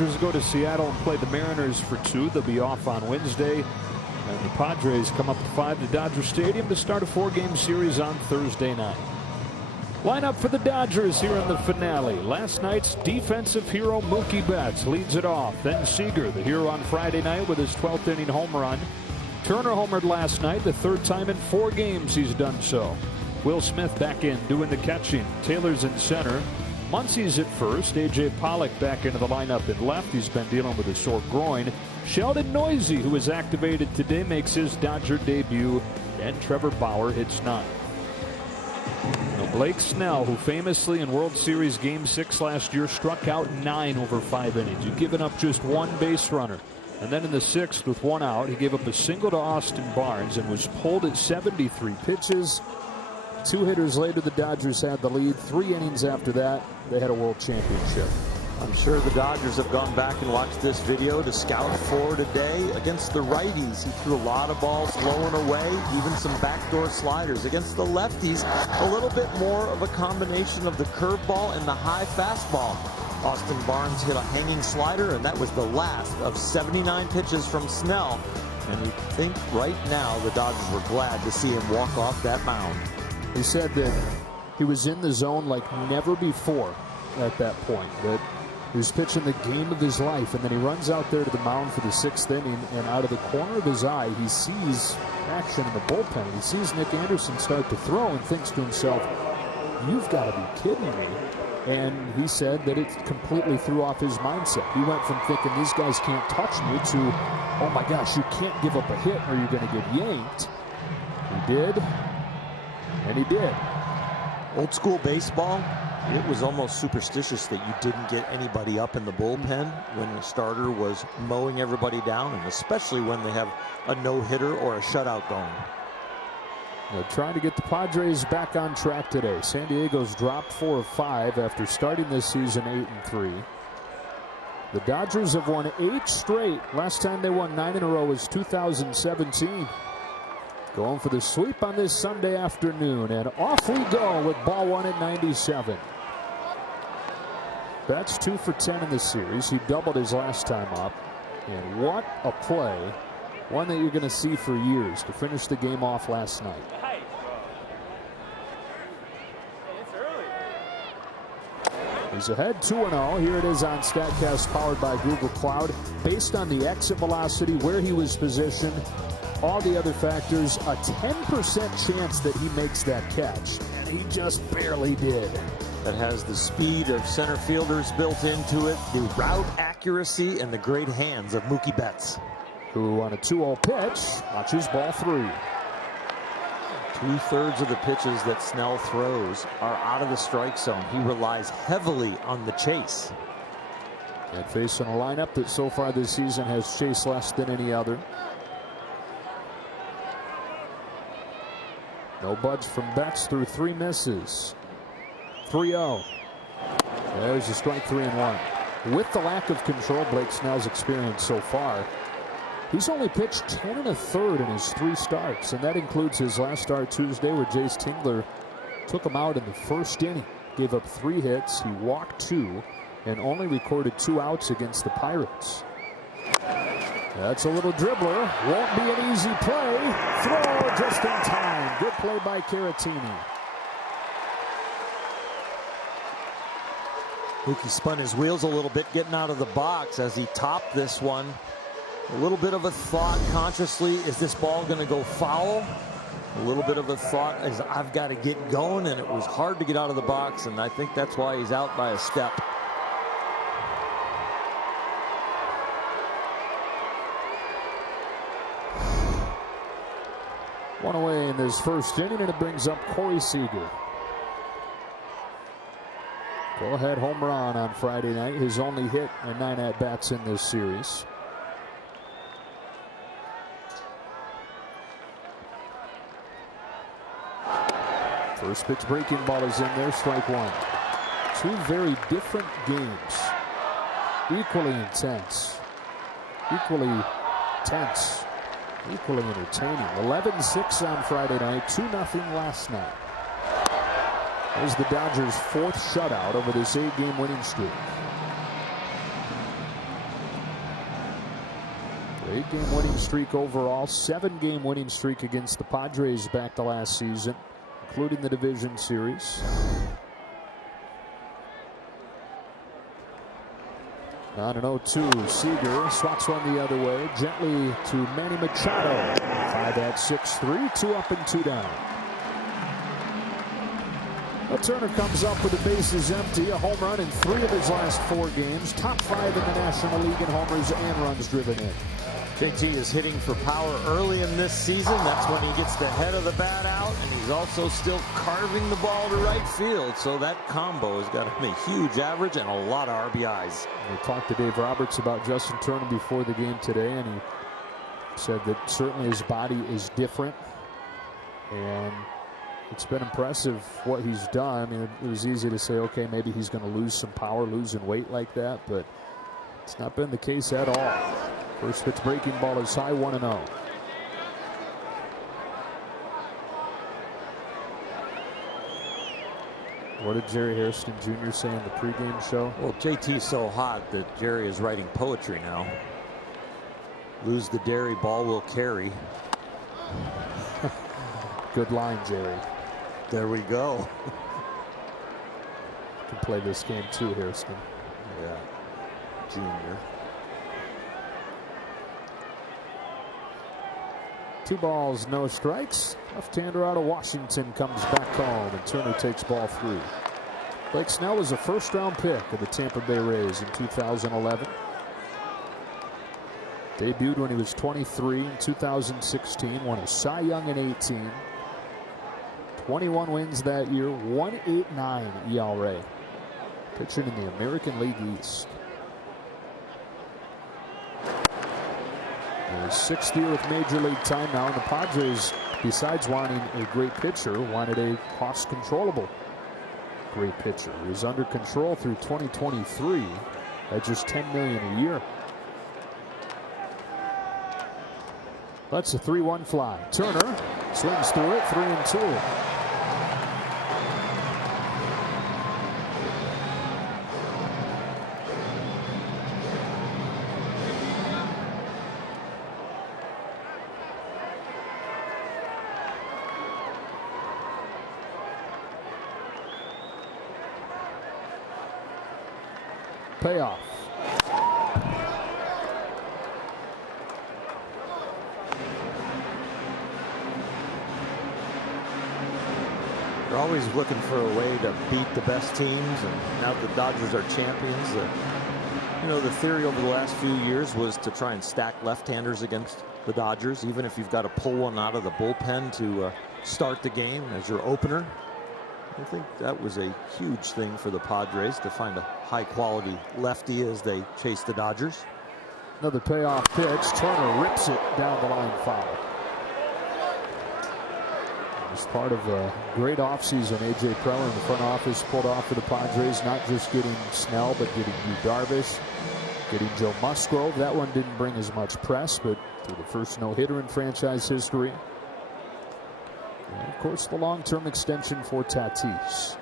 Dodgers go to Seattle and play the Mariners for 2. They'll be off on Wednesday. And the Padres come up at 5 to Dodger Stadium to start a 4-game series on Thursday night. Lineup for the Dodgers here in the finale. Last night's defensive hero Mookie Betts leads it off. Then Seager, the hero on Friday night with his 12th inning home run. Turner homered last night, the 3rd time in 4 games he's done so. Will Smith back in doing the catching. Taylor's in center. Muncy's at first. A.J. Pollock back into the lineup at left. He's been dealing with a sore groin. Sheldon Noisy, who was activated today, makes his Dodger debut. And Trevor Bauer hits 9. Now Blake Snell, who famously in World Series Game 6 last year struck out 9 over 5 innings. He'd given up just 1 base runner. And then in the 6th with 1 out, he gave up a single to Austin Barnes and was pulled at 73 pitches. 2 hitters later, the Dodgers had the lead. 3 innings after that, they had a world championship. I'm sure the Dodgers have gone back and watched this video to scout for today. Against the righties, he threw a lot of balls low and away, even some backdoor sliders. Against the lefties, a little bit more of a combination of the curveball and the high fastball. Austin Barnes hit a hanging slider, and that was the last of 79 pitches from Snell. And you think right now the Dodgers were glad to see him walk off that mound. He said that he was in the zone like never before at that point, that he was pitching the game of his life, and then he runs out there to the mound for the 6th inning, and out of the corner of his eye, he sees action in the bullpen. He sees Nick Anderson start to throw and thinks to himself, you've got to be kidding me. And he said that it completely threw off his mindset. He went from thinking these guys can't touch me to, oh my gosh, you can't give up a hit or you're going to get yanked. He did. And he did. Old school baseball, it was almost superstitious that you didn't get anybody up in the bullpen when the starter was mowing everybody down, and especially when they have a no-hitter or a shutout going. They're trying to get the Padres back on track today. San Diego's dropped 4 of 5 after starting this season 8-3. The Dodgers have won 8 straight. Last time they won 9 in a row was 2017. Going for the sweep on this Sunday afternoon, and off we go with ball 1 at 97. That's 2 for 10 in the series. He doubled his last time up, and what a play. One that you're going to see for years to finish the game off last night. He's ahead 2-0. Here it is on StatCast, powered by Google Cloud. Based on the exit velocity, where he was positioned, all the other factors, a 10% chance that he makes that catch. And he just barely did. That has the speed of center fielders built into it, the route accuracy, and the great hands of Mookie Betts, who on a 2-0 pitch watches ball 3. 2/3 of the pitches that Snell throws are out of the strike zone. He relies heavily on the chase. And facing a lineup that so far this season has chased less than any other. No budge from Betts through 3 misses. 3-0. There's a strike 3 and 1. With the lack of control Blake Snell's experienced so far, he's only pitched 10 1/3 in his 3 starts, and that includes his last start Tuesday where Jace Tingler took him out in the 1st inning. Gave up 3 hits, he walked 2, and only recorded 2 outs against the Pirates. That's a little dribbler. Won't be an easy play. Throw just in time. Good play by Caratini. Mookie spun his wheels a little bit getting out of the box as he topped this one. A little bit of a thought consciously, is this ball going to go foul? A little bit of a thought is, I've got to get going, and it was hard to get out of the box, and I think that's why he's out by a step. One away in this 1st inning, and it brings up Corey Seager. Go-ahead home run on Friday night, his only hit and 9 at-bats in this series. First pitch breaking ball is in there, strike 1. 2 very different games. Equally intense. Equally tense. Equally entertaining. 11-6 on Friday night, 2-0 last night. There's the Dodgers' 4th shutout over this 8-game winning streak. 8-game winning streak overall, 7-game winning streak against the Padres back to last season, including the division series. On an 0-2, Seager swats one the other way, gently to Manny Machado. 5 at 6-3, 2 up and 2 down. Well, Turner comes up with the bases empty, a home run in 3 of his last 4 games. Top 5 in the National League in homers and runs driven in. JT is hitting for power early in this season. That's when he gets the head of the bat out, and he's also still carving the ball to right field. So that combo has got him a huge average and a lot of RBIs. We talked to Dave Roberts about Justin Turner before the game today, and he said that certainly his body is different, and it's been impressive what he's done. I mean, it was easy to say, okay, maybe he's going to lose some power, losing weight like that, but it's not been the case at all. First pitch breaking ball is high, 1-0. What did Jerry Hairston Jr. say in the pregame show? Well, JT's so hot that Jerry is writing poetry now. Lose the dairy, ball will carry. Good line, Jerry. There we go. Can play this game too, Hairston. Yeah, Junior. 2 balls, no strikes. Left-hander out of Washington comes back home, and Turner takes ball 3. Blake Snell was a first-round pick of the Tampa Bay Rays in 2011. Debuted when he was 23 in 2016. Won a Cy Young in 18. 21 wins that year. 1.89 ERA. Pitching in the American League East. His 6th year with Major League time now, and the Padres, besides wanting a great pitcher, wanted a cost-controllable great pitcher. He was under control through 2023 at just $10 million a year. That's a 3-1 fly. Turner swings through it, 3-2. Payoff. They're always looking for a way to beat the best teams, and now the Dodgers are champions. You know, the theory over the last few years was to try and stack left-handers against the Dodgers, even if you've got to pull one out of the bullpen to start the game as your opener. I think that was a huge thing for the Padres to find a high-quality lefty as they chase the Dodgers. Another payoff pitch. Turner rips it down the line, foul. As part of a great offseason, A.J. Preller in the front office pulled off for the Padres, not just getting Snell, but getting Yu Darvish, getting Joe Musgrove. That one didn't bring as much press, but through the first no-hitter in franchise history. And of course, the long-term extension for Tatis.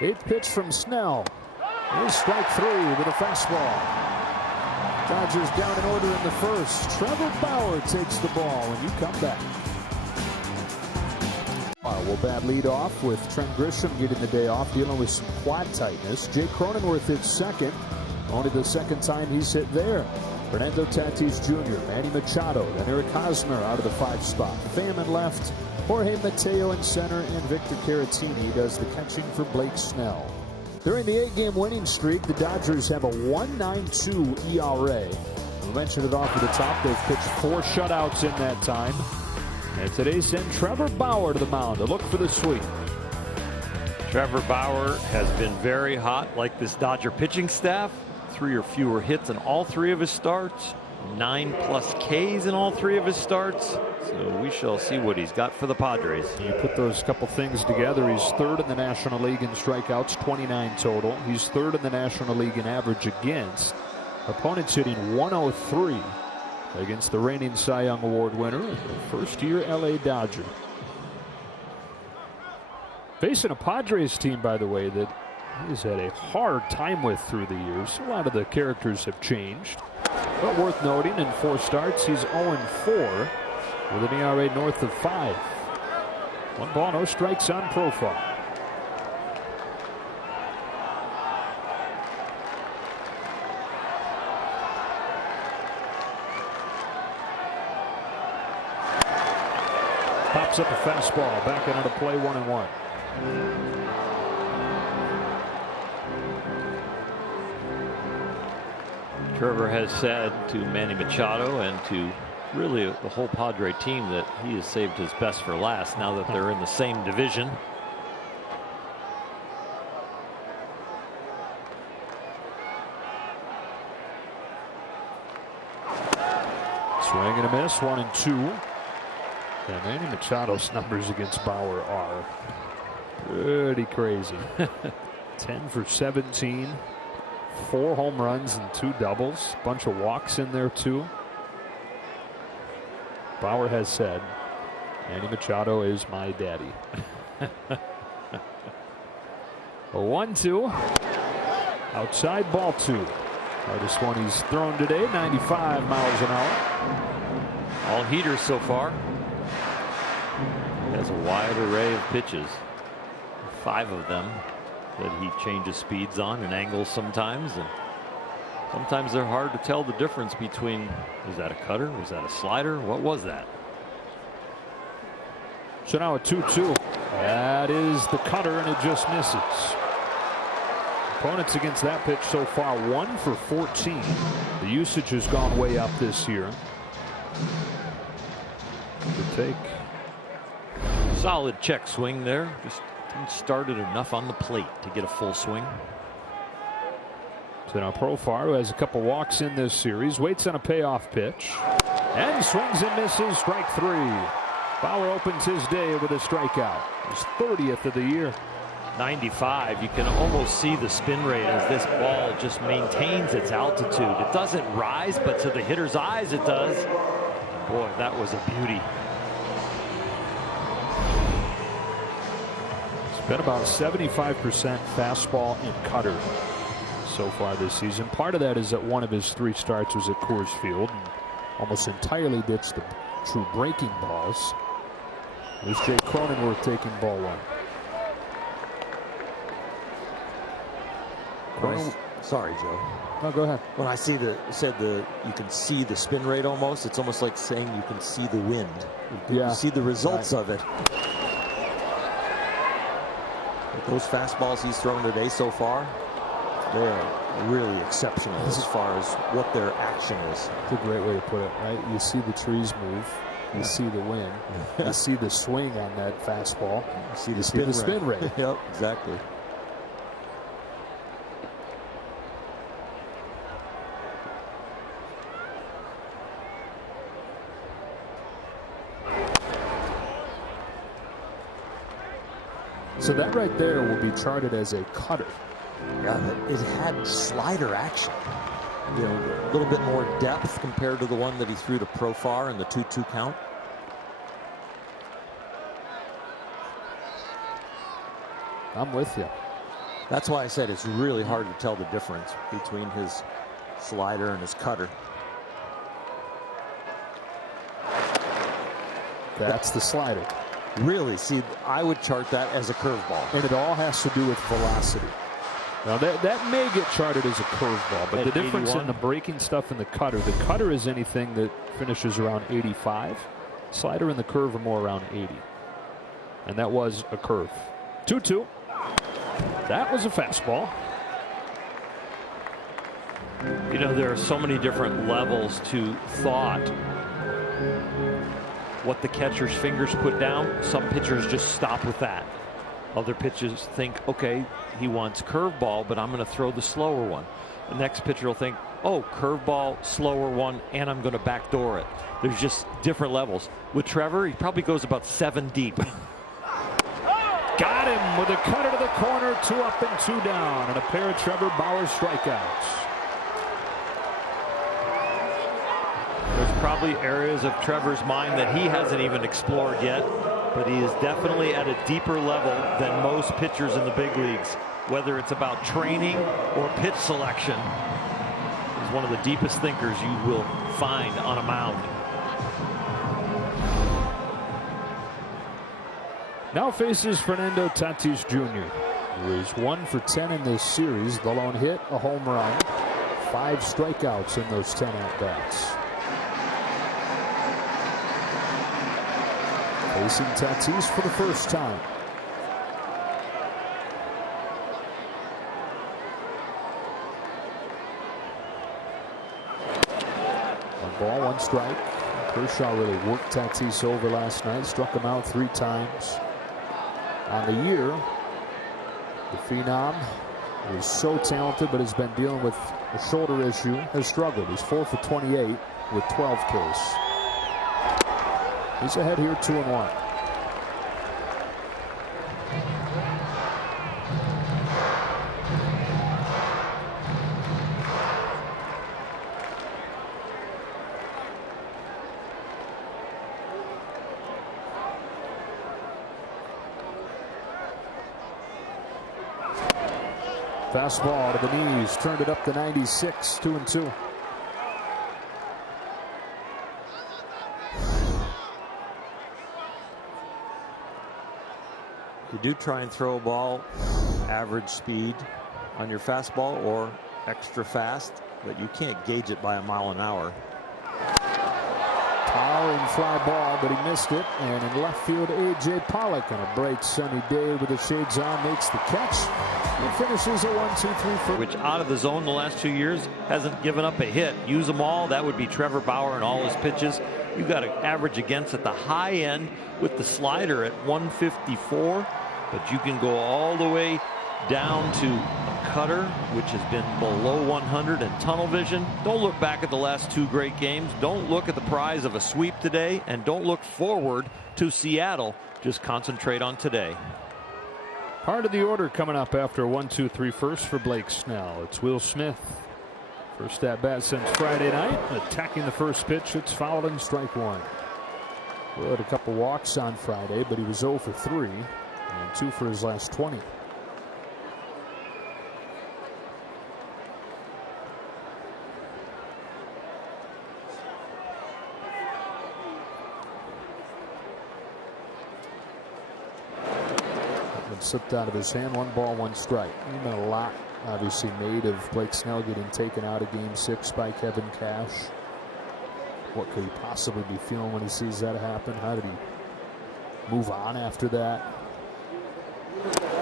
8th pitch from Snell. Here's strike 3 with a fastball. Dodgers down in order in the first. Trevor Bauer takes the ball, and you come back. Will bat lead off with Trent Grisham getting the day off, dealing with some quad tightness. Jake Cronenworth hits second. Only the second time he's hit there. Fernando Tatis Jr., Manny Machado, then Eric Hosmer out of the 5 spot. Pham in left, Jorge Mateo in center, and Victor Caratini does the catching for Blake Snell. During the 8-game winning streak, the Dodgers have a 1.92 ERA. We mentioned it off at the top. They've pitched 4 shutouts in that time. And today send Trevor Bauer to the mound to look for the sweep. Trevor Bauer has been very hot, like this Dodger pitching staff. 3 or fewer hits in all 3 of his starts. 9+ Ks in all 3 of his starts. So we shall see what he's got for the Padres. You put those couple things together, he's 3rd in the National League in strikeouts, 29 total. He's 3rd in the National League in average against. Opponents hitting 103 against the reigning Cy Young Award winner, first-year LA Dodger. Facing a Padres team, by the way, that he's had a hard time with through the years. A lot of the characters have changed. But worth noting, in 4 starts, he's 0-4 with an ERA north of 5. 1 ball, no strikes on profile. Pops up a fastball, back into play, 1-1. Trevor has said to Manny Machado and to really the whole Padre team that he has saved his best for last now that they're in the same division. Swing and a miss, 1-2. And Manny Machado's numbers against Bauer are pretty crazy. 10 for 17. 4 home runs and 2 doubles. Bunch of walks in there too. Bauer has said, Manny Machado is my daddy. 1-2. Outside, ball 2. Hardest one he's thrown today, 95 miles an hour. All heaters so far. He has a wide array of pitches. 5 of them that he changes speeds on and angles sometimes, and sometimes they're hard to tell the difference between, was that a cutter, was that a slider, what was that? So now a 2-2. That is the cutter, and it just misses. Opponents against that pitch so far, 1 for 14. The usage has gone way up this year. Good take. Solid check swing there. Just didn't start it enough on the plate to get a full swing. So now Profar, who has a couple walks in this series, waits on a payoff pitch and swings and misses. Strike 3. Bauer opens his day with a strikeout. His 30th of the year. 95. You can almost see the spin rate as this ball just maintains its altitude. It doesn't rise, but to the hitter's eyes it does. Boy, that was a beauty. Been about 75% fastball and cutter so far this season. Part of that is that one of his 3 starts was at Coors Field and almost entirely ditched the true breaking balls. There's Jay Cronenworth taking ball 1. Sorry, Joe. No, go ahead. When I see you can see the spin rate almost. It's almost like saying you can see the wind. You see the results of it. Those fastballs he's thrown today so far, they're really exceptional as far as what their action is. It's a great way to put it, right? You see the trees move, you see the wind, you see the swing on that fastball, you see the spin rate. Yep, exactly. So that right there will be charted as a cutter. Yeah, it had slider action. You know, a little bit more depth compared to the one that he threw to Profar in the 2-2 count. I'm with you. That's why I said it's really hard to tell the difference between his slider and his cutter. That's the slider. Really, see, I would chart that as a curveball. And it all has to do with velocity. Now that may get charted as a curveball, but the difference 81. in the breaking stuff and the cutter is anything that finishes around 85. Slider and the curve are more around 80. And that was a curve. 2-2. That was a fastball. You know, there are so many different levels to thought. What the catcher's fingers put down, some pitchers just stop with that. Other pitchers think, okay, he wants curveball, but I'm going to throw the slower one. The next pitcher will think, oh, curveball, slower one, and I'm going to backdoor it. There's just different levels. With Trevor, he probably goes about 7 deep. Got him with a cutter to the corner, 2 up and 2 down, and a pair of Trevor Bauer strikeouts. There's probably areas of Trevor's mind that he hasn't even explored yet, but he is definitely at a deeper level than most pitchers in the big leagues. whether it's about training or pitch selection. He's one of the deepest thinkers you will find on a mound. Now faces Fernando Tatis Jr., who is 1 for 10 in this series. The lone hit, a home run, 5 strikeouts in those 10 at-bats. Facing Tatis for the first time. One ball, 1 strike. Kershaw really worked Tatis over last night, struck him out 3 times. On the year, the phenom is so talented but has been dealing with a shoulder issue, has struggled. He's 4 for 28 with 12 Ks. He's ahead here 2-1. Fastball to the knees, turned it up to 96, 2-2. You do try and throw a ball average speed on your fastball or extra fast, but you can't gauge it by a mile an hour. Towering fly ball, but he missed it. And in left field, A.J. Pollock on a bright sunny day with the shades on makes the catch. He finishes a 1-2-3 which out of the zone the last 2 years hasn't given up a hit. Use them all. That would be Trevor Bauer and all his pitches. You've got to average against at the high end with the slider at 154, but you can go all the way down to a cutter, which has been below 100, and tunnel vision. Don't look back at the last 2 great games. Don't look at the prize of a sweep today, and don't look forward to Seattle. Just concentrate on today. Part of the order coming up after a 1-2-3 first for Blake Snell. It's Will Smith. First at bat since Friday night. Attacking the first pitch. It's fouled and strike 1. Will had a couple walks on Friday, but he was 0 for 3 and 2 for his last 20. Slipped out of his hand. 1 ball, 1 strike. There's been a lot obviously made of Blake Snell getting taken out of Game 6 by Kevin Cash. What could he possibly be feeling when he sees that happen? How did he move on after that?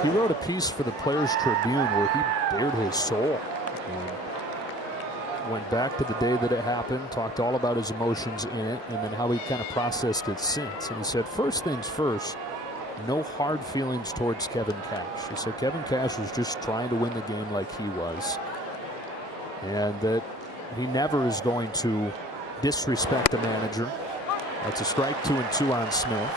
He wrote a piece for the Players Tribune where he bared his soul and went back to the day that it happened, talked all about his emotions in it, and then how he kind of processed it since. And he said, first things first, no hard feelings towards Kevin Cash. He said Kevin Cash was just trying to win the game like he was, and that he never is going to disrespect a manager. That's a strike. 2-2 on Smith.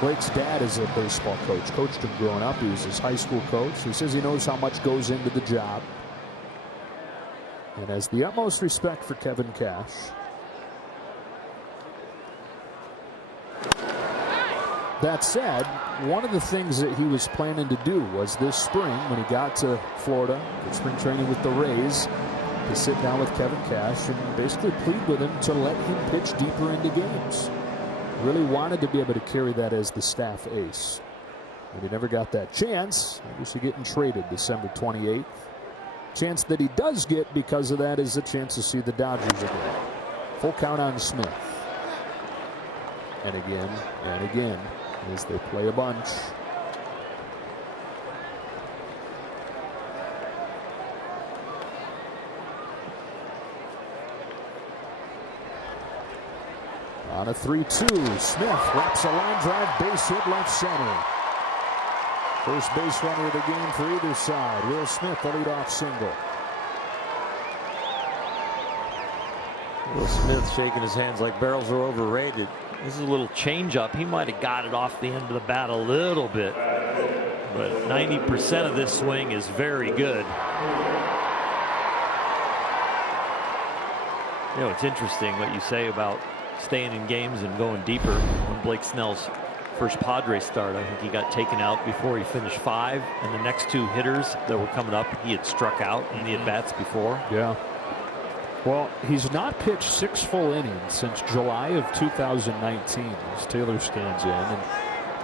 Blake's dad is a baseball coach. Coached him growing up. He was his high school coach. He says he knows how much goes into the job and has the utmost respect for Kevin Cash. That said, one of the things that he was planning to do was this spring, when he got to Florida for spring training with the Rays, to sit down with Kevin Cash and basically plead with him to let him pitch deeper into games. Really wanted to be able to carry that as the staff ace. But he never got that chance. Obviously getting traded December 28th. Chance that he does get because of that is the chance to see the Dodgers again. Full count on Smith. And again and again as they play a bunch. On a 3-2, Smith wraps a line drive, base hit left center. First base runner of the game for either side. Will Smith, the leadoff single. Will Smith shaking his hands like barrels are overrated. This is a little changeup. He might have got it off the end of the bat a little bit, but 90% of this swing is very good. You know, it's interesting what you say about staying in games and going deeper when Blake Snell's first Padres start. I think he got taken out before he finished 5, and the next 2 hitters that were coming up, he had struck out in the at-bats before. Yeah. Well, he's not pitched 6 full innings since July of 2019 as Taylor stands in. And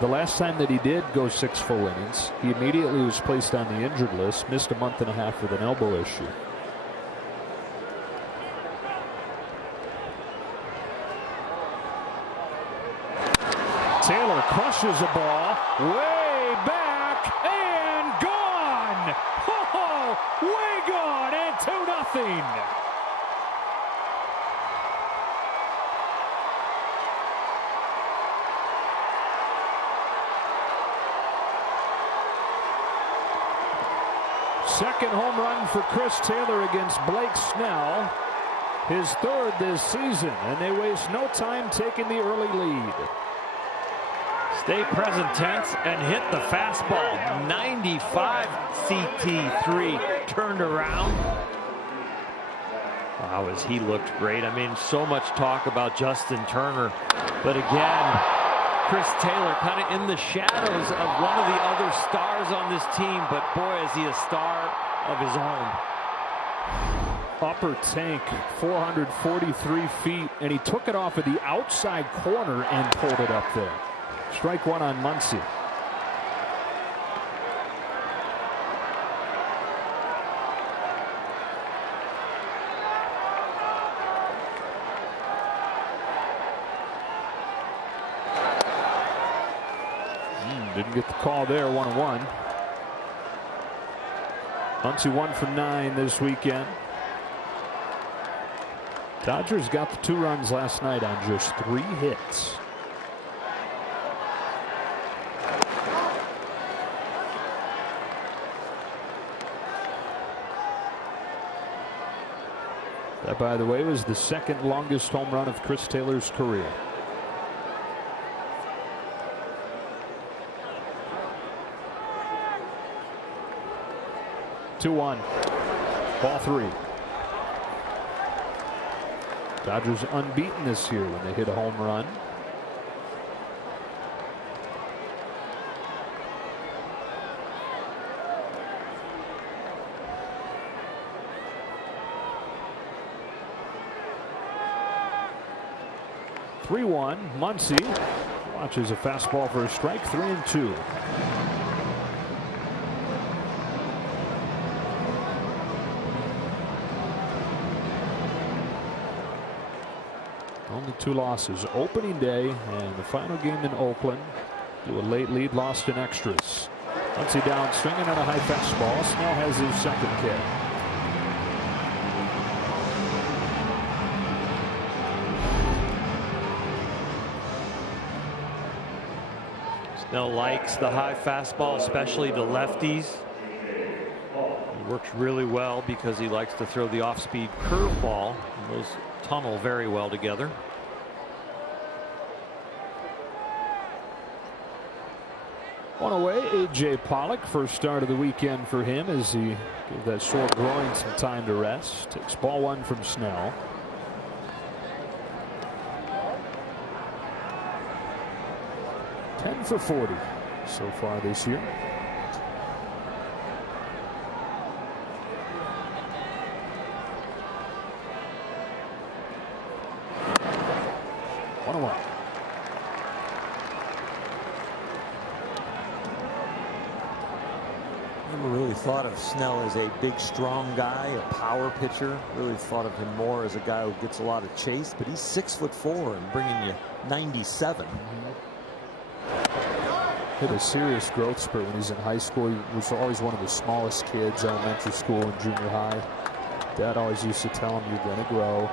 the last time that he did go 6 full innings, he immediately was placed on the injured list, missed a month and a half with an elbow issue. Taylor crushes a ball way back and gone. Oh, way gone, and 2-0. Second home run for Chris Taylor against Blake Snell. His 3rd this season, and they waste no time taking the early lead. Stay present tense and hit the fastball. 95 CT3 turned around. Wow, as he looked great. I mean, so much talk about Justin Turner, but again, Chris Taylor kind of in the shadows of one of the other stars on this team, but boy, is he a star of his own. Upper tank, 443 feet, and he took it off of the outside corner and pulled it up there. Strike 1 on Muncy. Didn't get the call there. 1-1. Muncy 1 for 9 this weekend. Dodgers got the 2 runs last night on just 3 hits. That, by the way, was the 2nd longest home run of Chris Taylor's career. Two-1. Ball 3. Dodgers unbeaten this year when they hit a home run. (3-1). Muncy watches a fastball for a strike. 3-2. Only 2 losses. Opening day and the final game in Oakland. To a late lead, lost in extras. Muncy down, swinging on a high fastball. Snell has his 2nd K. Snell likes the high fastball, especially to lefties. It works really well because he likes to throw the off-speed curveball. And those tunnel very well together. On away, A.J. Pollock, first start of the weekend for him as he gave that sore groin some time to rest. Takes ball 1 from Snell. (10 for 40 so far this year. Never really thought of Snell as a big, strong guy, a power pitcher. Really thought of him more as a guy who gets a lot of chase, but he's 6'4" and bringing you 97. Hit a serious growth spurt when he's in high school. He was always one of the smallest kids, elementary school and junior high. Dad always used to tell him, you're going to grow.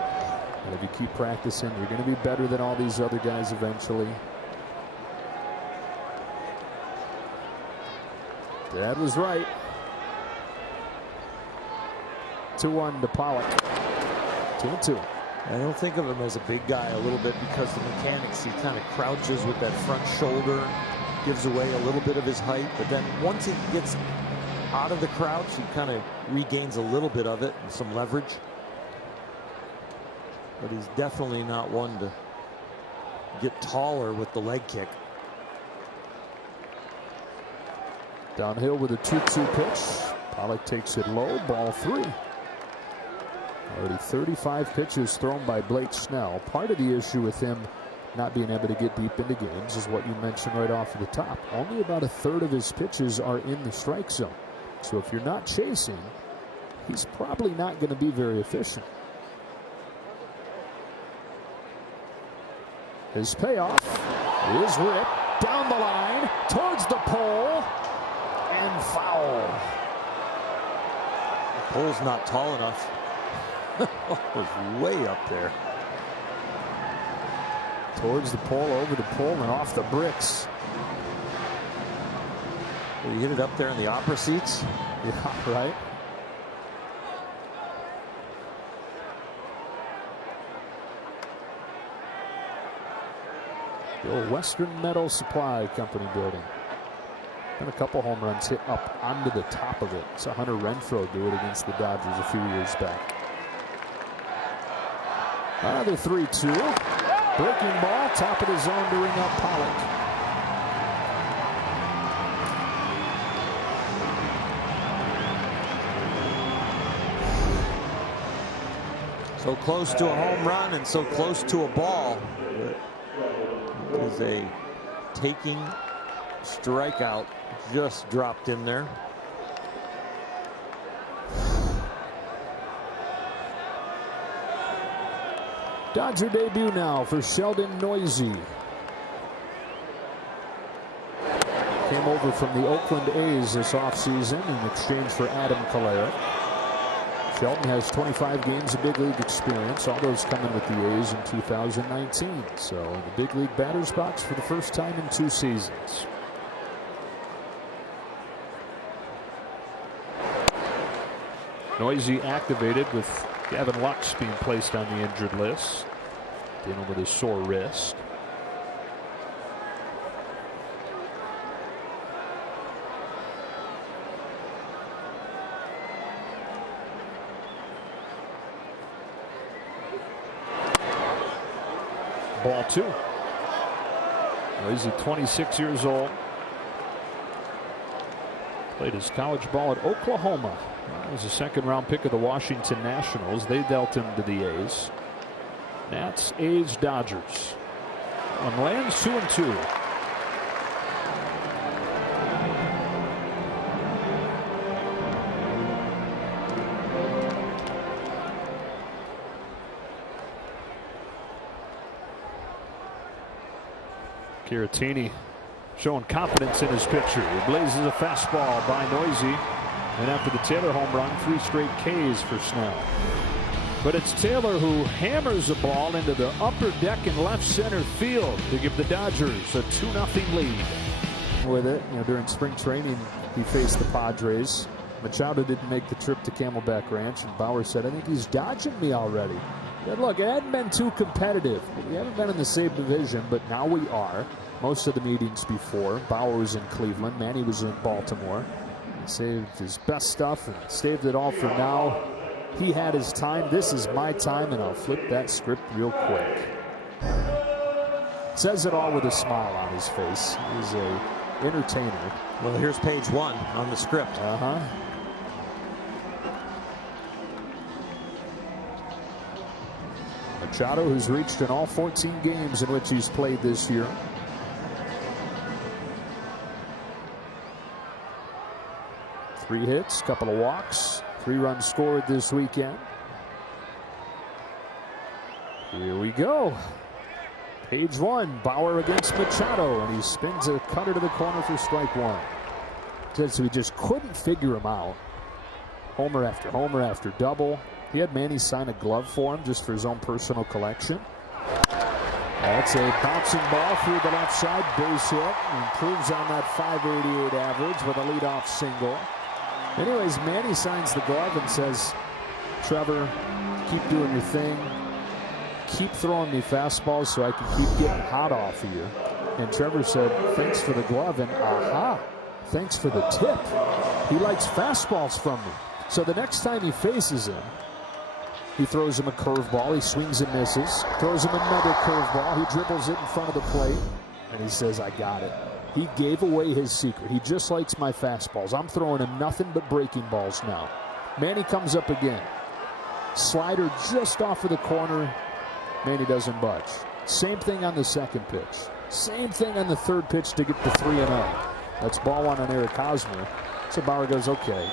And if you keep practicing, you're going to be better than all these other guys eventually. Dad was right. 2-1 to Pollock. 2-2. I don't think of him as a big guy a little bit because the mechanics, he kind of crouches with that front shoulder, gives away a little bit of his height, but then once he gets out of the crouch, he kind of regains a little bit of it and some leverage. But he's definitely not one to get taller with the leg kick. Downhill with a 2-2 pitch. Pollock takes it low. Ball 3. Already 35 pitches thrown by Blake Snell. Part of the issue with him not being able to get deep into games is what you mentioned right off the top. Only about a third of his pitches are in the strike zone. So if you're not chasing, he's probably not going to be very efficient. His payoff is ripped down the line towards the pole and foul. The pole's not tall enough. It was way up there. Towards the pole, over the pole, and off the bricks. He hit it up there in the opera seats. Yeah, right. The old Western Metal Supply Company building. And a couple home runs hit up onto the top of it. Saw Hunter Renfroe do it against the Dodgers a few years back. Another 3-2. Breaking ball, top of the zone to ring up Pollock. So close to a home run and so close to a ball. It is a taking strikeout just dropped in there. Dodger debut now for Sheldon Neuse. Came over from the Oakland A's this offseason in exchange for Adam Calera. Sheldon has 25 games of big league experience, all those coming with the A's in 2019. So in the big league batter's box for the first time in 2 seasons. Neuse activated with Gavin Lux being placed on the injured list, dealing with his sore wrist. Ball 2. Neuse, 26 years old. Played his college ball at Oklahoma. He was a second-round pick of the Washington Nationals. They dealt him to the A's. Nats, A's, Dodgers. On lands 2-2. Caratini showing confidence in his pitcher. He blazes a fastball by Neuse. And after the Taylor home run, 3 straight Ks for Snell. But it's Taylor who hammers the ball into the upper deck in left center field to give the Dodgers a 2-0 lead. With it, during spring training, he faced the Padres. Machado didn't make the trip to Camelback Ranch, and Bauer said, "I think he's dodging me already." But look, it hadn't been too competitive. We haven't been in the same division, but now we are. Most of the meetings before, Bauer was in Cleveland, Manny was in Baltimore. He saved his best stuff and saved it all for now. He had his time. This is my time, and I'll flip that script real quick. Says it all with a smile on his face. He's a entertainer. Well, here's page 1 on the script. Machado, who's reached in all 14 games in which he's played this year. Three hits, couple of walks, 3 runs scored this weekend. Here we go. Page 1, Bauer against Machado, and he spins a cutter to the corner for strike 1. Because we just couldn't figure him out. Homer after double. He had Manny sign a glove for him just for his own personal collection. That's a bouncing ball through the left side, base hit. Improves on that .588 average with a leadoff single. Anyways, Manny signs the glove and says, "Trevor, keep doing your thing. Keep throwing me fastballs so I can keep getting hot off of you." And Trevor said, "Thanks for the glove," and thanks for the tip. He likes fastballs from me. So the next time he faces him, he throws him a curveball. He swings and misses. Throws him another curveball. He dribbles it in front of the plate. And he says, "I got it." He gave away his secret. He just likes my fastballs. I'm throwing him nothing but breaking balls now. Manny comes up again. Slider just off of the corner. Manny doesn't budge. Same thing on the second pitch. Same thing on the third pitch to get the 3-0. That's ball one on Eric Hosmer. So Bauer goes, okay,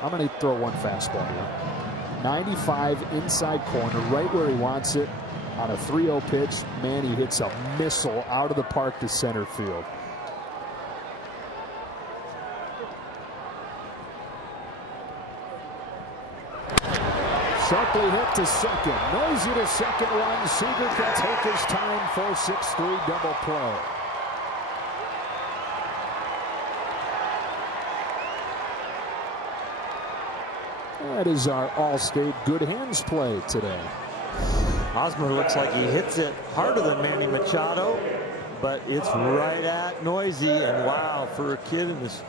I'm going to throw one fastball here. 95 inside corner, right where he wants it. On a 3-0 pitch, Manny hits a missile out of the park to center field. Sharply hit to second. Noisy to second one. Seager can take his time for 6-3 double play. That is our All-State good hands play today. Hosmer looks like he hits it harder than Manny Machado, but it's right at Noisy. And wow, for a kid in this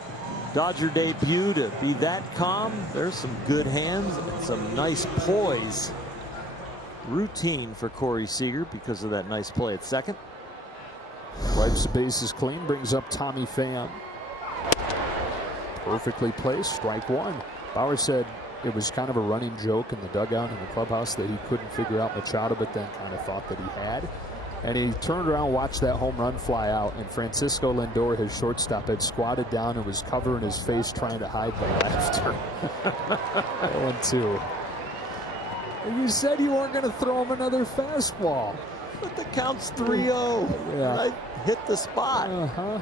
Dodger debut to be that calm, there's some good hands and some nice poise. Routine for Corey Seager because of that nice play at second. Wipes the bases clean, brings up Tommy Pham. Perfectly placed, strike one. Bauer said it was kind of a running joke in the dugout in the clubhouse that he couldn't figure out Machado, but then kind of thought that he had. And he turned around, watched that home run fly out, and Francisco Lindor, his shortstop, had squatted down and was covering his face trying to hide the laughter. 0-2. You said you weren't going to throw him another fastball. But the count's 3-0. Yeah. Right, hit the spot. Uh-huh.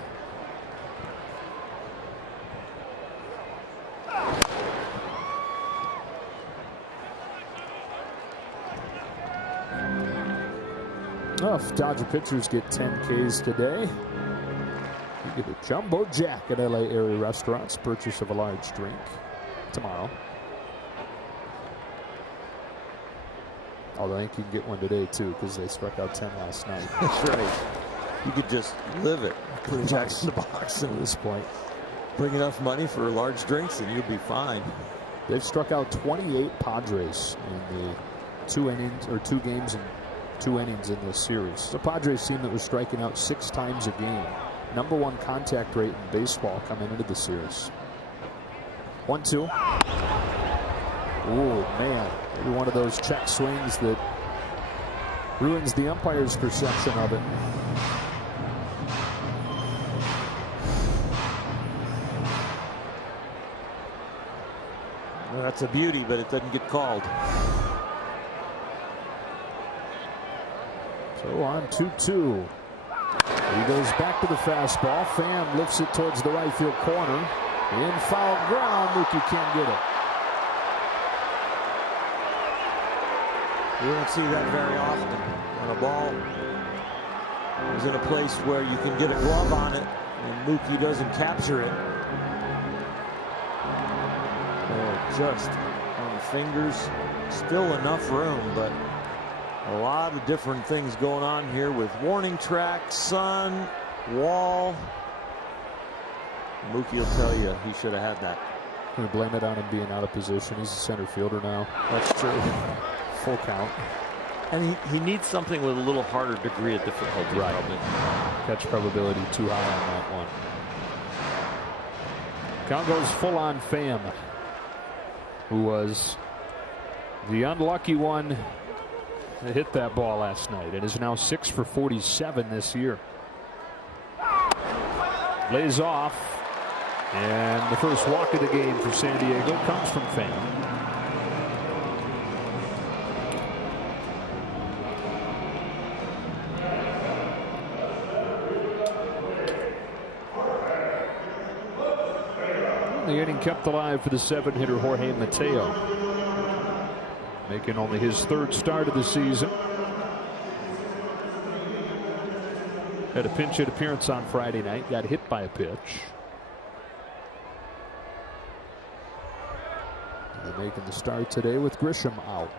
If Dodger pitchers get 10 Ks today, you get a jumbo jack at LA area restaurants. Purchase of a large drink tomorrow. Although I think you can get one today too because they struck out 10 last night. That's right. You could just live it. Put it back in the box at this point. Bring enough money for large drinks and you'll be fine. They've struck out 28 Padres in the 2 games and 2 innings in this series. The Padres team that was striking out 6 times a game. #1 contact rate in baseball coming into the series. 1-2. Oh man, maybe one of those check swings that ruins the umpire's perception of it. Well, that's a beauty, but it doesn't get called. So on 2-2. He goes back to the fastball. Pham lifts it towards the right field corner. In foul ground, Mookie can't get it. You don't see that very often. When a ball is in a place where you can get a glove on it and Mookie doesn't capture it. Oh, just on the fingers. Still enough room, but a lot of different things going on here with warning track, sun, wall. Mookie will tell you he should have had that. Can we blame it on him being out of position? He's a center fielder now. That's true. Full count. And he needs something with a little harder degree of difficulty. Right. Probably. Catch probability too high on that one. Count goes full on Pham, who was the unlucky one that hit that ball last night and is now 6 for 47 this year. Lays off, and the first walk of the game for San Diego comes from Pham. The inning kept alive for the 7-hitter Jorge Mateo, making only his 3rd start of the season. Had a pinch hit appearance on Friday night, got hit by a pitch. They're making the start today with Grisham out.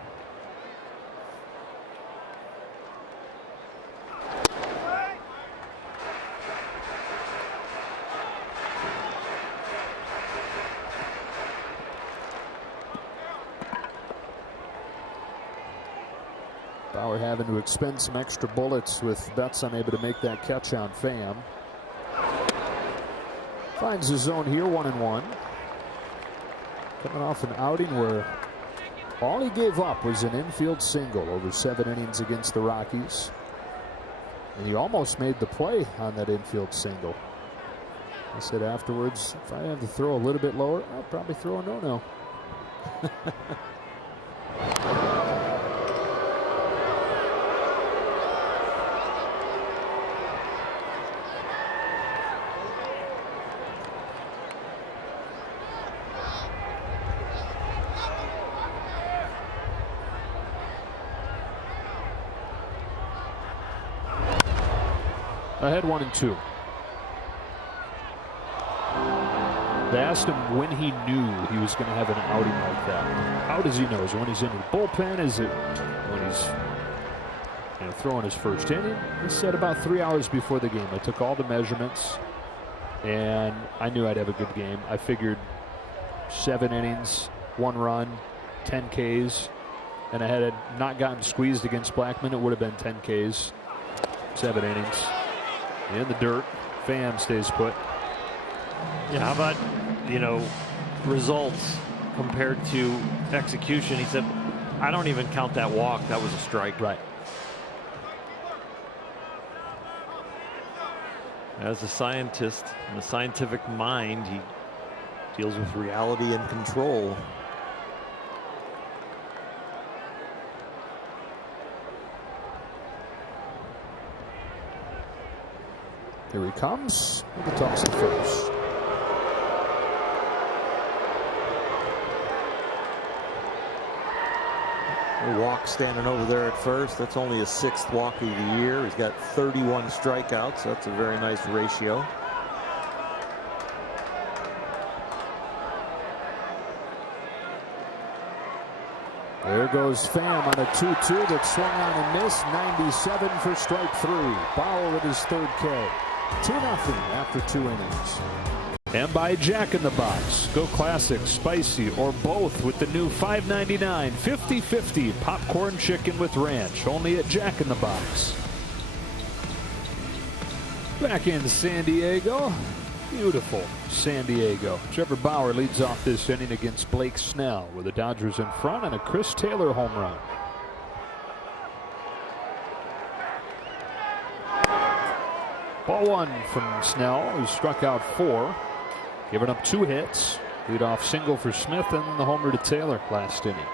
Bauer having to expend some extra bullets with Betts unable to make that catch on Pham. Finds his zone here, 1-1. Coming off an outing where all he gave up was an infield single over 7 innings against the Rockies. And he almost made the play on that infield single. I said afterwards, if I have to throw a little bit lower, I'll probably throw a no-no. Ahead 1-2. They asked him when he knew he was going to have an outing like that. How does he know? Is it when he's in the bullpen? Is it when he's throwing his first inning? He said about 3 hours before the game. I took all the measurements, and I knew I'd have a good game. I figured 7 innings, 1 run, 10 Ks, and I had not gotten squeezed against Blackman, it would have been 10 Ks, 7 innings. In the dirt, Pham stays put. Yeah, how about, results compared to execution? He said, I don't even count that walk. That was a strike. Right. As a scientist, in the scientific mind, he deals with Reality and control. Here he comes with the toss at first. A walk standing over there at first. That's only his 6th walk of the year. He's got 31 strikeouts. So that's a very nice ratio. There goes Pham on a 2-2 that swung on and missed. 97 for strike 3. Bauer with his 3rd K. 2-0 after 2 innings. And by Jack in the Box. Go classic, spicy, or both with the new $5.99 50/50 popcorn chicken with ranch. Only at Jack in the Box. Back in San Diego. Beautiful San Diego. Trevor Bauer leads off this inning against Blake Snell with the Dodgers in front and a Chris Taylor home run. Ball 1 from Snell, who struck out 4, giving up 2 hits. Leadoff single for Smith and the homer to Taylor last inning.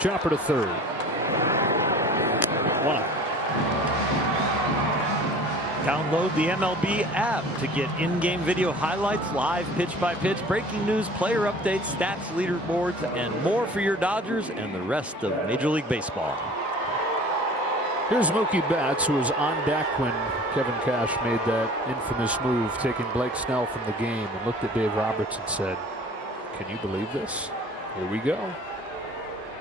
Chopper to third. 1 out. Download the MLB app to get in-game video highlights, live pitch-by-pitch, breaking news, player updates, stats, leaderboards, and more for your Dodgers and the rest of Major League Baseball. Here's Mookie Betts, who was on deck when Kevin Cash made that infamous move, taking Blake Snell from the game, and looked at Dave Roberts and said, "Can you believe this? Here we go."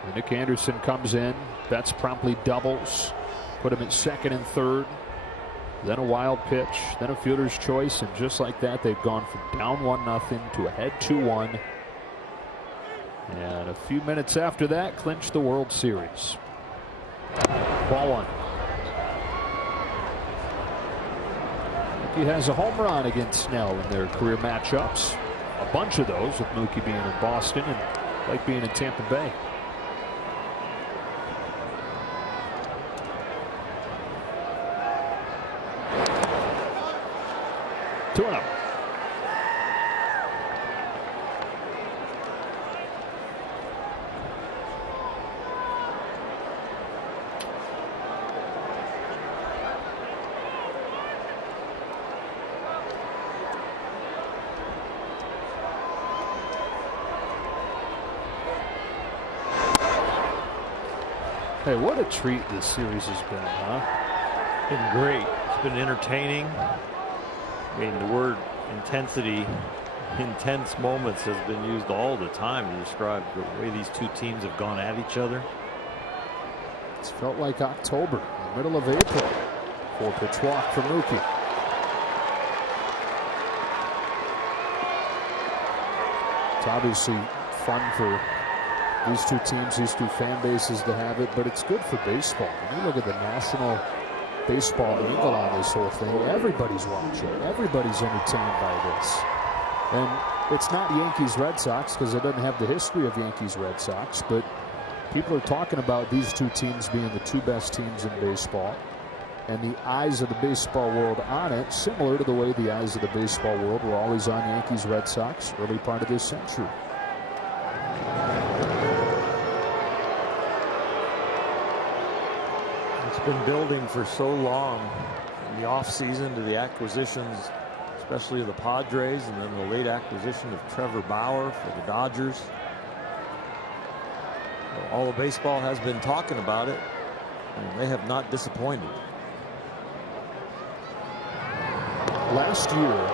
And Nick Anderson comes in. Betts promptly doubles, put him at 2nd and 3rd. Then a wild pitch, then a fielder's choice, and just like that, they've gone from down 1-0 to ahead 2-1. And a few minutes after that, clinched the World Series. Ball 1. He has a home run against Snell in their career matchups. A bunch of those, with Mookie being in Boston and Blake being in Tampa Bay. Hey, what a treat this series has been, huh? Been great. It's been entertaining. I mean, the word intensity, intense moments has been used all the time to describe the way these two teams have gone at each other. It's felt like October, the middle of April. 4-pitch walk for Mookie. It's obviously fun for these two teams, these two fan bases to have it, but it's good for baseball. When you look at the national baseball angle on this whole thing, everybody's watching. Everybody's entertained by this. And it's not Yankees-Red Sox because it doesn't have the history of Yankees-Red Sox, but people are talking about these two teams being the two best teams in baseball. And the eyes of the baseball world on it, similar to the way the eyes of the baseball world were always on Yankees-Red Sox early part of this century. It's been building for so long in the offseason to the acquisitions, especially of the Padres, and then the late acquisition of Trevor Bauer for the Dodgers. All of baseball has been talking about it, and they have not disappointed. Last year,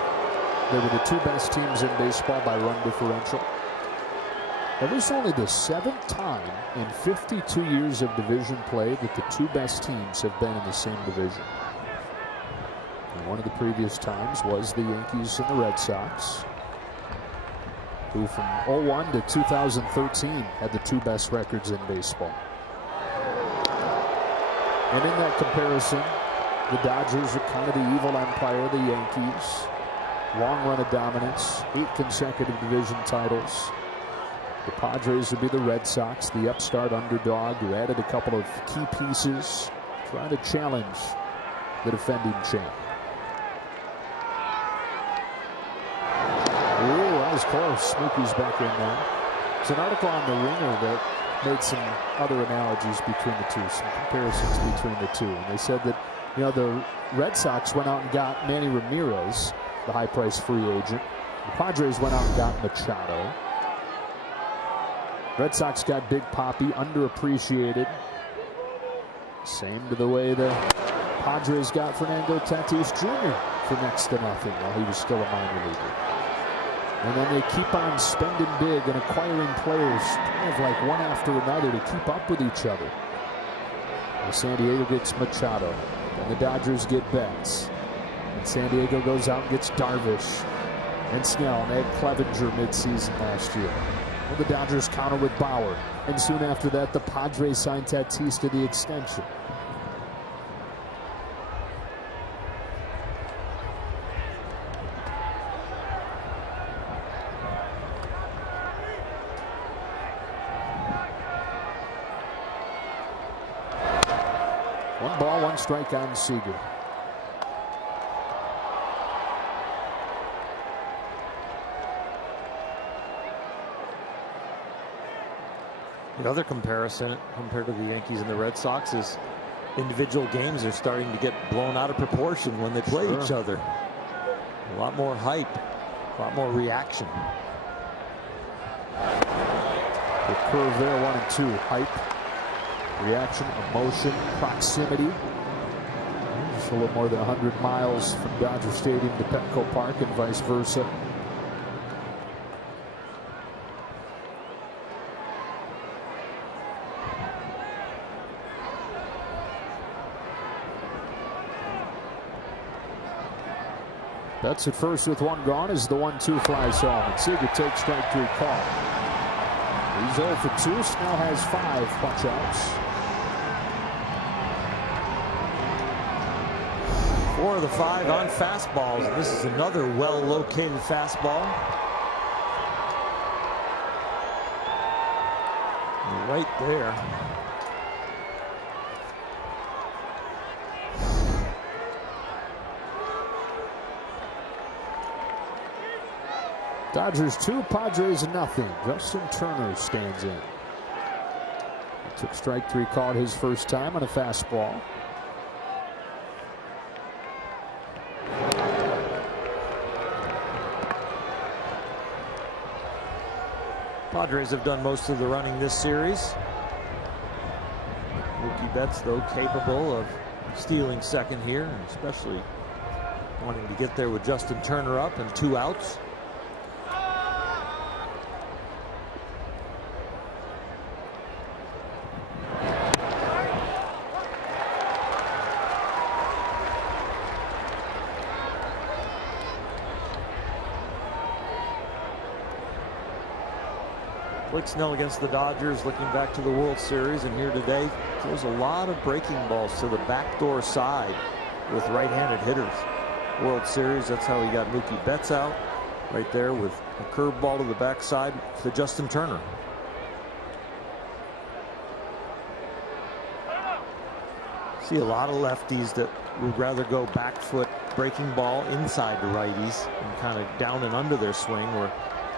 they were the two best teams in baseball by run differential. It was only the 7th time in 52 years of division play that the two best teams have been in the same division. And one of the previous times was the Yankees and the Red Sox, who from 2001 to 2013 had the two best records in baseball. And in that comparison, the Dodgers are kind of the evil empire of the Yankees. Long run of dominance, 8 consecutive division titles. The Padres would be the Red Sox, the upstart underdog who added a couple of key pieces, trying to challenge the defending champ. Ooh, that was close. Smokey's back in there. It's an article on The Ringer that made some other analogies between the two, some comparisons between the two. And they said that, you know, the Red Sox went out and got Manny Ramirez, the high-priced free agent. The Padres went out and got Machado. Red Sox got Big Papi, underappreciated. Same to the way the Padres got Fernando Tatis Jr. for next to nothing while he was still a minor leaguer. And then they keep on spending big and acquiring players kind of like one after another to keep up with each other. And San Diego gets Machado, and the Dodgers get Betts. And San Diego goes out and gets Darvish and Snell, and they had Clevenger midseason last year. Well, the Dodgers counter with Bauer, and soon after that, the Padres signed Tatis to the extension. One ball, one strike on Seager. The other comparison compared to the Yankees and the Red Sox is individual games are starting to get blown out of proportion when they play each other. A lot more hype, a lot more reaction. The curve there, 1 and 2. Hype, reaction, emotion, proximity. Just a little more than 100 miles from Dodger Stadium to Petco Park and vice versa. That's at first with one gone as the 1-2 flies home. And Seager takes strike 3 call. He's 0 for 2. Snell has 5 punch outs. 4 of the 5 on fastballs. And this is another well-located fastball. Right there. Dodgers 2, Padres nothing. Justin Turner stands in. He took strike 3 called his first time on a fastball. Padres have done most of the running this series. Mookie Betts, though, capable of stealing second here, especially wanting to get there with Justin Turner up and 2 outs. Blake Snell against the Dodgers, looking back to the World Series, and here today throws a lot of breaking balls to the backdoor side with right-handed hitters. World Series, that's how he got Mookie Betts out, right there with a curveball to the backside to Justin Turner. See a lot of lefties that would rather go back foot breaking ball inside to righties and kind of down and under their swing, where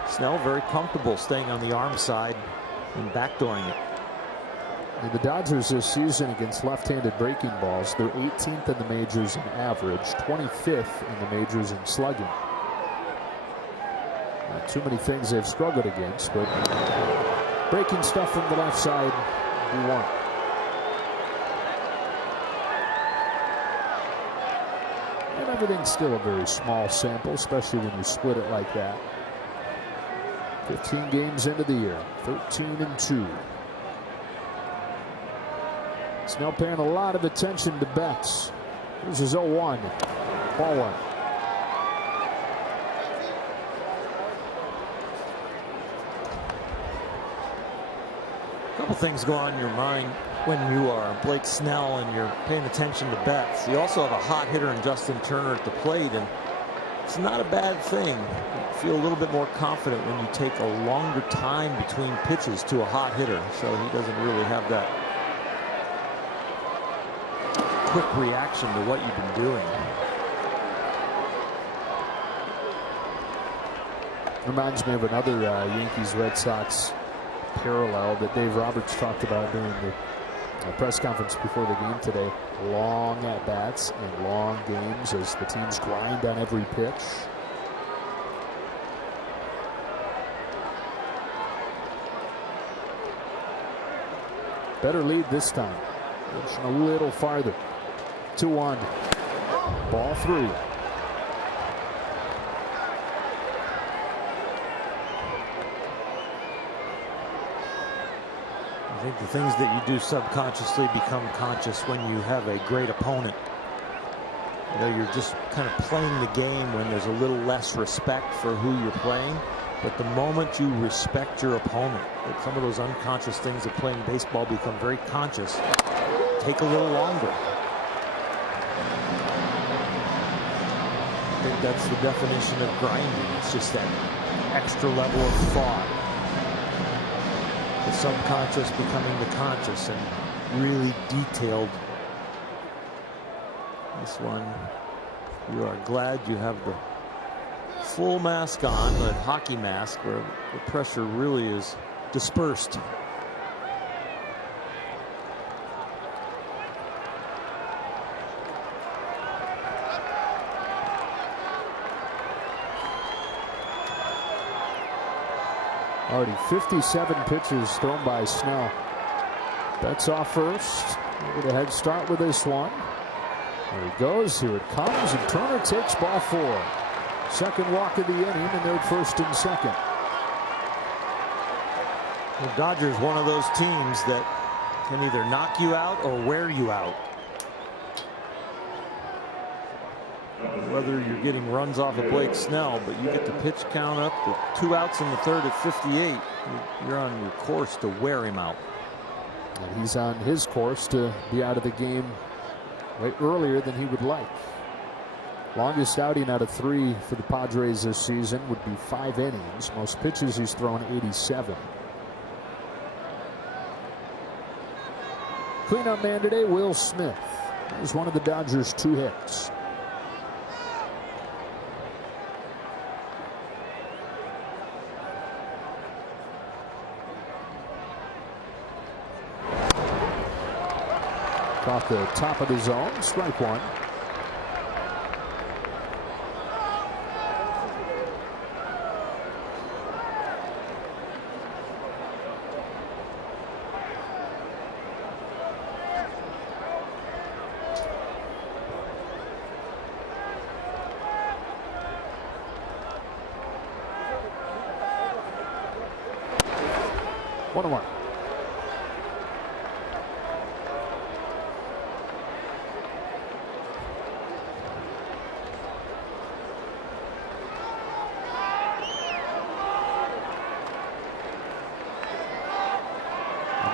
Snell very comfortable staying on the arm side and backdooring it. And the Dodgers this season against left-handed breaking balls, they're 18th in the majors in average, 25th in the majors in slugging. Not too many things they've struggled against, but breaking stuff from the left side, you want. And everything's still a very small sample, especially when you split it like that. 15 games into the year, 13-2. Snell paying a lot of attention to Betts. Here's his 0-1. Ball one. A couple things go on in your mind when you are Blake Snell and you're paying attention to Betts. You also have a hot hitter in Justin Turner at the plate, and it's not a bad thing. You feel a little bit more confident when you take a longer time between pitches to a hot hitter, so he doesn't really have that quick reaction to what you've been doing. Reminds me of another Yankees-Red Sox parallel that Dave Roberts talked about during the press conference before the game today. Long at-bats and long games as the teams grind on every pitch. Better lead this time. Pushing a little farther. 2-1. Ball 3. I think the things that you do subconsciously become conscious when you have a great opponent. You know, you're just kind of playing the game when there's a little less respect for who you're playing. But the moment you respect your opponent, that some of those unconscious things of playing baseball become very conscious, take a little longer. I think that's the definition of grinding. It's just that extra level of thought. The subconscious becoming the conscious and really detailed. This one, you are glad you have the full mask on, the hockey mask, where the pressure really is dispersed. Already 57 pitches thrown by Snell. Betts off first. We'll get a head start with this one. There he goes. Here it comes, and Turner takes ball 4. Second walk of the inning, and they're at first and second. The Dodgers, one of those teams that can either knock you out or wear you out. Whether you're getting runs off of Blake Snell, but you get the pitch count up with 2 outs in the third at 58, you're on your course to wear him out. And he's on his course to be out of the game right earlier than he would like. Longest outing out of 3 for the Padres this season would be 5 innings. Most pitches he's thrown 87. Cleanup man today, Will Smith. That was one of the Dodgers' 2 hits. Off the top of the zone, strike 1. One and 1.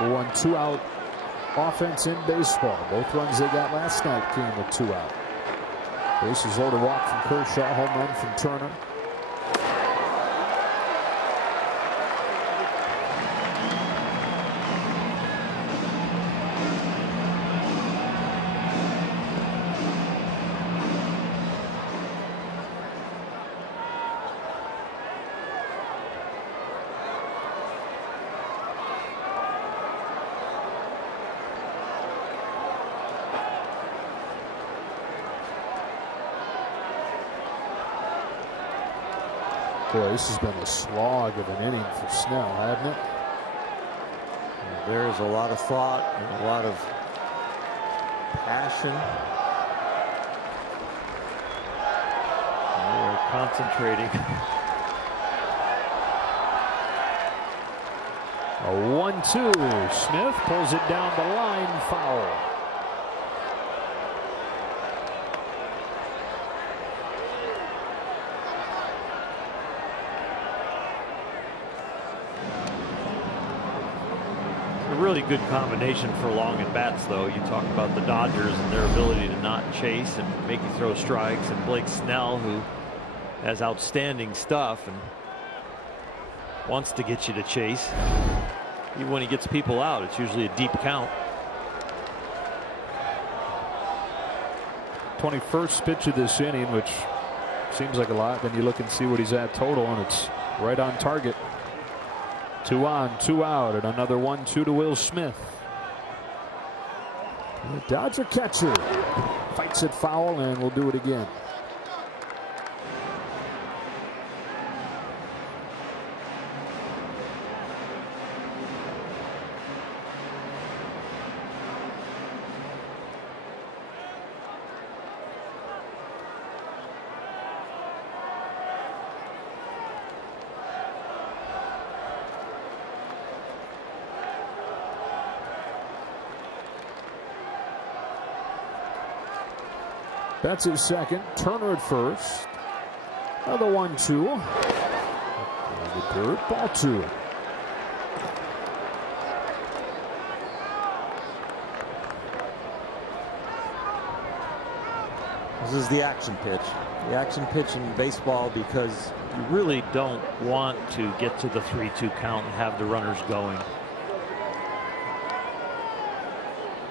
Number 1 2-out offense in baseball. Both runs they got last night came with 2 out. Bases loaded, walk from Kershaw, home run from Turner. Boy, this has been a slog of an inning for Snell, hasn't it? There's a lot of thought and a lot of passion. They are concentrating. A 1-2. Smith pulls it down the line, foul. A really good combination for long at bats, though. You talk about the Dodgers and their ability to not chase and make you throw strikes, and Blake Snell, who has outstanding stuff and wants to get you to chase. Even when he gets people out, it's usually a deep count. 21st pitch of this inning, which seems like a lot. Then you look and see what he's at total, and it's right on target. 2 on, 2 out, and another 1-2 to Will Smith. The Dodger catcher fights it foul, and will do it again. That's his second. Turner at first. Another 1-2. The dirt, ball 2. This is the action pitch. The action pitch in baseball, because you really don't want to get to the 3-2 count and have the runners going.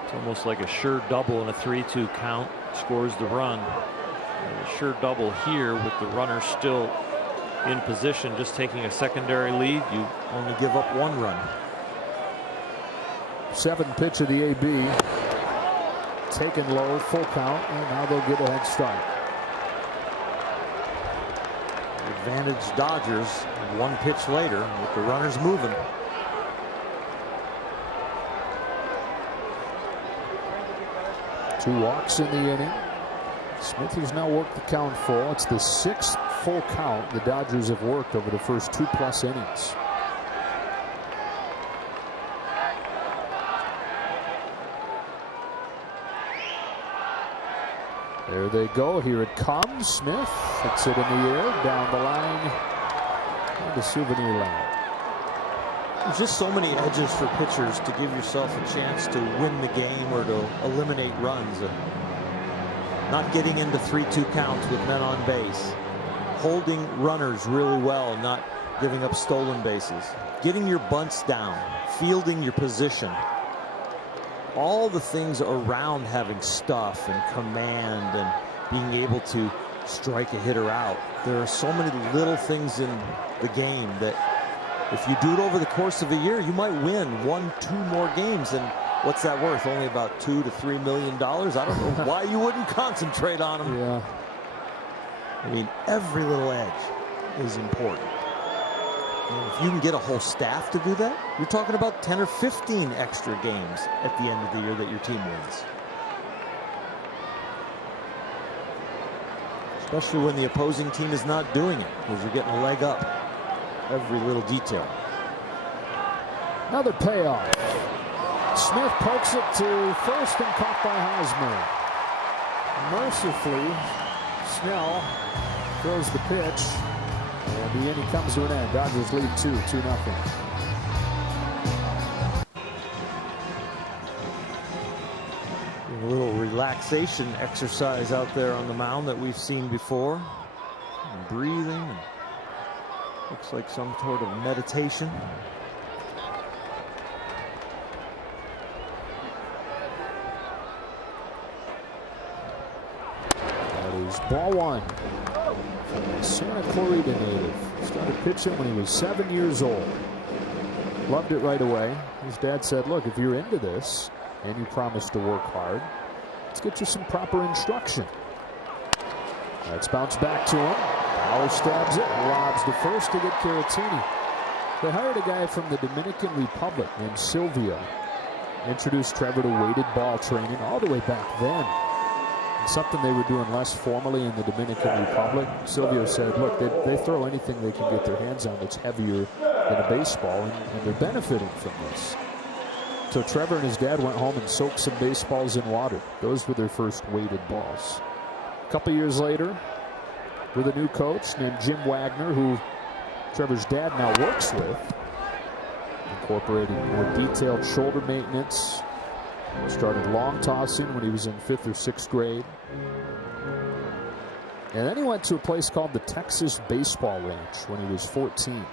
It's almost like a sure double in a 3-2 count. Scores the run. And a sure double here with the runner still in position, just taking a secondary lead. You only give up 1 run. 7th pitch of the AB. Taken low, full count, and now they'll get a head start. Advantage Dodgers 1 pitch later with the runners moving. Two walks in the inning. Smith has now worked the count full. It's the 6th full count the Dodgers have worked over the first 2+ innings. There they go. Here it comes. Smith hits it in the air, down the line, into souvenir land. There's just so many edges for pitchers to give yourself a chance to win the game or to eliminate runs. Not getting into 3-2 counts with men on base. Holding runners really well, not giving up stolen bases. Getting your bunts down. Fielding your position. All the things around having stuff and command and being able to strike a hitter out. There are so many little things in the game that if you do it over the course of a year, you might win 1-2 more games. And what's that worth? Only about $2 to $3 million. I don't know why you wouldn't concentrate on them. Yeah. I mean, every little edge is important. And if you can get a whole staff to do that, you're talking about 10 or 15 extra games at the end of the year that your team wins. Especially when the opposing team is not doing it, because you're getting a leg up. Every little detail. Another payoff. Smith pokes it to first and caught by Hosmer. Mercifully, Snell throws the pitch, and the inning comes to an end. Dodgers lead 2-0. relaxation exercise out there on the mound that we've seen before. And breathing. And looks like some sort of meditation. That is ball one. Santa Clarita native. Started pitching when he was 7 years old. Loved it right away. His dad said, look, if you're into this and you promise to work hard, let's get you some proper instruction. Let's bounce back to him. Bauer stabs it, lobs to first to get Caratini. They hired a guy from the Dominican Republic named Silvio. Introduced Trevor to weighted ball training all the way back then. And something they were doing less formally in the Dominican Republic. Silvio said, look, they throw anything they can get their hands on that's heavier than a baseball, and they're benefiting from this. So Trevor and his dad went home and soaked some baseballs in water. Those were their first weighted balls. A couple years later, with a new coach named Jim Wagner, who Trevor's dad now works with, incorporating more detailed shoulder maintenance. Started long tossing when he was in 5th or 6th grade. And then he went to a place called the Texas Baseball Ranch when he was 14.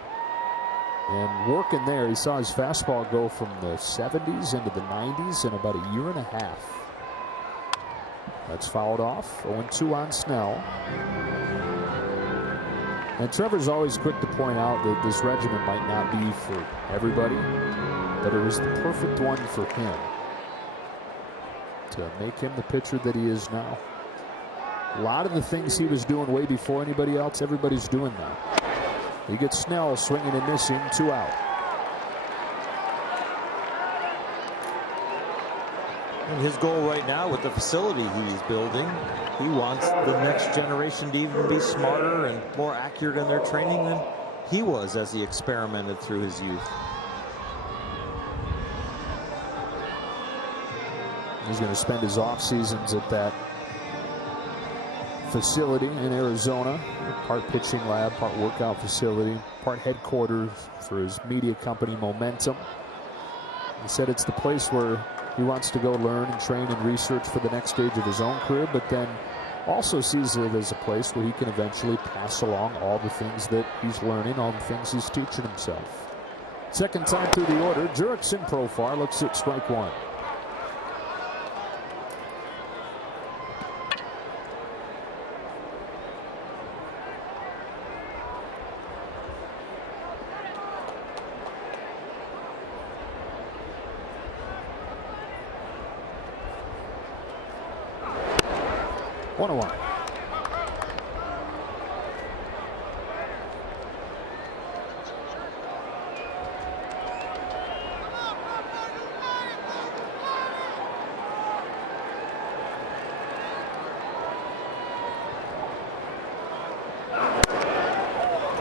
And working there, he saw his fastball go from the 70s into the 90s in about a year and a half. That's fouled off. 0-2 on Snell. And Trevor's always quick to point out that this regimen might not be for everybody, but it was the perfect one for him to make him the pitcher that he is now. A lot of the things he was doing way before anybody else, everybody's doing now. He gets Snell swinging and missing, 2 out. And his goal right now with the facility he's building, he wants the next generation to even be smarter and more accurate in their training than he was as he experimented through his youth. He's going to spend his off seasons at that facility in Arizona, part pitching lab, part workout facility, part headquarters for his media company Momentum. He said it's the place where he wants to go learn and train and research for the next stage of his own career, but then also sees it as a place where he can eventually pass along all the things that he's learning, all the things he's teaching himself. Second time through the order, Jurickson Profar looks at strike one. One.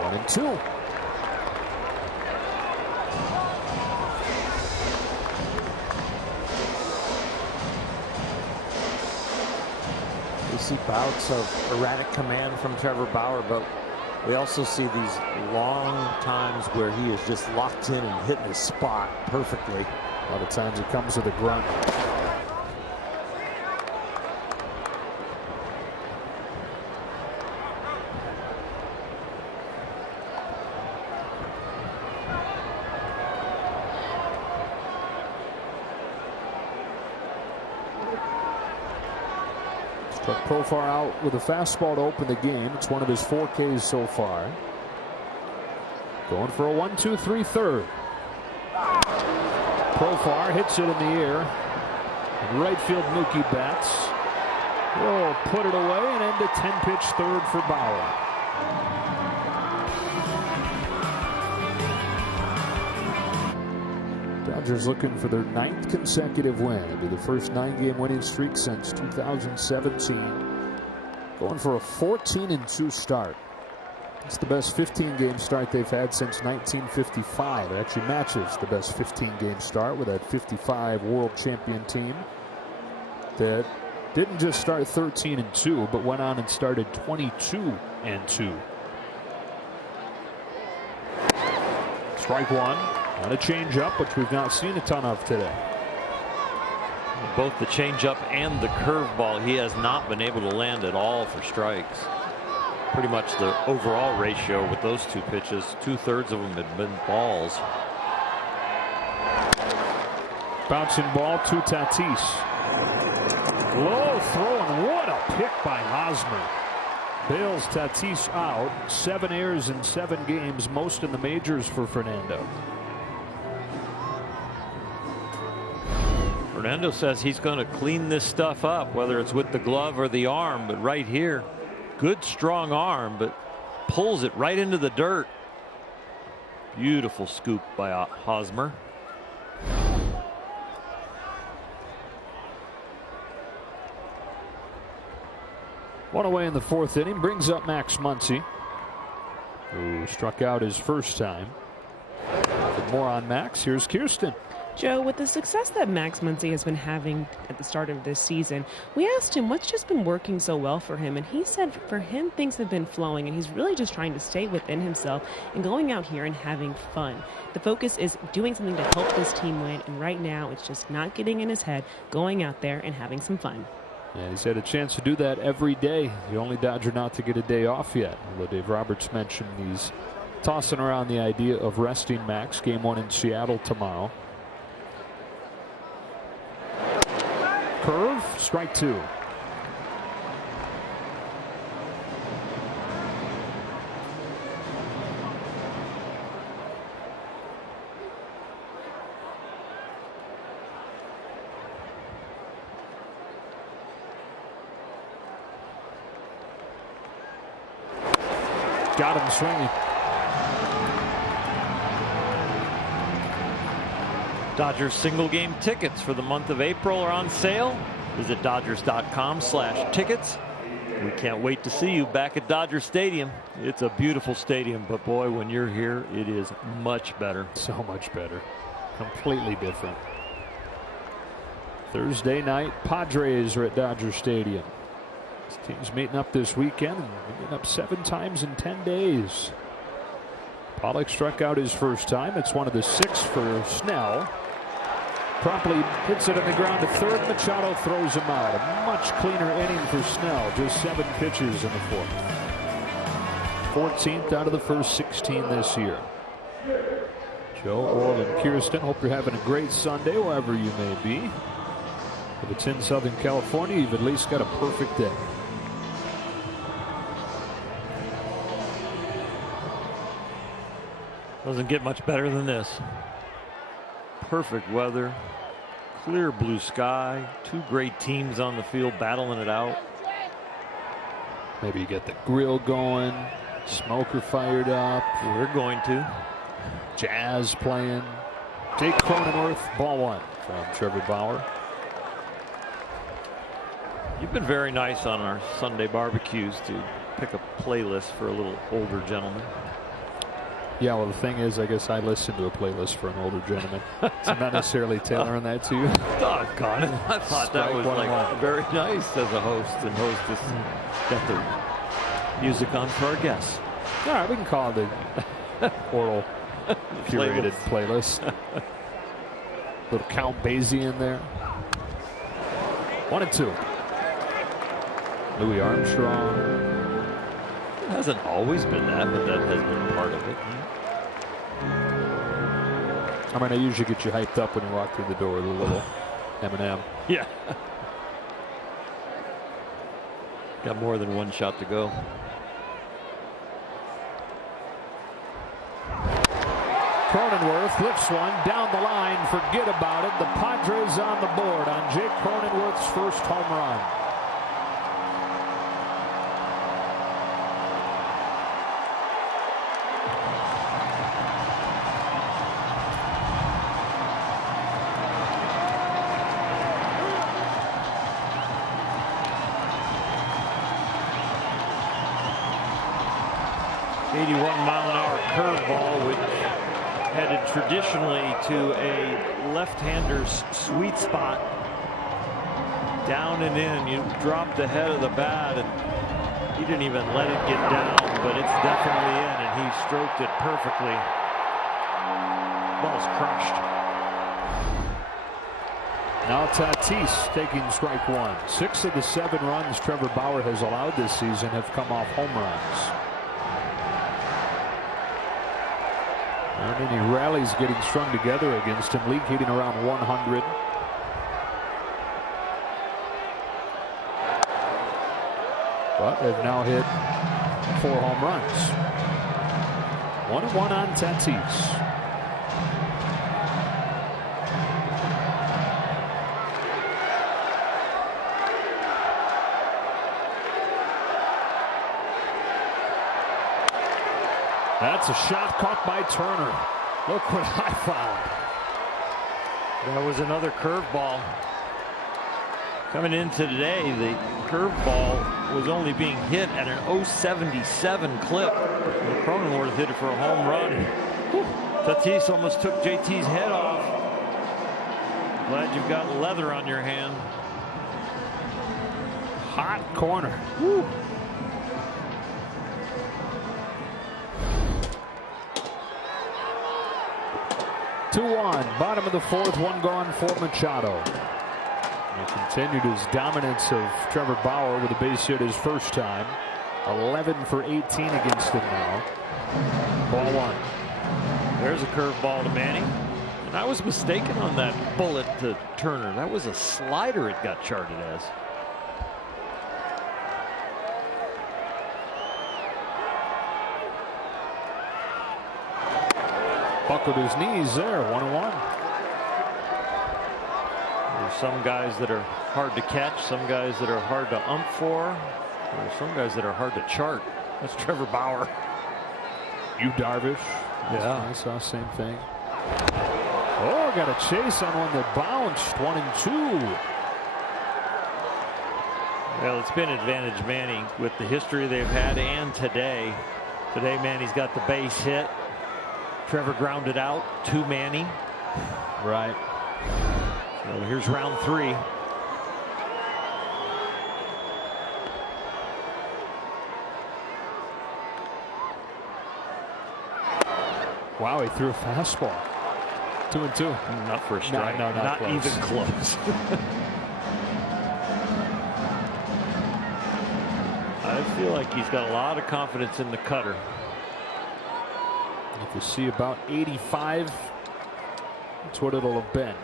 One and two. We see bouts of erratic command from Trevor Bauer, but we also see these long times where he is just locked in and hitting his spot perfectly. A lot of times it comes with a grunt. Struck Profar out with a fastball to open the game. It's one of his 4 Ks so far. Going for a 1-2-3 third. Profar hits it in the air. And right field Mookie Betts will put it away and end a 10-pitch third for Bauer. Dodgers looking for their 9th consecutive win. It'll be the first 9-game winning streak since 2017. Going for a 14-2 start. It's the best 15-game start they've had since 1955. It actually matches the best 15-game start with that 55 world champion team that didn't just start 13-2, but went on and started 22-2. Strike one. On a changeup, which we've not seen a ton of today. Both the changeup and the curveball, he has not been able to land at all for strikes. Pretty much the overall ratio with those two pitches, 2/3 of them had been balls. Bouncing ball to Tatis. Low throw, and what a pick by Hosmer. Bails Tatis out. 7 errors in 7 games, most in the majors for Fernando. Fernando says he's going to clean this stuff up, whether it's with the glove or the arm, but right here, good strong arm, but pulls it right into the dirt. Beautiful scoop by Hosmer. One away in the 4th inning brings up Max Muncy, who struck out his first time. For more on Max, here's Kirsten. Joe, with the success that Max Muncy has been having at the start of this season, we asked him what's just been working so well for him, and he said for him things have been flowing, and he's really just trying to stay within himself and going out here and having fun. The focus is doing something to help this team win, and right now it's just not getting in his head, going out there and having some fun. And he's had a chance to do that every day. The only Dodger not to get a day off yet. Although Dave Roberts mentioned he's tossing around the idea of resting Max. Game 1 in Seattle tomorrow. Curve, strike 2. Got him swinging. Dodgers single game tickets for the month of April are on sale. Visit Dodgers.com/tickets. We can't wait to see you back at Dodger Stadium. It's a beautiful stadium, but boy, when you're here, it is much better. So much better. Completely different. Thursday night, Padres are at Dodger Stadium. This team's meeting up this weekend, and meeting up 7 times in 10 days. Pollock struck out his first time. It's one of the 6 for Snell. Promptly hits it on the ground to third. Machado throws him out. A much cleaner inning for Snell. Just 7 pitches in the 4th. 14th out of the first 16 this year. Joe, Oral, and Kirsten, hope you're having a great Sunday wherever you may be. If it's in Southern California, you've at least got a perfect day. Doesn't get much better than this. Perfect weather, clear blue sky, 2 great teams on the field battling it out. Maybe you get the grill going, smoker fired up. We're going to. Jazz playing. Jake Cronenworth, ball 1 from Trevor Bauer. You've been very nice on our Sunday barbecues to pick a playlist for a little older gentleman. Yeah, well, the thing is, I guess I listen to a playlist for an older gentleman. So I'm not necessarily tailoring that to you. Doggone it. I thought that was like very nice as a host and hostess. Got the music on for our guests. All right, we can call it the Oral curated playlist. Little Count Basie in there. 1-2. Louis Armstrong. It hasn't always been that, but that has been part of it. I mean, I usually get you hyped up when you walk through the door with a little M&M. Yeah. Got more than 1 shot to go. Cronenworth lifts one down the line. Forget about it. The Padres on the board on Jake Cronenworth's first home run. Curveball, which headed traditionally to a left-hander's sweet spot. Down and in. You dropped the head of the bat, and he didn't even let it get down, but it's definitely in, and he stroked it perfectly. Ball's crushed. Now Tatis taking strike one. 6 of the 7 runs Trevor Bauer has allowed this season have come off home runs. And any rallies getting strung together against him. League hitting around 100. But they've now hit 4 home runs. 1-1 on Tatis. That's a shot caught by Turner. Look what I found. That was another curveball. Coming into today, the curveball was only being hit at an 0.77 clip. And Cronenworth hit it for a home run. Whew. Tatis almost took JT's head off. Glad you've got leather on your hand. Hot corner. Woo. Two-one, bottom of the 4th, 1 gone for Machado. He continued his dominance of Trevor Bauer with a base hit his first time. 11 for 18 against him now. Ball 1. There's a curveball to Manny. And I was mistaken on that bullet to Turner. That was a slider it got charted as. Buckled his knees there. 1-1. There's some guys that are hard to catch, some guys that are hard to ump for. There's some guys that are hard to chart. That's Trevor Bauer. You Darvish. Yeah. I saw the same thing. Oh, got a chase on one that bounced. 1-2. Well, it's been advantage Manny with the history they've had and today. Today Manny's got the base hit. Trevor grounded out to Manny. Right. So here's round 3. Wow, he threw a fastball. 2-2. Not for a strike. No, not close. Even close. I feel like he's got a lot of confidence in the cutter. If you see about 85, that's what it'll have been.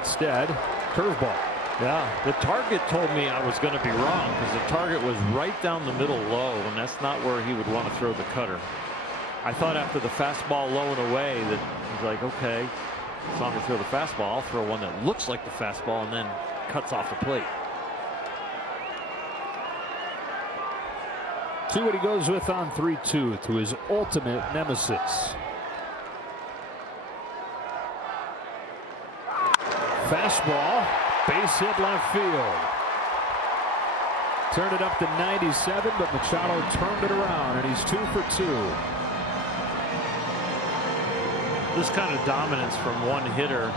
Instead, curveball. Yeah, the target told me I was going to be wrong because the target was right down the middle low, and that's not where he would want to throw the cutter. I thought after the fastball low and away that he's like, okay, it's time to throw the fastball. I'll throw one that looks like the fastball and then cuts off the plate. See what he goes with on 3-2 to his ultimate nemesis. Fastball, base hit left field. Turned it up to 97, but Machado turned it around, and he's 2 for 2. This kind of dominance from one hitter,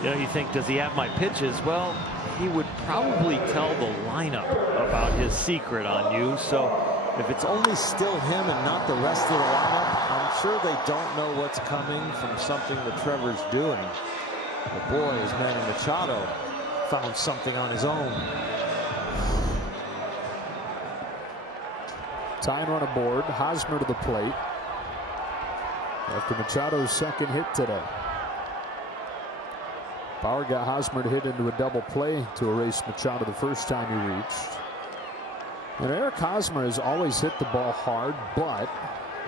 you know, you think, does he have my pitches? Well, he would probably tell the lineup about his secret on you. So if it's only still him and not the rest of the lineup, I'm sure they don't know what's coming from something that Trevor's doing. But boy, as Manny Machado found something on his own. Tying run aboard. Hosmer to the plate. After Machado's second hit today. Bauer got Hosmer to hit into a double play to erase Machado the first time he reached. And Eric Hosmer has always hit the ball hard, but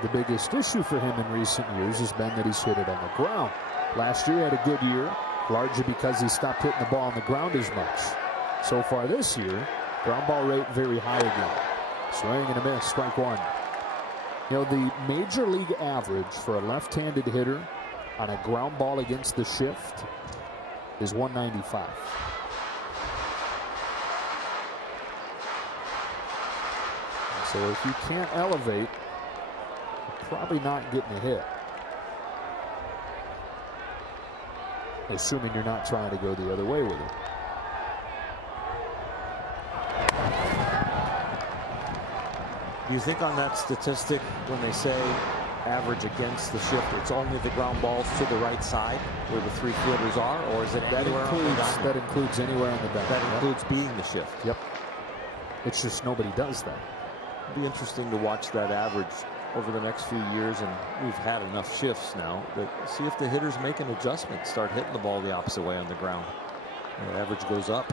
the biggest issue for him in recent years has been that he's hit it on the ground. Last year he had a good year, largely because he stopped hitting the ball on the ground as much. So far this year, ground ball rate very high again. Swing and a miss, strike 1. You know, the major league average for a left-handed hitter on a ground ball against the shift is 195. So if you can't elevate, you're probably not getting a hit. Assuming you're not trying to go the other way with it. Do you think on that statistic when they say average against the shifter? It's only the ground balls to the right side where the 3-footers are, or is it anywhere on the diamond? That includes anywhere on the diamond. That includes being the shift. Yep. It's just nobody does that. It'll be interesting to watch that average over the next few years, and we've had enough shifts now that see if the hitters make an adjustment, start hitting the ball the opposite way on the ground. The average goes up.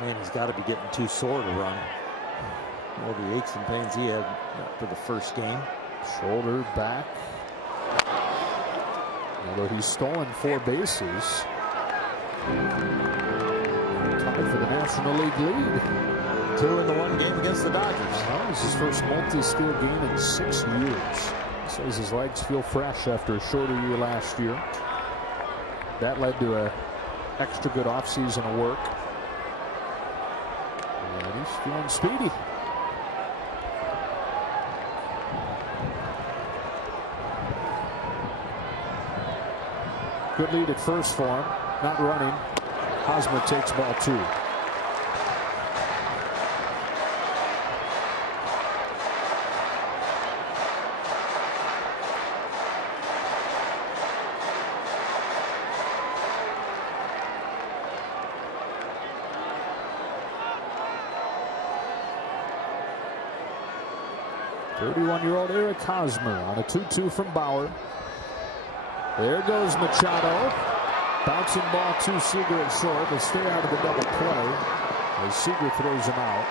Man, he's got to be getting too sore to run. All the aches and pains he had for the first game. Shoulder back. Although he's stolen 4 bases. Tied for the National League lead. 2 in the 1 game against the Dodgers. That was his first multi-skill game in 6 years. He says his legs feel fresh after a shorter year last year. That led to a extra good offseason of work. And he's feeling speedy. Good lead at first for him. Not running. Hosmer takes ball 2. .31-year-old Eric Hosmer on a 2-2 from Bauer. There goes Machado. Bouncing ball to Seager at short. They stay out of the double play as Seager throws him out.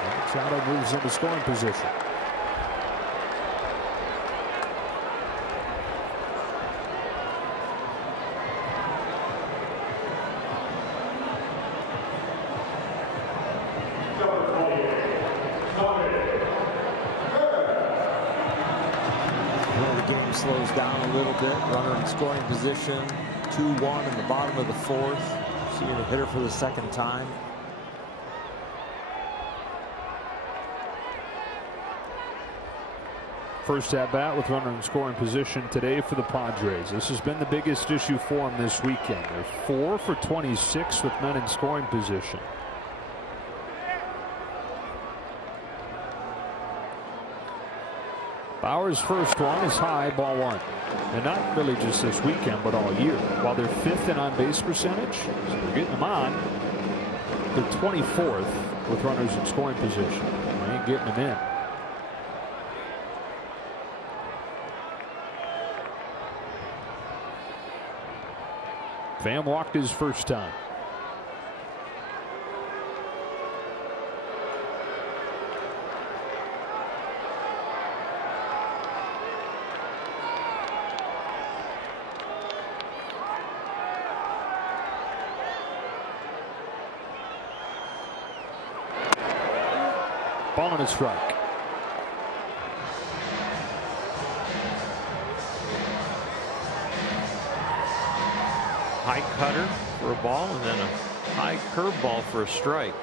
And Machado moves into scoring position. Slows down a little bit. Runner in scoring position. 2-1 in the bottom of the 4th. Seeing a hitter for the second time. First at bat with runner in scoring position today for the Padres. This has been the biggest issue for them this weekend. They're 4 for 26 with men in scoring position. Bauer's first one is high, ball 1. And not really just this weekend, but all year. While they're 5th in on-base percentage, so they're getting them on. They're 24th with runners in scoring position. They ain't getting them in. Pham walked his first time. Ball and a strike. High cutter for a ball and then a high curveball for a strike.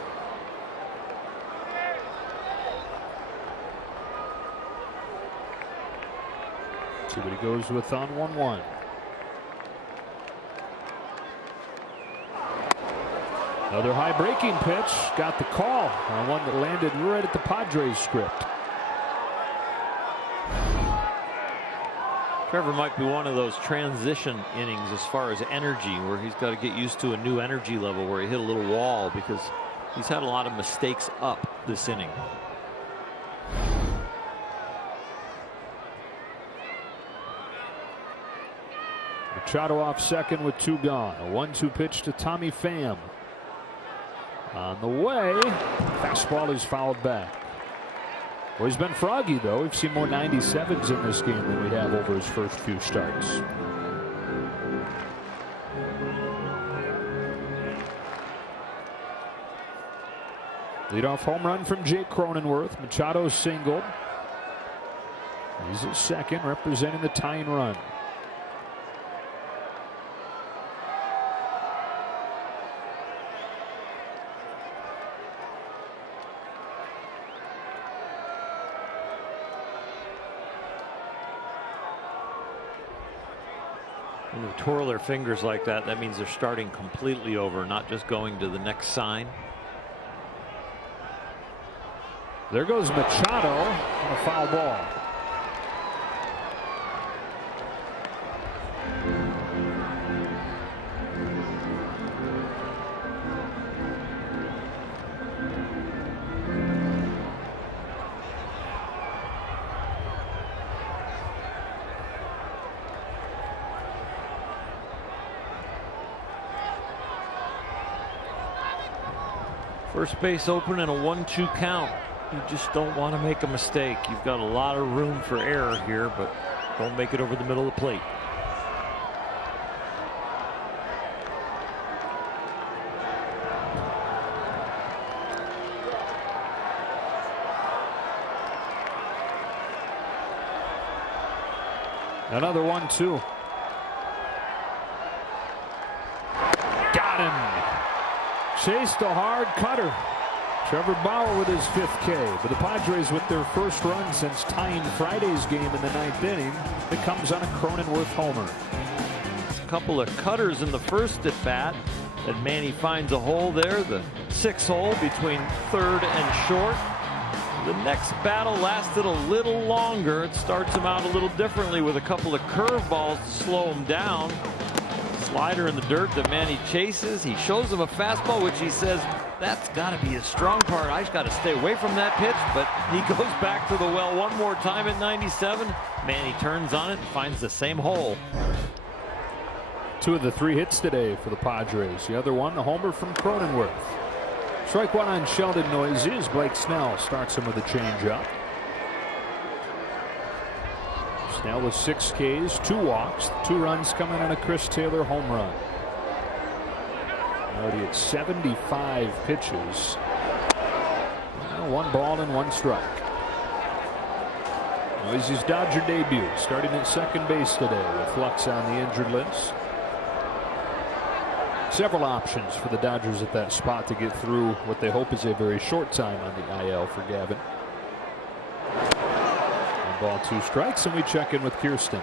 See what he goes with on 1-1. Another high breaking pitch. Got the call on one that landed right at the Padres script. Trevor might be one of those transition innings as far as energy, where he's got to get used to a new energy level where he hit a little wall because he's had a lot of mistakes up this inning. Machado off second with 2 gone. A 1-2 pitch to Tommy Pham. On the way, fastball is fouled back. Well, he's been froggy, though. We've seen more 97s in this game than we have over his first few starts. Leadoff home run from Jake Cronenworth. Machado singled. He's at second, representing the tying run. When they twirl their fingers like that, that means they're starting completely over, not just going to the next sign. There goes Machado on a foul ball. First base open and a 1-2 count. You just don't want to make a mistake. You've got a lot of room for error here, but don't make it over the middle of the plate. Another 1-2. Got him. Chased a hard cutter. Trevor Bauer with his 5th K. But the Padres with their first run since tying Friday's game in the 9th inning. It comes on a Cronenworth homer. A couple of cutters in the first at bat. And Manny finds a hole there. The 6th hole between third and short. The next battle lasted a little longer. It starts him out a little differently with a couple of curveballs to slow him down. Slider in the dirt that Manny chases. He shows him a fastball, which he says, that's got to be his strong part. I just got to stay away from that pitch. But he goes back to the well one more time at 97. Manny turns on it and finds the same hole. 2 of the 3 hits today for the Padres. The other one, the homer from Cronenworth. Strike 1 on Sheldon Noisy as Blake Snell starts him with a changeup. Snell with 6 Ks, 2 walks, 2 runs coming on a Chris Taylor home run. Already at 75 pitches. Well, 1 ball and 1 strike. Noisy's Dodger debut starting at second base today with Flux on the injured list. Several options for the Dodgers at that spot to get through what they hope is a very short time on the IL for Gavin. 1 ball, 2 strikes, and we check in with Kirsten.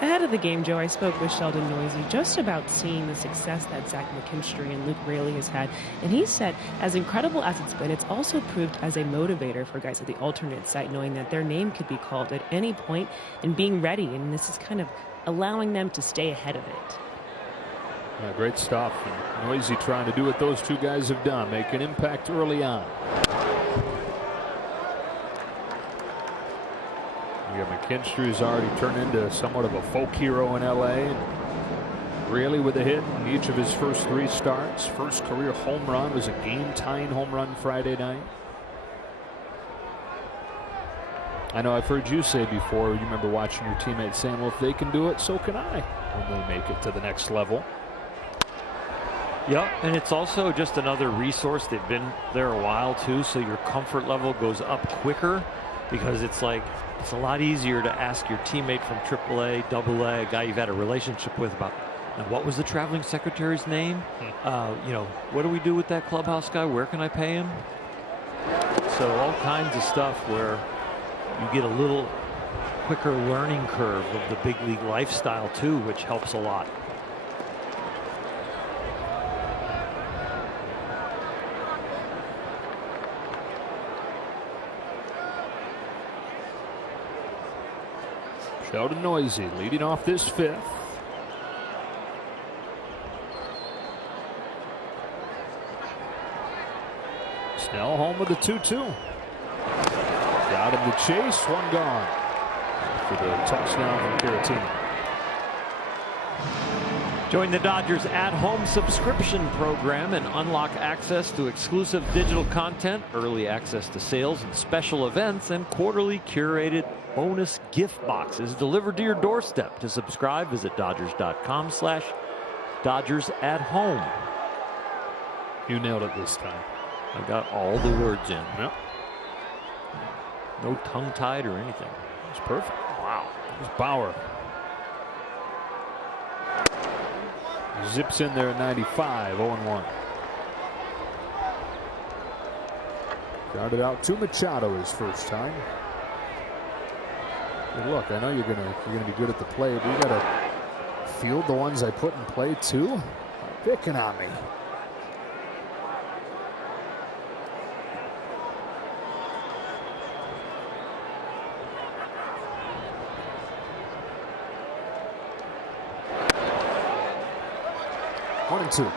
Ahead of the game, Joe, I spoke with Sheldon Noisy just about seeing the success that Zach McKinstry and Luke Raley has had. And he said, as incredible as it's been, it's also proved as a motivator for guys at the alternate site, knowing that their name could be called at any point and being ready. And this is kind of allowing them to stay ahead of it. Yeah, great stuff. And Noisy trying to do what those 2 guys have done, make an impact early on. You got McKinstry, who's already turned into somewhat of a folk hero in LA. And Raley with a hit in each of his first 3 starts. First career home run was a game-tying home run Friday night. I know I've heard you say before, you remember watching your teammates saying, well, if they can do it, so can I when they make it to the next level. Yeah, and it's also just another resource. They've been there a while too, so your comfort level goes up quicker, because it's like it's a lot easier to ask your teammate from AAA, AA, a guy you've had a relationship with, about, now, what was the traveling secretary's name? You know, what do we do with that clubhouse guy? Where can I pay him? So all kinds of stuff where you get a little quicker learning curve of the big league lifestyle too, which helps a lot. Sheldon Noisy leading off this 5th. Snell home with a 2-2. Got him to chase, 1 gone for the touchdown from Caratini. Join the Dodgers at-home subscription program and unlock access to exclusive digital content, early access to sales and special events, and quarterly curated bonus gift boxes delivered to your doorstep. To subscribe, visit Dodgers.com/Dodgers at home. You nailed it this time. I got all the words in. Yep. No tongue-tied or anything. It's perfect. Wow. There's Bauer. Zips in there at 95, 0-1. Started out to Machado his first time. But look, I know you're gonna be good at the plate, but you got a field, the ones I put in play too, are picking on me. One and two.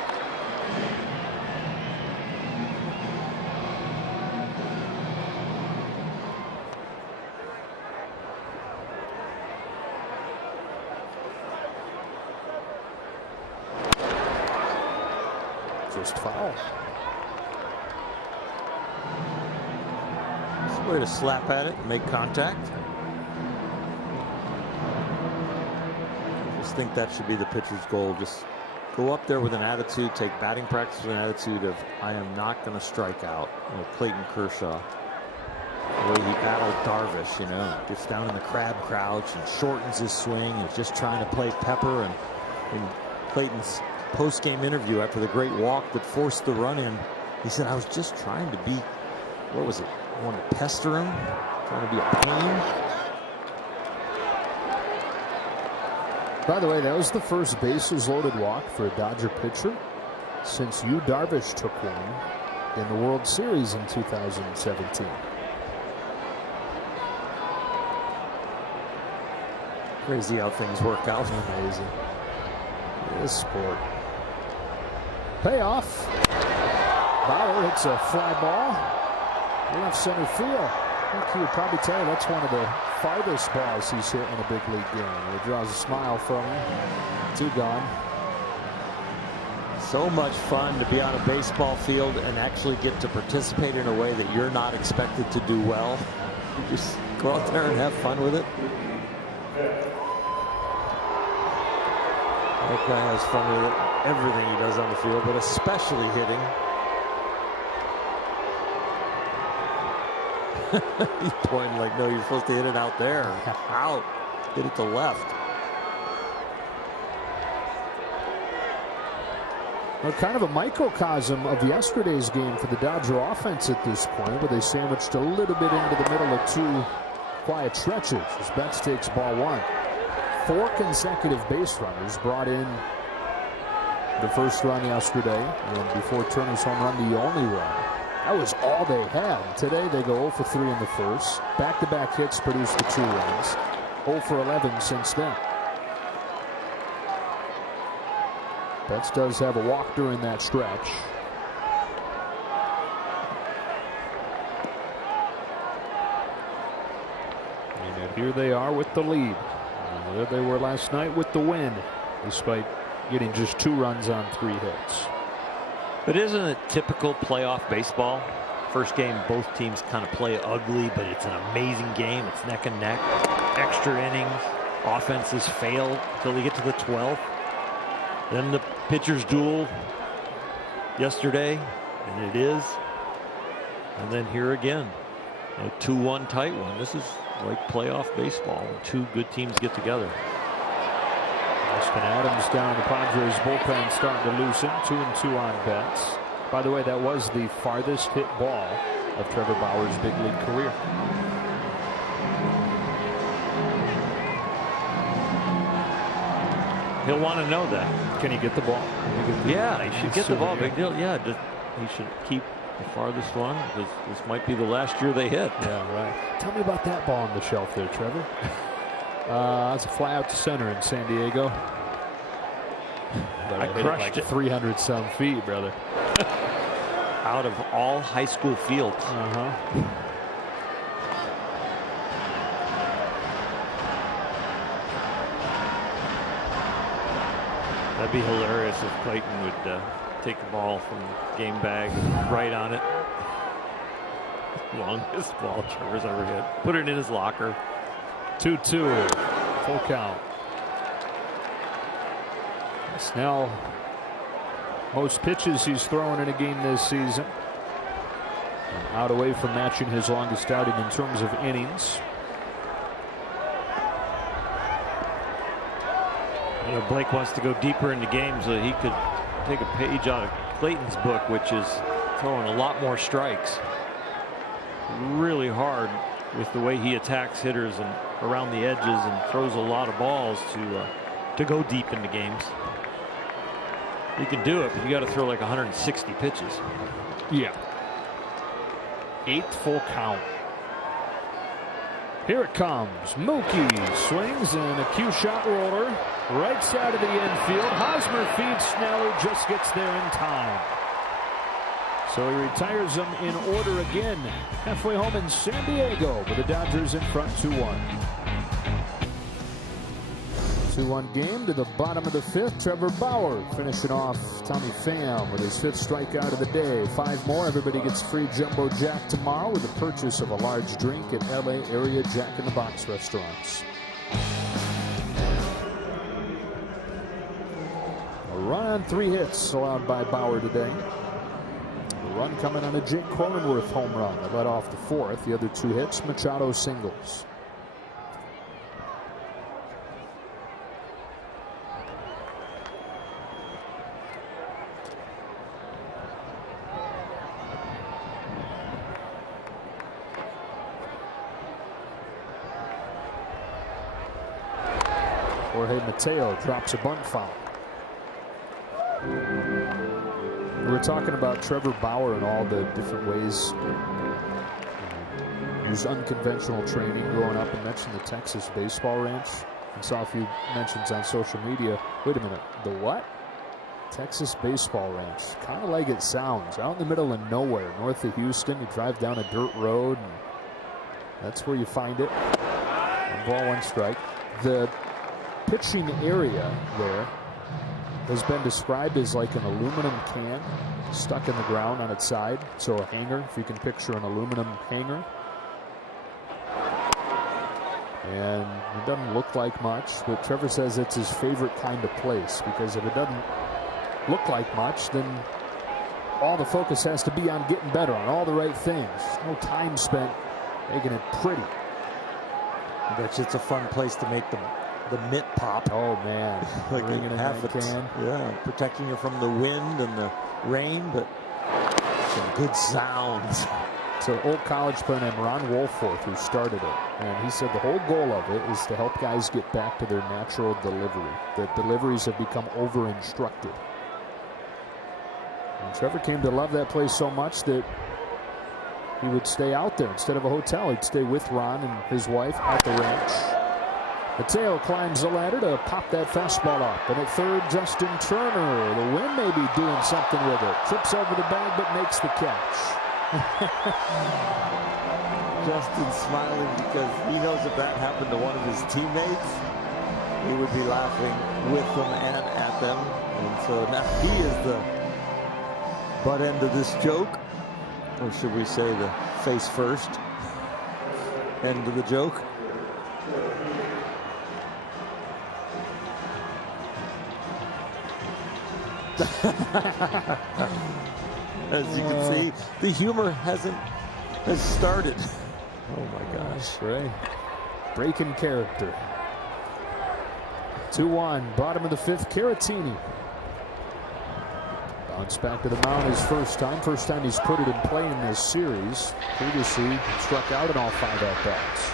Just foul. It's a way to slap at it and make contact. I just think that should be the pitcher's goal. Just go up there with an attitude, take batting practice with an attitude of, I am not going to strike out. You know, Clayton Kershaw, the way he battled Darvish, you know, gets down in the crab crouch and shortens his swing and just trying to play pepper. And in Clayton's post-game interview after the great walk that forced the run in, he said, I was just trying to be, what was it? I wanted to pester him, trying to be a pain. By the way, that was the first bases loaded walk for a Dodger pitcher since Yu Darvish took one in the World Series in 2017. Crazy how things work out. Amazing. This sport. Payoff. Bauer hits a fly ball. Left center field. I think he would probably tell you that's one of the farthest balls he's hit in a big league game. It draws a smile from him. Two gone. So much fun to be on a baseball field and actually get to participate in a way that you're not expected to do well. You just go out there and have fun with it. That guy has fun with it. Everything he does on the field, but especially hitting. He's pointing like, no, you're supposed to hit it out there. Out. Hit it to left. Well, kind of a microcosm of yesterday's game for the Dodger offense at this point, where they sandwiched a little bit into the middle of two quiet stretches as Betts takes ball one. 4 consecutive base runners brought in the first run yesterday, and before Turner's home run, the only run. That was all they had. Today they go 0 for 3 in the first. Back-to-back hits produced the 2 runs. 0 for 11 since then. Betts does have a walk during that stretch. And here they are with the lead. And there they were last night with the win, despite getting just 2 runs on 3 hits. But isn't it typical playoff baseball? First game, both teams kind of play ugly, but it's an amazing game. It's neck and neck. Extra innings. Offenses fail until they get to the 12th. Then the pitchers duel yesterday, and it is. And then here again, a 2-1 tight one. This is like playoff baseball when 2 good teams get together. Austin Adams down the Padres bullpen starting to loosen. 2-2 on Betts. By the way, that was the farthest hit ball of Trevor Bauer's big league career. He'll want to know that. Can he get the ball? Yeah, he should get the ball. Big deal. Yeah, he should keep the farthest one, because this might be the last year they hit. Yeah, right. Tell me about that ball on the shelf there, Trevor. It's a fly out to center in San Diego. But I crushed it 300 some feet, brother. Out of all high school fields. That'd be hilarious if Clayton would take the ball from the game bag right on it. Longest ball Trevor's ever hit. Put it in his locker. 2-2. Full count. Snell, most pitches he's thrown in a game this season. And out away from matching his longest outing in terms of innings. You know, Blake wants to go deeper into games so that he could take a page out of Clayton's book, which is throwing a lot more strikes. Really hard with the way he attacks hitters and around the edges, and throws a lot of balls to to go deep into games. You can do it, but you got to throw like 160 pitches. Yeah. 8th full count. Here it comes. Mookie swings and a cue shot roller. Right side of the infield. Hosmer feeds Snell, who just gets there in time. So he retires them in order again. Halfway home in San Diego with the Dodgers in front 2-1. 2-1 game to the bottom of the 5th. Trevor Bauer finishing off Tommy Pham with his 5th strikeout of the day. 5 more. Everybody gets free Jumbo Jack tomorrow with the purchase of a large drink at LA area Jack in the Box restaurants. A run on 3 hits allowed by Bauer today. The run coming on a Jake Cronenworth home run that led off the 4th. The other 2 hits, Machado singles. Jorge Mateo drops a bunt foul. We were talking about Trevor Bauer and all the different ways used unconventional training growing up, and mentioned the Texas baseball ranch. I saw a few mentions on social media. Wait a minute, the what? Texas baseball ranch. Kind of like it sounds. Out in the middle of nowhere, north of Houston. You drive down a dirt road, and that's where you find it. 1 ball, 1 strike. The pitching area there has been described as like an aluminum can stuck in the ground on its side. So a hanger, if you can picture an aluminum hanger. And it doesn't look like much, but Trevor says it's his favorite kind of place, because if it doesn't look like much, then all the focus has to be on getting better, on all the right things. No time spent making it pretty. I bet you it's a fun place to make the mitt pop. Oh man, like in half a can. Yeah, protecting you from the wind and the rain, but some good sounds. So old college player named Ron Wolforth who started it, and he said the whole goal of it is to help guys get back to their natural delivery. That deliveries have become over-instructed. And Trevor came to love that place so much that he would stay out there instead of a hotel. He'd stay with Ron and his wife at the ranch. Mateo climbs the ladder to pop that fastball up. And at third, Justin Turner. The wind may be doing something with it. Trips over the bag but makes the catch. Justin smiling because he knows if that happened to one of his teammates, he would be laughing with them and at them. And so now he is the butt end of this joke. Or should we say the face first end of the joke? As you can see, the humor has started. Oh my gosh, Ray. Breaking character. 2-1, bottom of the 5th, Caratini. Bounce back to the mound his first time he's put it in play in this series. Previously struck out in all 5 at-bats.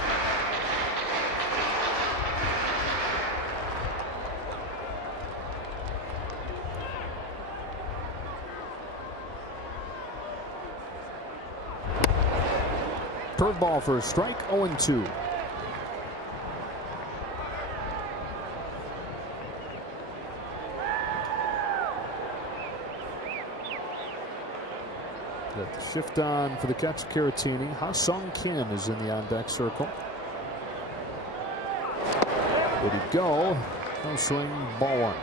Curveball for a strike, 0-2. Got the shift on for the catch, Caratini. Ha-Sung Kim is in the on-deck circle. Did he go? No swing, ball 1.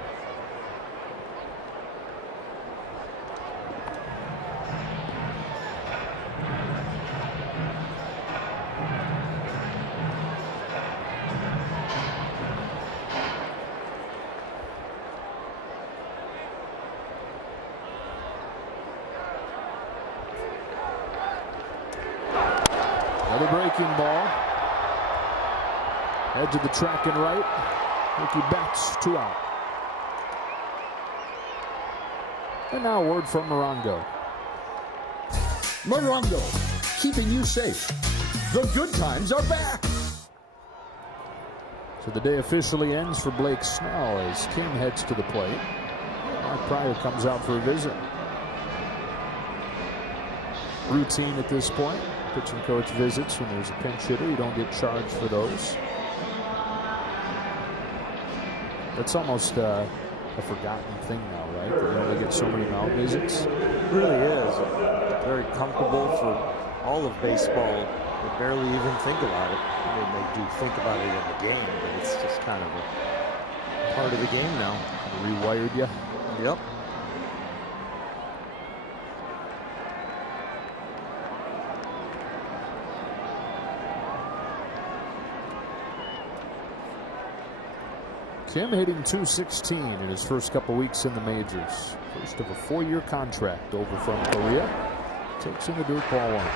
Another breaking ball. Edge of the track and right. Mookie Betts, 2 out. And now a word from Morongo. Morongo, keeping you safe. The good times are back. So the day officially ends for Blake Snell as Kim heads to the plate. Mark Pryor comes out for a visit. Routine at this point. Pitching coach visits when there's a pinch hitter. You don't get charged for those. That's almost a forgotten thing now, right? That you only get so many mound visits. It really is. Very comfortable for all of baseball. They barely even think about it. I mean, they do think about it in the game, but it's just kind of a part of the game now. Rewired you? Yep. Kim hitting .216 in his first couple weeks in the majors. First of a 4-year contract over from Korea. Takes in the dirt ball one.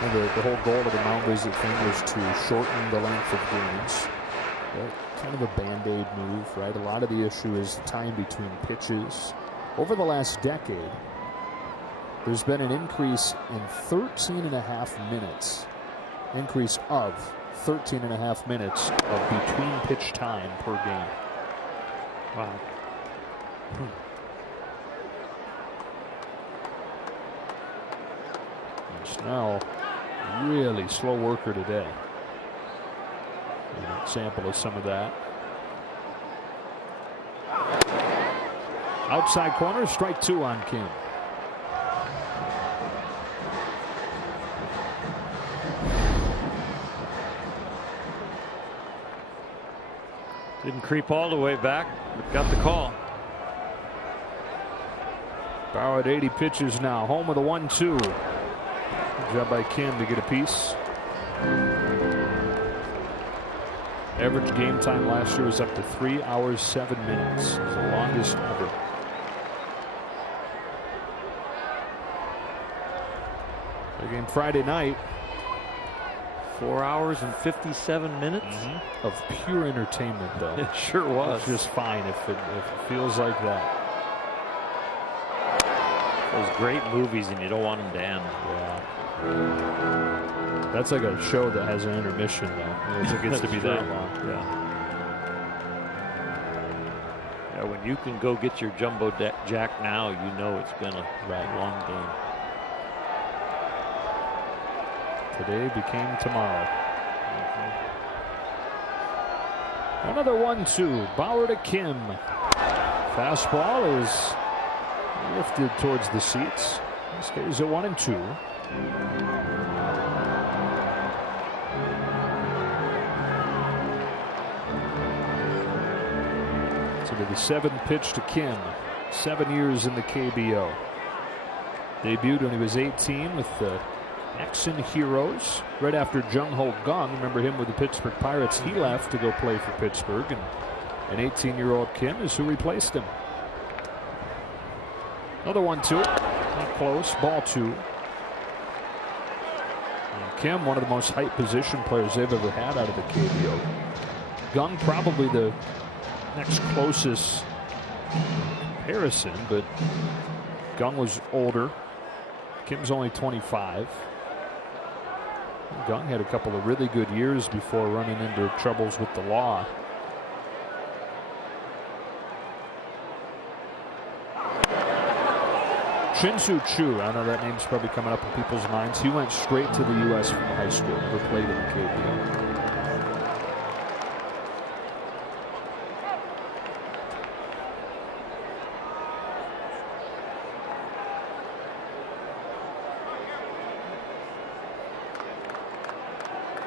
And the whole goal of the mound visit thing was to shorten the length of games. Kind of a band-aid move, right? A lot of the issue is the time between pitches. Over the last decade, there's been an increase in 13.5 minutes. Increase of 13.5 minutes of between pitch time per game. Wow. Snell, really slow worker today. An example of some of that. Outside corner, strike 2 on Kim. Didn't creep all the way back, but got the call. Bauer at 80 pitches now. Home with a 1-2. Good job by Kim to get a piece. Average game time last year was up to 3 hours 7 minutes. It was the longest ever. The game Friday night. 4 hours and 57 minutes of pure entertainment, though. It sure was. It's just fine if it feels like that. Those great movies, and you don't want them to end. Yeah. That's like a show that has an intermission, though. It gets to be that long. Yeah, when you can go get your jumbo jack now, you know it's been a long game. Today became tomorrow. Another 1-2. Bauer to Kim. Fastball is lifted towards the seats. Stays at 1-2. So to the 7th pitch to Kim. 7 years in the KBO. Debuted when he was 18 with the Exon Heroes right after Jung Ho Gung. Remember him with the Pittsburgh Pirates. He left to go play for Pittsburgh, and an 18-year-old Kim is who replaced him. Another 1-2. Not close. Ball 2. And Kim, one of the most height position players they've ever had out of the KBO. Gung probably the next closest comparison, but Gung was older. Kim's only 25. Gung had a couple of really good years before running into troubles with the law. Shin-Soo Choo, I know that name's probably coming up in people's minds. He went straight to the U.S. from high school, never played in the KBO.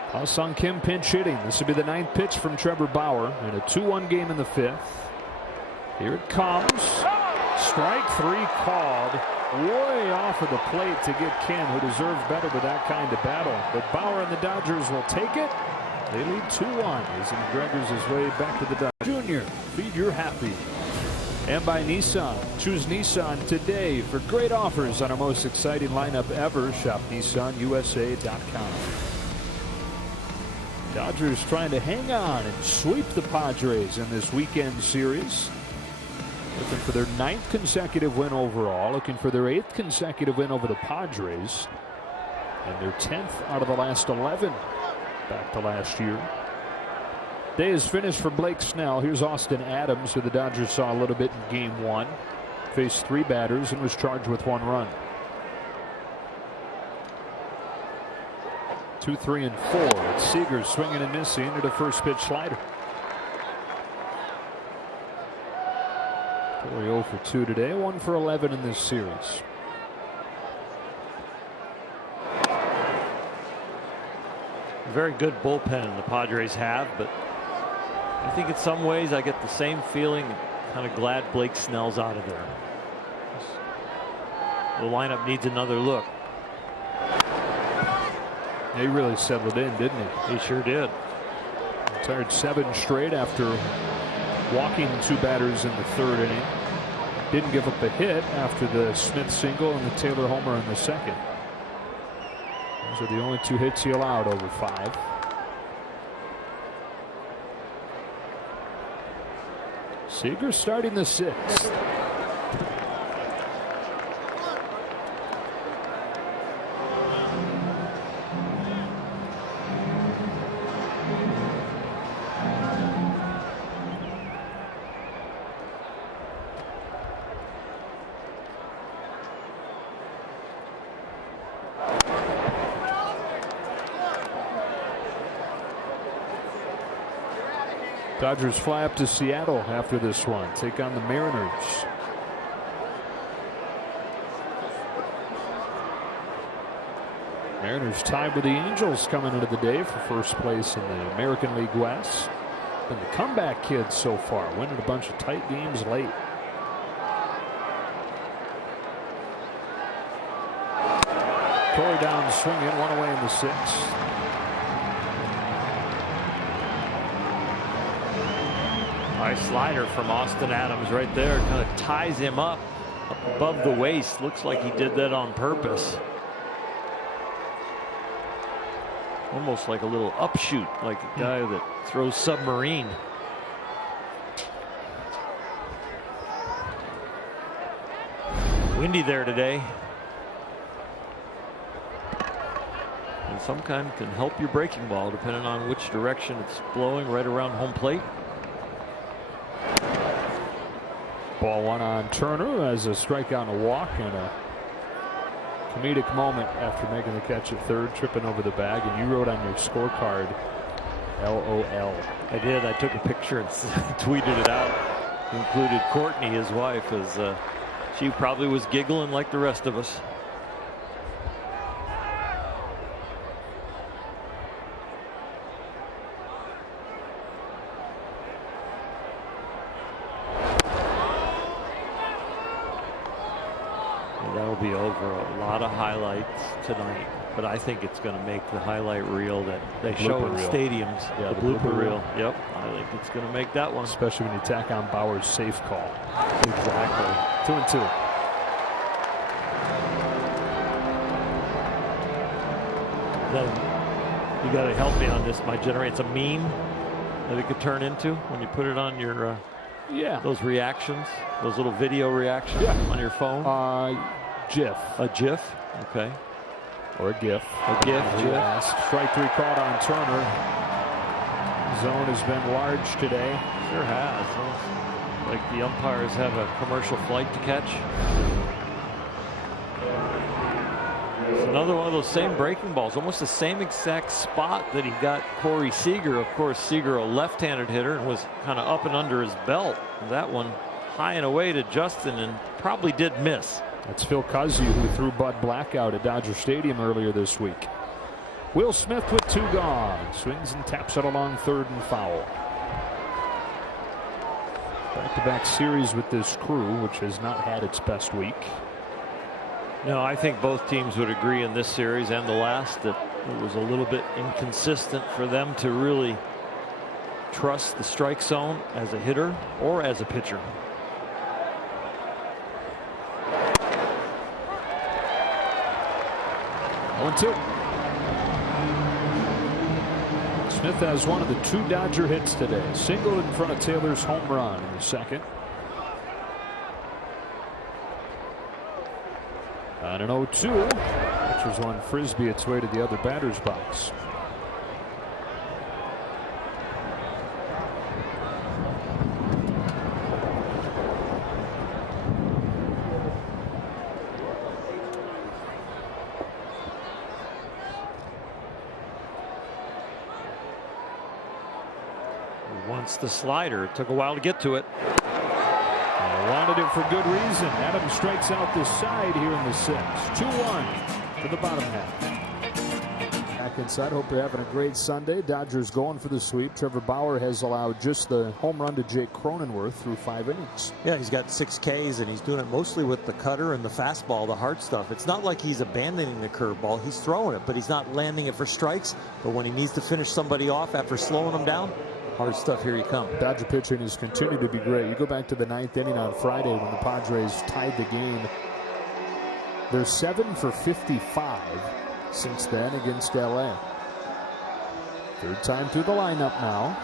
Ha-Sung Kim pinch hitting. This will be the 9th pitch from Trevor Bauer in a 2-1 game in the 5th. Here it comes. Strike 3 called way off of the plate to get Kim, who deserved better with that kind of battle. But Bauer and the Dodgers will take it. They lead 2-1 as McGregor's his way back to the Dodgers. Junior, feed your happy. And by Nissan. Choose Nissan today for great offers on our most exciting lineup ever. Shop NissanUSA.com. Dodgers trying to hang on and sweep the Padres in this weekend series. Looking for their 9th consecutive win overall. Looking for their 8th consecutive win over the Padres. And their 10th out of the last 11 back to last year. Day is finished for Blake Snell. Here's Austin Adams, who the Dodgers saw a little bit in Game 1. Faced 3 batters and was charged with 1 run. 2, 3, and 4. It's Seager swinging and missing into the first pitch slider. Corey 0 for 2 today, 1 for 11 in this series. Very good bullpen the Padres have, but I think in some ways I get the same feeling. Kind of glad Blake Snell's out of there. The lineup needs another look. He really settled in, didn't he? He sure did. Retired 7 straight after walking 2 batters in the 3rd inning. Didn't give up a hit after the Smith single and the Taylor homer in the 2nd. Those are the only 2 hits he allowed over 5. Seager starting the 6th. Dodgers fly up to Seattle after this one. Take on the Mariners. Mariners tied with the Angels coming into the day for first place in the American League West. Been the comeback kids so far, winning a bunch of tight games late. Corey down swinging, 1 away in the 6th. Nice slider from Austin Adams right there. Kind of ties him up above the waist. Looks like he did that on purpose. Almost like a little upshoot, like a guy that throws submarine. Windy there today. And some kind can help your breaking ball depending on which direction it's blowing right around home plate. Ball 1 on Turner as a strikeout and a walk, and a comedic moment after making the catch at 3rd, tripping over the bag. And you wrote on your scorecard LOL. I did. I took a picture and tweeted it out. Included Courtney, his wife, as she probably was giggling like the rest of us. That'll be over. A lot of highlights tonight, but I think it's going to make the highlight reel that they show in stadiums. Yeah, the blooper reel. Yep, I think it's going to make that one. Especially when you tack on Bauer's safe call. Exactly. 2 and 2. Then you got to help me on this. My generates a meme that it could turn into when you put it on your those reactions, those little video reactions on your phone. GIF. A GIF. Okay. Or a GIF. A GIF. Strike 3 called on Turner. Zone has been large today. Sure has. Like the umpires have a commercial flight to catch. It's another one of those same breaking balls, almost the same exact spot that he got Corey Seager. Of course, Seager, a left-handed hitter, and was kind of up and under his belt. That one high and away to Justin and probably did miss. That's Phil Cuzzy, who threw Bud Black out at Dodger Stadium earlier this week. Will Smith with 2 gone. Swings and taps it along 3rd and foul. Back-to-back series with this crew, which has not had its best week. No, I think both teams would agree in this series and the last that it was a little bit inconsistent for them to really trust the strike zone as a hitter or as a pitcher. Oh, 2. Smith has one of the 2 Dodger hits today. Singled in front of Taylor's home run in the 2nd. On an 0-2. Pitcher's one frisbee its way to the other batter's box. against the slider. It took a while to get to it. Wanted it for good reason. Adams strikes out the side here in the 6th. 2-1 to the bottom half. Back inside. Hope you're having a great Sunday. Dodgers going for the sweep. Trevor Bauer has allowed just the home run to Jake Cronenworth through 5 innings. Yeah, he's got 6 Ks, and he's doing it mostly with the cutter and the fastball, the hard stuff. It's not like he's abandoning the curveball. He's throwing it, but he's not landing it for strikes. But when he needs to finish somebody off after slowing them down, hard stuff, here you come. Dodger pitching has continued to be great. You go back to the 9th inning on Friday when the Padres tied the game. They're 7 for 55 since then against LA. 3rd time through the lineup now,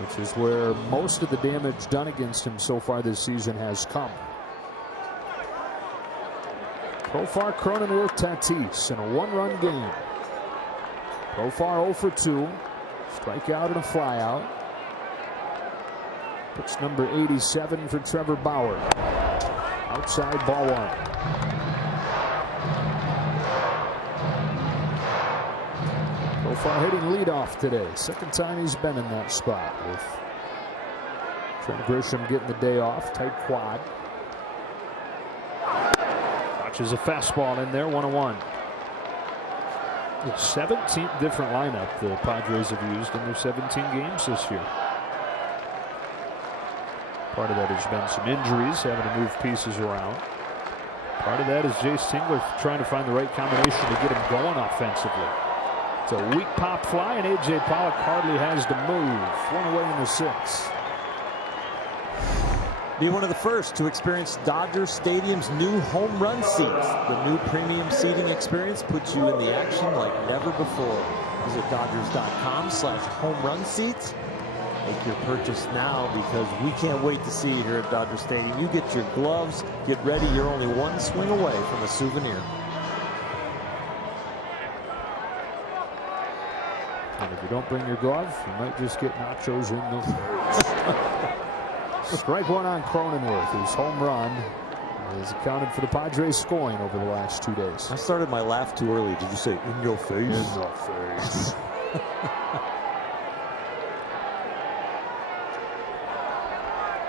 which is where most of the damage done against him so far this season has come. Profar, Cronenworth, Tatis in a 1-run game. Profar 0 for 2. Strikeout and a flyout. Pitch number 87 for Trevor Bauer. Outside, ball 1. Profar hitting leadoff today. 2nd time he's been in that spot, with Trent Grisham getting the day off. Tight quad. Watches a fastball in there. 1-1. The 17th different lineup the Padres have used in their 17 games this year. Part of that has been some injuries, having to move pieces around. Part of that is Jace Tingler trying to find the right combination to get him going offensively. It's a weak pop fly, and A.J. Pollock hardly has to move. 1 away in the 6th. Be one of the first to experience Dodger Stadium's new home run seats. The new premium seating experience puts you in the action like never before. Visit Dodgers.com/home-run-seats. Make your purchase now, because we can't wait to see you here at Dodger Stadium. You get your gloves, get ready. You're only one swing away from a souvenir. And if you don't bring your glove, you might just get nachos in the face. Strike 1 on Cronenworth, whose home run has accounted for the Padres scoring over the last 2 days. I started my laugh too early. Did you say in your face? In your face.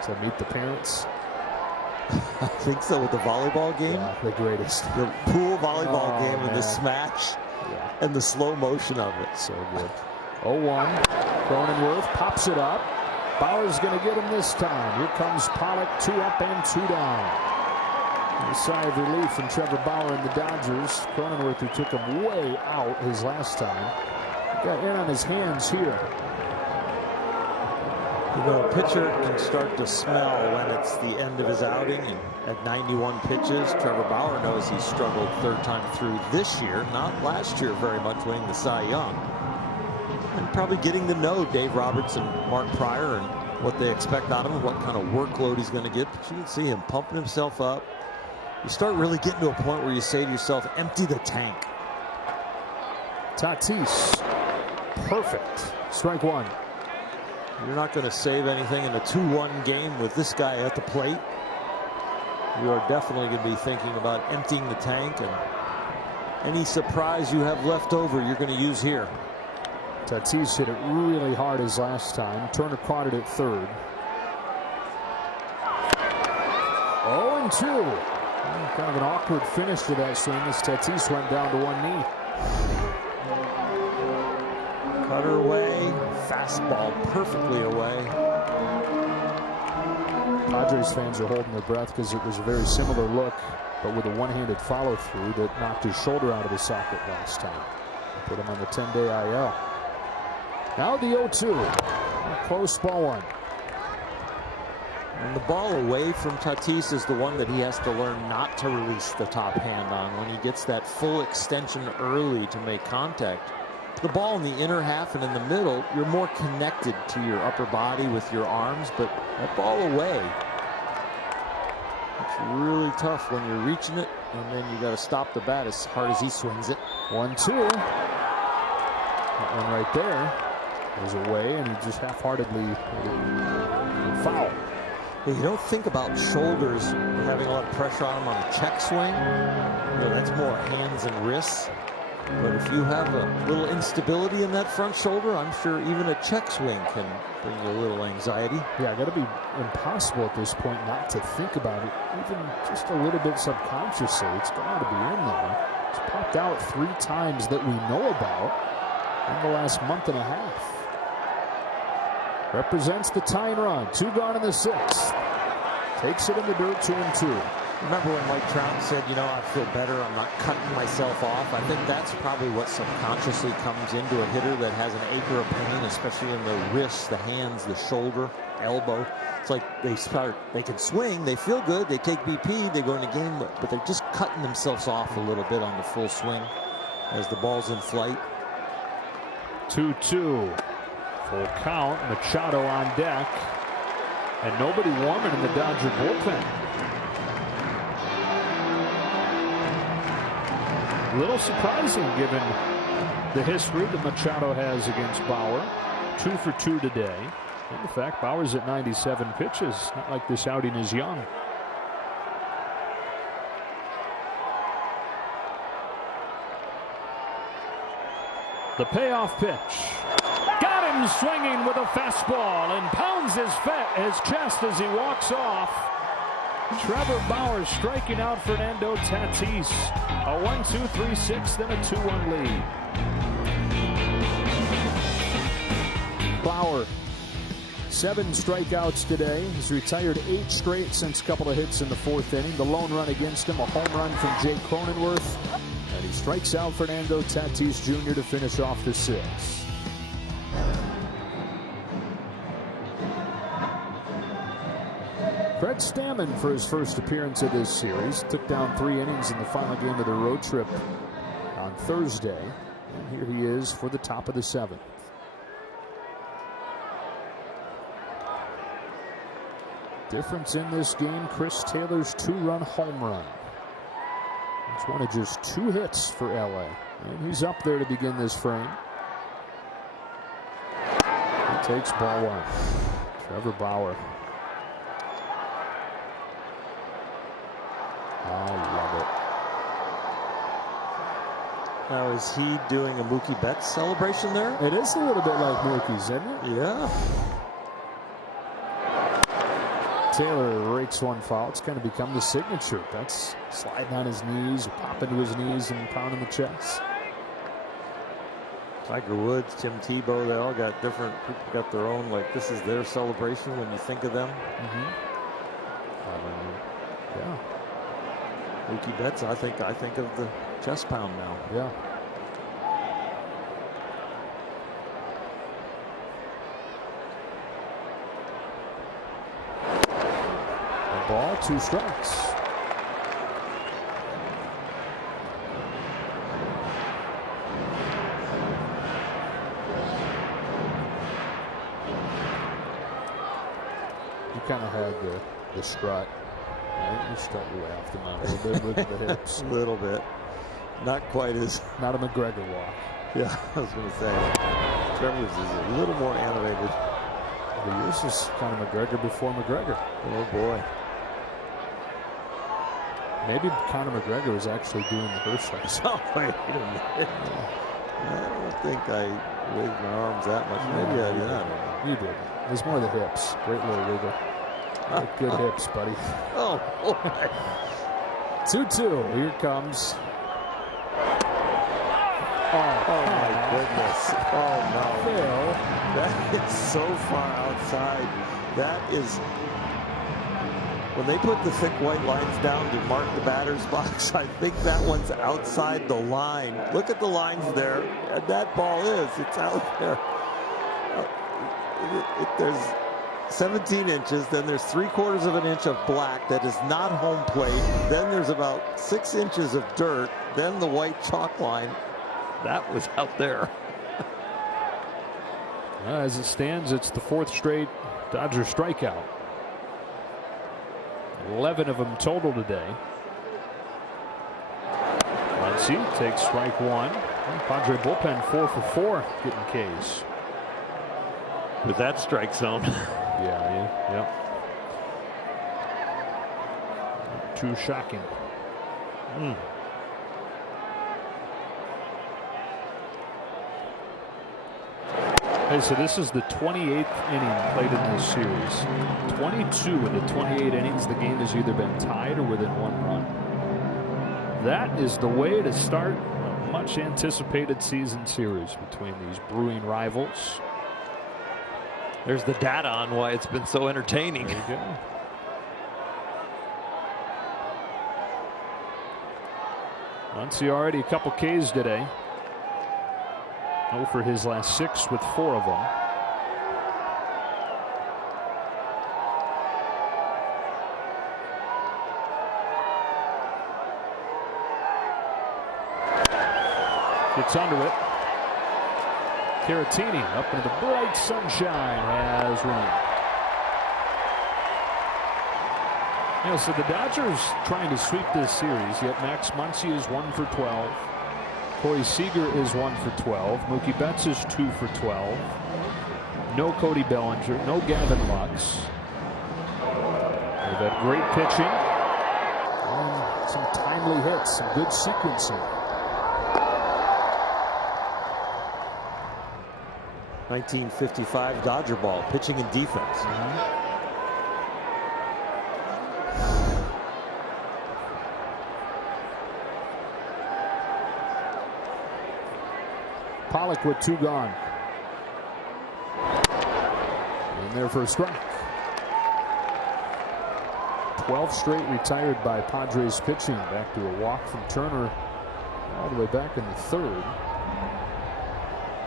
So meet the parents. I think so, with the volleyball game. Yeah, the greatest. The pool volleyball game, and the smash, yeah, and the slow motion of it. So good. 0-1. Cronenworth pops it up. Bauer's going to get him this time. Here comes Pollock, 2 up and 2 down. A sigh of relief from Trevor Bauer and the Dodgers. Cronenworth, who took him way out his last time, got in on his hands here. You know, a pitcher can start to smell when it's the end of his outing, and at 91 pitches, Trevor Bauer knows he's struggled 3rd time through this year, not last year very much, winning the Cy Young. And probably getting to know Dave Roberts and Mark Pryor and what they expect out of him, what kind of workload he's going to get. But you can see him pumping himself up. You start really getting to a point where you say to yourself, empty the tank. Tatis, perfect. Strike 1. You're not going to save anything in a 2-1 game with this guy at the plate. You are definitely going to be thinking about emptying the tank, and any surprise you have left over, you're going to use here. Tatis hit it really hard his last time. Turner caught it at 3rd. 0-2. Kind of an awkward finish to that swing as Tatis went down to one knee. Cutter away, fastball perfectly away. Padres fans are holding their breath because it was a very similar look, but with a one-handed follow-through that knocked his shoulder out of the socket last time. Put him on the 10-day IL. Now the 0-2. Close, ball 1. And the ball away from Tatis is the one that he has to learn not to release the top hand on. When he gets that full extension early to make contact, the ball in the inner half and in the middle, you're more connected to your upper body with your arms, but that ball away, it's really tough when you're reaching it, and then you got to stop the bat as hard as he swings it. 1-2. That one right there was away, and he just half-heartedly foul. You don't think about shoulders having a lot of pressure on him on a check swing. You know, that's more hands and wrists. But if you have a little instability in that front shoulder, I'm sure even a check swing can bring you a little anxiety. Yeah, got to be impossible at this point not to think about it, even just a little bit subconsciously. It's got to be in there. It's popped out 3 times that we know about in the last month and a half. Represents the tying run. 2 gone in the 6th. Takes it in the dirt, 2-2. Remember when Mike Trout said, you know, I feel better, I'm not cutting myself off? I think that's probably what subconsciously comes into a hitter that has an acre of pain, especially in the wrists, the hands, the shoulder, elbow. It's like they can swing, they feel good, they take BP, they go in the game, but they're just cutting themselves off a little bit on the full swing as the ball's in flight. 2-2. Full count. Machado on deck. And nobody warming in the Dodger bullpen. A little surprising given the history that Machado has against Bauer. 2 for 2 today. And the fact Bauer's at 97 pitches. Not like this outing is young. The payoff pitch. Got him swinging with a fastball and pounds his chest as he walks off. Trevor Bauer striking out Fernando Tatis. A 1-2, 3-6, then a 2-1 lead. Bauer, 7 strikeouts today. He's retired 8 straight since a couple of hits in the 4th inning. The lone run against him, a home run from Jake Cronenworth. And he strikes out Fernando Tatis Jr. to finish off the 6th. Fred Stammen, for his first appearance of this series, took down 3 innings in the final game of the road trip on Thursday. And here he is for the top of the 7th. Difference in this game, Chris Taylor's 2-run home run. It's one of just 2 hits for LA. And he's up there to begin this frame. He takes ball 1. Trevor Bauer. I love it. Now, is he doing a Mookie Betts celebration there? It is a little bit like Mookie's, isn't it? Yeah. Taylor rakes one foul. It's kind of become the signature. That's sliding on his knees, popping to his knees and pounding the chest. Tiger Woods, Tim Tebow, they all got different, people got their own, like this is their celebration when you think of them. Yeah. Mookie Betts, I think of the chest pound now. Yeah. A ball, 2 strikes. You kind of had the strut. Right? You start you off the mound a little bit with the hips. A little bit. Not quite as. Not a McGregor walk. Yeah, I was going to say. Trevor's is a little more animated. This is kind of McGregor before McGregor. Oh, boy. Maybe Conor McGregor was actually doing the Hershey's. Oh, wait a minute. I don't think I waved my arms that much. Maybe I did. You did. It was more the hips. Great little wiggle. Good hips, buddy. Oh, boy. 2-2. Here it comes. Oh my goodness. Oh, no. Phil. That is so far outside. That is. When they put the thick white lines down to mark the batter's box, I think that one's outside the line. Look at the lines there. And that ball is. It's out there. There's 17 inches. Then there's 3/4 of an inch of black that is not home plate. Then there's about 6 inches of dirt. Then the white chalk line. That was out there. As it stands, it's the 4th straight Dodger strikeout. 11 of them total today. Muncy takes strike 1. Padre bullpen 4 for 4 getting Ks. With that strike zone. Yeah. Too shocking. Hey, so this is the 28th inning played in this series. 22 in the 28 innings. The game has either been tied or within 1 run. That is the way to start a much anticipated season series between these brewing rivals. There's the data on why it's been so entertaining. There you go. Muncy already a couple Ks today. 0 for his last 6 with 4 of them. Gets under it. Caratini up into the bright sunshine has run. So the Dodgers trying to sweep this series, yet Max Muncy is 1 for 12. Corey Seager is 1 for 12. Mookie Betts is 2 for 12. No Cody Bellinger, no Gavin Lux. They've had great pitching and some timely hits, some good sequencing. 1955 Dodger ball, pitching and defense. Pollock with 2 gone. And there for a strike. 12 straight retired by Padres pitching. Back to a walk from Turner all the way back in the 3rd.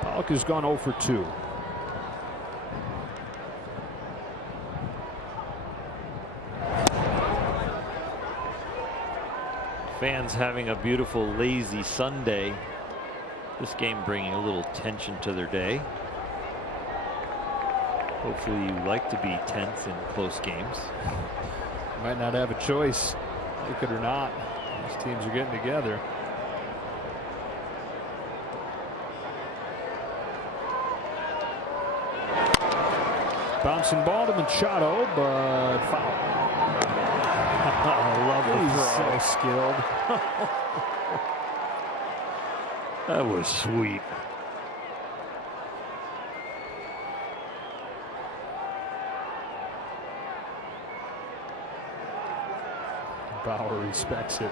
Pollock has gone 0 for 2. Fans having a beautiful lazy Sunday. This game bringing a little tension to their day. Hopefully you like to be tense in close games. Might not have a choice, like it or not. These teams are getting together. Bouncing ball to Machado, but foul. I love the throw. He's so skilled. That was sweet. Bauer respects it.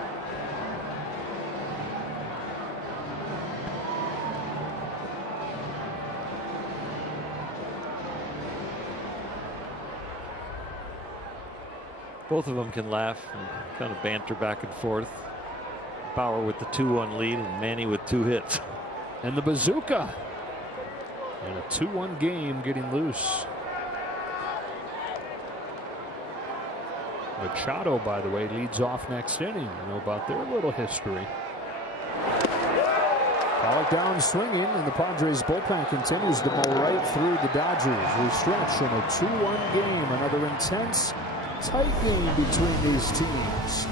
Both of them can laugh and kind of banter back and forth. Bauer with the 2-1 lead and Manny with 2 hits. And the bazooka. And a 2-1 game getting loose. Machado, by the way, leads off next inning. You know about their little history. Pollock down swinging, and the Padres bullpen continues to mow right through the Dodgers. We stretch in a 2-1 game. Another intense, tight game between these teams.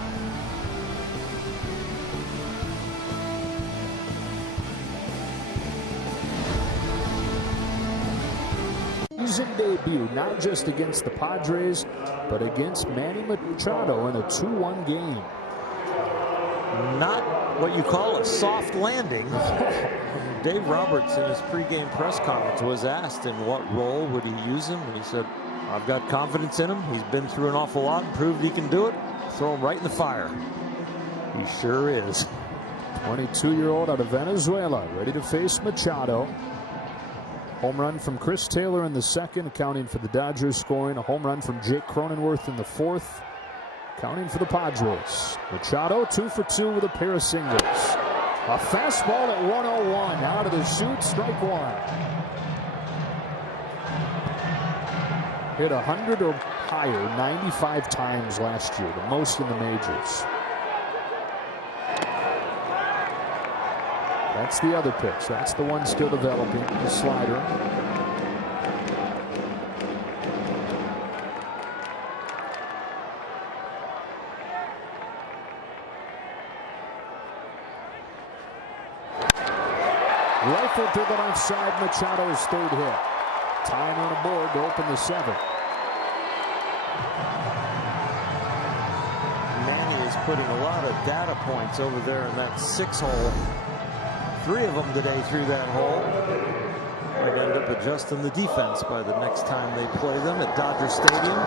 Season debut, not just against the Padres, but against Manny Machado in a 2-1 game. Not what you call a soft landing. Dave Roberts in his pregame press conference was asked in what role would he use him, and he said, I've got confidence in him. He's been through an awful lot and proved he can do it. Throw him right in the fire. He sure is. 22-year-old out of Venezuela, ready to face Machado. Home run from Chris Taylor in the 2nd, accounting for the Dodgers scoring. A home run from Jake Cronenworth in the 4th, accounting for the Padres. Machado 2 for 2 with a pair of singles. A fastball at 101. Out of the chute, strike 1. Hit 100 or higher 95 times last year, the most in the majors. That's the other pitch. That's the one still developing, the slider. Rifle to the left side, Machado's 3rd hit. Time on the board to open the 7th. Manny is putting a lot of data points over there in that 6 hole. 3 of them today through that hole. Might end up adjusting the defense by the next time they play them at Dodger Stadium.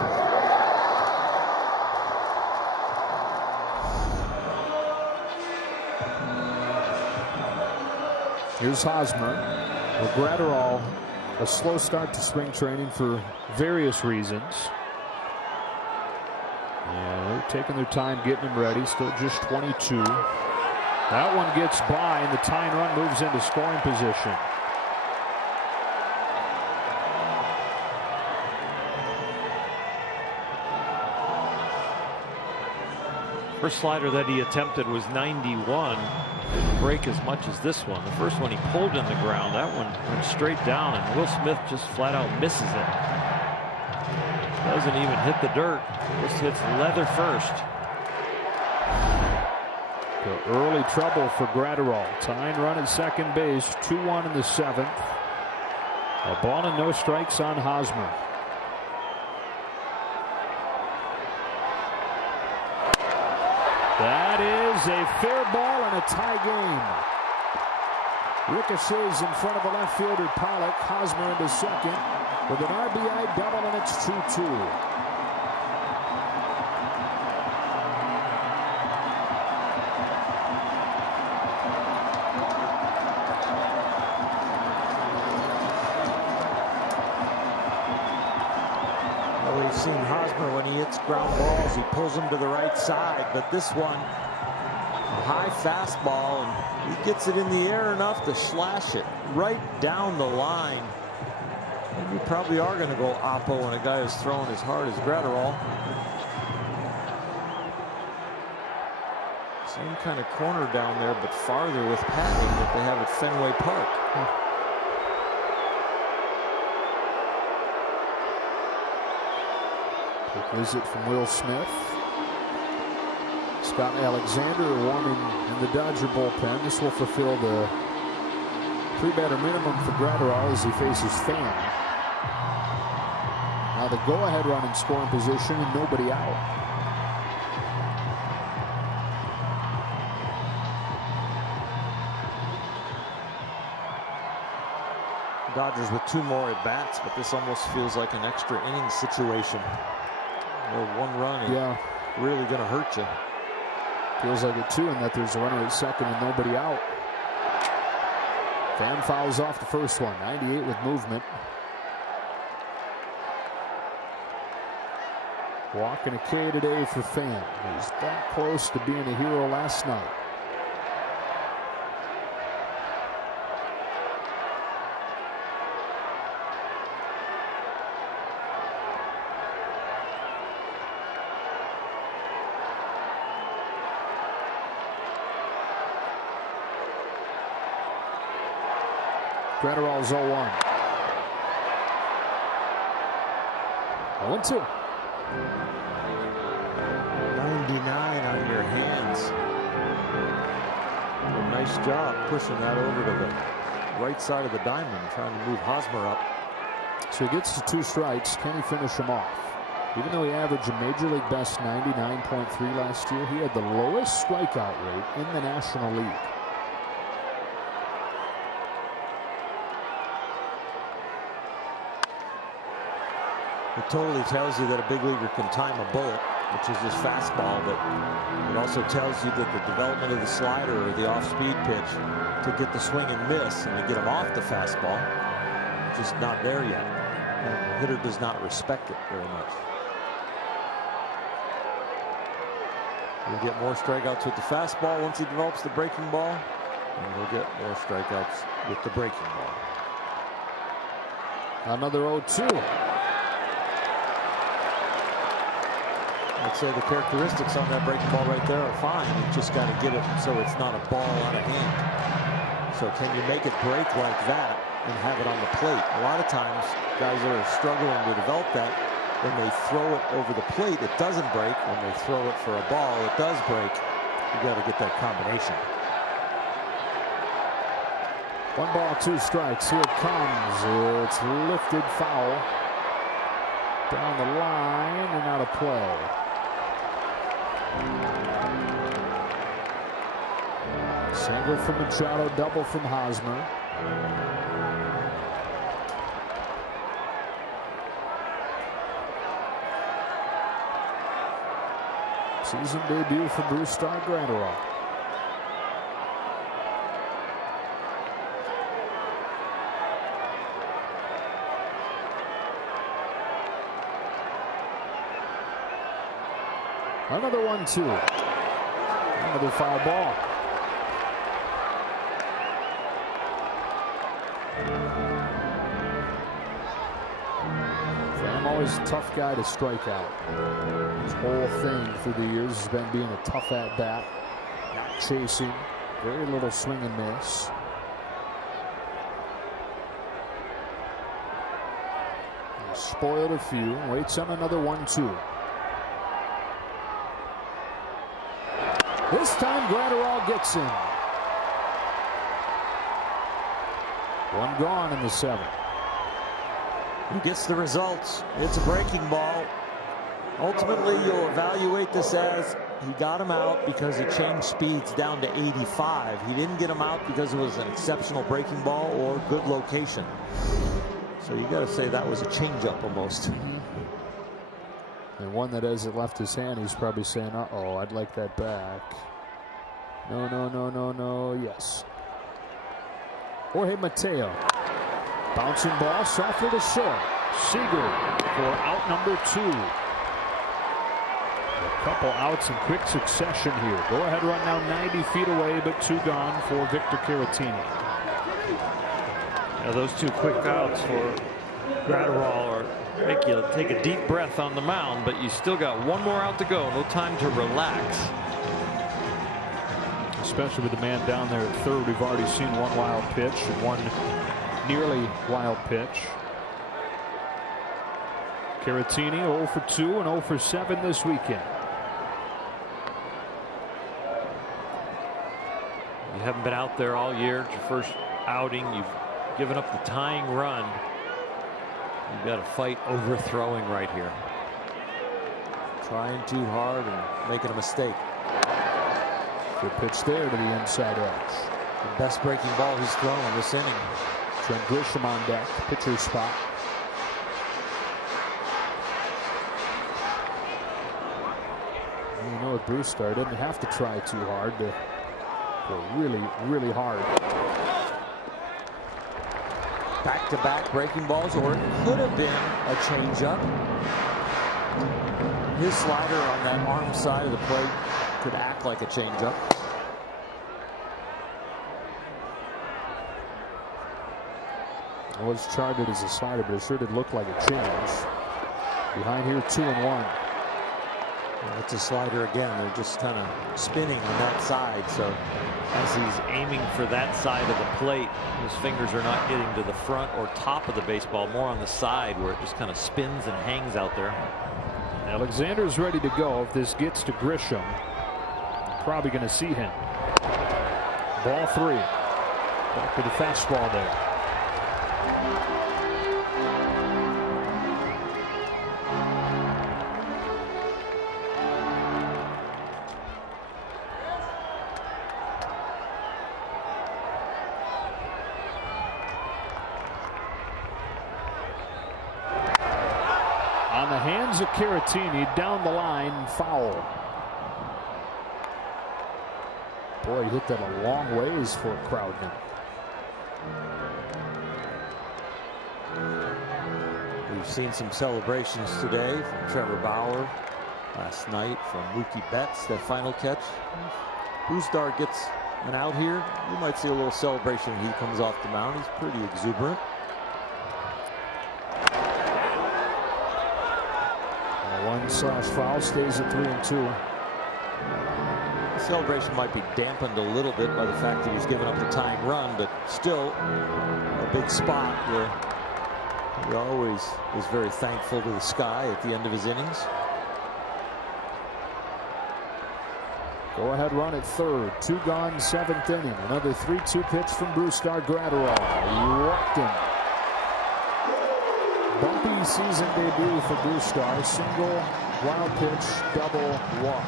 Here's Hosmer. Well, Gratterall, a slow start to spring training for various reasons. Yeah, they're taking their time getting him ready. Still just 22. That one gets by, and the tying run moves into scoring position. First slider that he attempted was 91. Didn't break as much as this one. The first one he pulled in the ground. That one went straight down, and Will Smith just flat out misses it. Doesn't even hit the dirt. Just hits leather first. The early trouble for Gratterall. Tying run at second base. 2-1 in the 7th. A ball and no strikes on Hosmer. That is a fair ball and a tie game. Ricochets in front of the left fielder Pollock. Hosmer into second with an RBI double, and it's 2-2. We've seen Hosmer, when he hits ground balls, he pulls them to the right side, but this one, a high fastball, and he gets it in the air enough to slash it right down the line. And you probably are going to go oppo when a guy is throwing as hard as Gratterall. Same kind of corner down there, but farther with padding that they have at Fenway Park. Visit from Will Smith. Scott Alexander warming in the Dodger bullpen. This will fulfill the 3-batter minimum for Gratterall as he faces Pham. Now the go-ahead run in scoring position and nobody out. Dodgers with 2 more at bats, but this almost feels like an extra inning situation. One run is really going to hurt you. Feels like it too, in that there's a runner at second and nobody out. Pham fouls off the first one. 98 with movement. Walking a K today for Pham. He was that close to being a hero last night. Gratterall's 0-1. 0-2. 99 on your hands. Well, nice job pushing that over to the right side of the diamond, trying to move Hosmer up. So he gets to 2 strikes. Can he finish him off? Even though he averaged a major league best 99.3 last year, he had the lowest strikeout rate in the National League. It totally tells you that a big leaguer can time a bullet, which is his fastball, but it also tells you that the development of the slider or the off-speed pitch to get the swing and miss and to get him off the fastball, just not there yet. And the hitter does not respect it very much. He'll get more strikeouts with the fastball once he develops the breaking ball, and he'll get more strikeouts with the breaking ball. Another 0-2. I'd say the characteristics on that breaking ball right there are fine. You just got to get it so it's not a ball out of hand. So can you make it break like that and have it on the plate? A lot of times guys that are struggling to develop that, when they throw it over the plate, it doesn't break. When they throw it for a ball, it does break. You got to get that combination. 1 ball, 2 strikes. Here it comes. It's lifted foul. Down the line and out of play. Single from Machado, double from Hosmer. Season debut for Brusdar Graterol. Another 1-2. Another foul ball. I'm always a tough guy to strike out. His whole thing through the years has been being a tough at bat, not chasing, very little swing and miss. He spoiled a few, waits on another 1-2. This time Graterol gets in. One gone in the 7th. Who gets the results? It's a breaking ball. Ultimately, you'll evaluate this as he got him out because he changed speeds down to 85. He didn't get him out because it was an exceptional breaking ball or good location. So you got to say that was a changeup almost. And one that as it left his hand, he's probably saying, uh-oh, I'd like that back. No, no, no, no, no, yes. Jorge Mateo. Bouncing ball, softly to short. Seager for out number 2. A couple outs in quick succession here. Go ahead run now 90 feet away, but 2 gone for Victor Caratini. Now those 2 quick outs for Graterol make you take a deep breath on the mound, but you still got 1 more out to go. No time to relax. Especially with the man down there at third. We've already seen 1 wild pitch and 1 nearly wild pitch. Caratini 0 for 2 and 0 for 7 this weekend. You haven't been out there all year. It's your first outing. You've given up the tying run. You've got to fight overthrowing right here. Trying too hard and making a mistake. Good pitch there to the inside edge. The best breaking ball he's thrown in this inning. Trent Grisham on deck, pitcher's spot. You know, with Brusdar didn't have to try too hard to go really, really hard. Back-to-back breaking balls, or it could have been a changeup. His slider on that arm side of the plate could act like a changeup. It was charted as a slider, but it sure did look like a change. Behind here, 2-1. Well, it's a slider again. They're just kind of spinning on that side. So as he's aiming for that side of the plate, his fingers are not getting to the front or top of the baseball, more on the side where it just kind of spins and hangs out there. Alexander's ready to go. If this gets to Grisham, probably going to see him. Ball 3. Back to the fastball there. On the hands of Caratini, down the line, foul. Boy, he hit that a long ways for Crowdman. We've seen some celebrations today from Trevor Bauer. Last night from Mookie Betts, that final catch. Brusdar gets an out here. You might see a little celebration when he comes off the mound. He's pretty exuberant. One/foul stays at 3-2. The celebration might be dampened a little bit by the fact that he's given up the tying run, but still a big spot where he always is very thankful to the sky at the end of his innings. Go ahead run at third. 2 gone, 7th inning. Another 3-2 pitch from Brusdar Graterol. He walked him. Bumpy season debut for Brusdar. Single, wild pitch, double, walk.